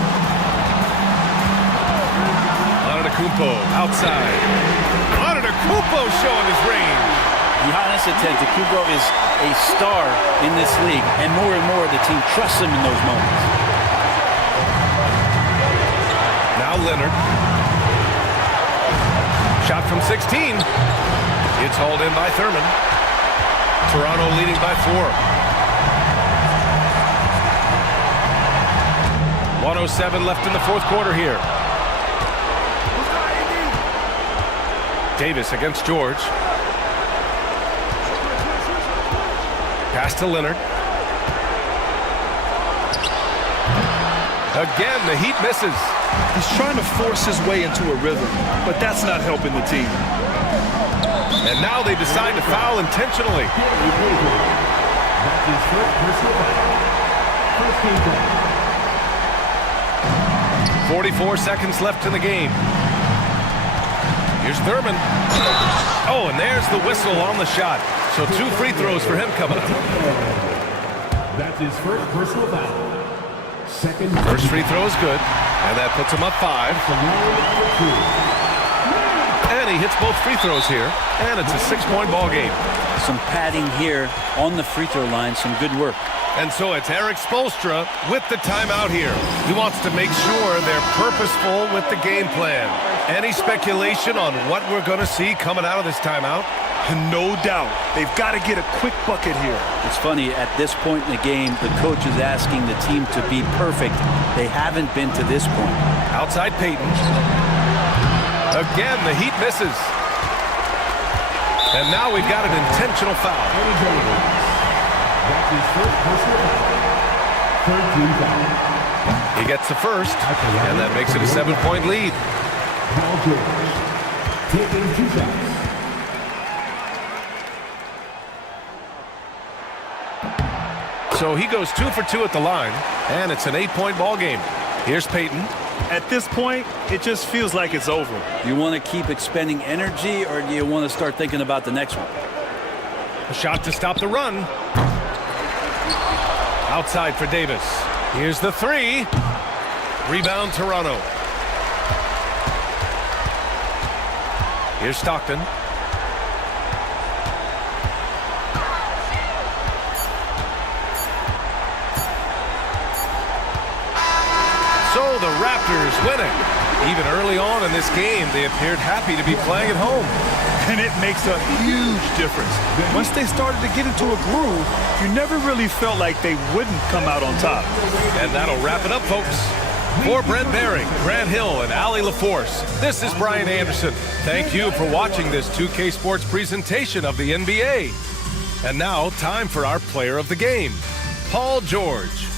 Antetokounmpo outside. Antetokounmpo showing his range. Giannis Antetokounmpo is a star in this league, and more the team trusts him in those moments. Now Leonard. Shot from 16. It's hauled in by Thurman. Toronto leading by 4. 1:07 left in the 4th quarter here. Davis against George. Pass to Leonard. Again, the Heat misses. He's trying to force his way into a rhythm, but that's not helping the team. And now they decide to foul intentionally. 44 seconds left in the game. Here's Thurman. Oh, and there's the whistle on the shot. So 2 free throws for him coming up. That's his first personal foul. First free throw is good, and that puts him up 5. And he hits both free throws here, and it's a 6-point ball game. Some padding here on the free throw line, some good work. And so it's Eric Spoelstra with the timeout here. He wants to make sure they're purposeful with the game plan. Any speculation on what we're going to see coming out of this timeout? No doubt. They've got to get a quick bucket here. It's funny, at this point in the game, the coach is asking the team to be perfect. They haven't been to this point. Outside Payton. Again, the Heat misses. And now we've got an intentional foul. He gets the first, and that makes it a 7-point lead. Taking 2 shots. So he goes 2 for 2 at the line, and it's an 8-point ball game. Here's Payton. At this point, it just feels like it's over. You want to keep expending energy, or do you want to start thinking about the next one? A shot to stop the run. Outside for Davis. Here's the three. Rebound Toronto. Here's Stockton. So the Raptors win it. Even early on in this game, they appeared happy to be playing at home. And it makes a huge difference. Once they started to get into a groove, you never really felt like they wouldn't come out on top. And that'll wrap it up, folks. For Brent Behring, Grant Hill, and Allie LaForce, this is Brian Anderson. Thank you for watching this 2K Sports presentation of the NBA. And now, time for our player of the game, Paul George.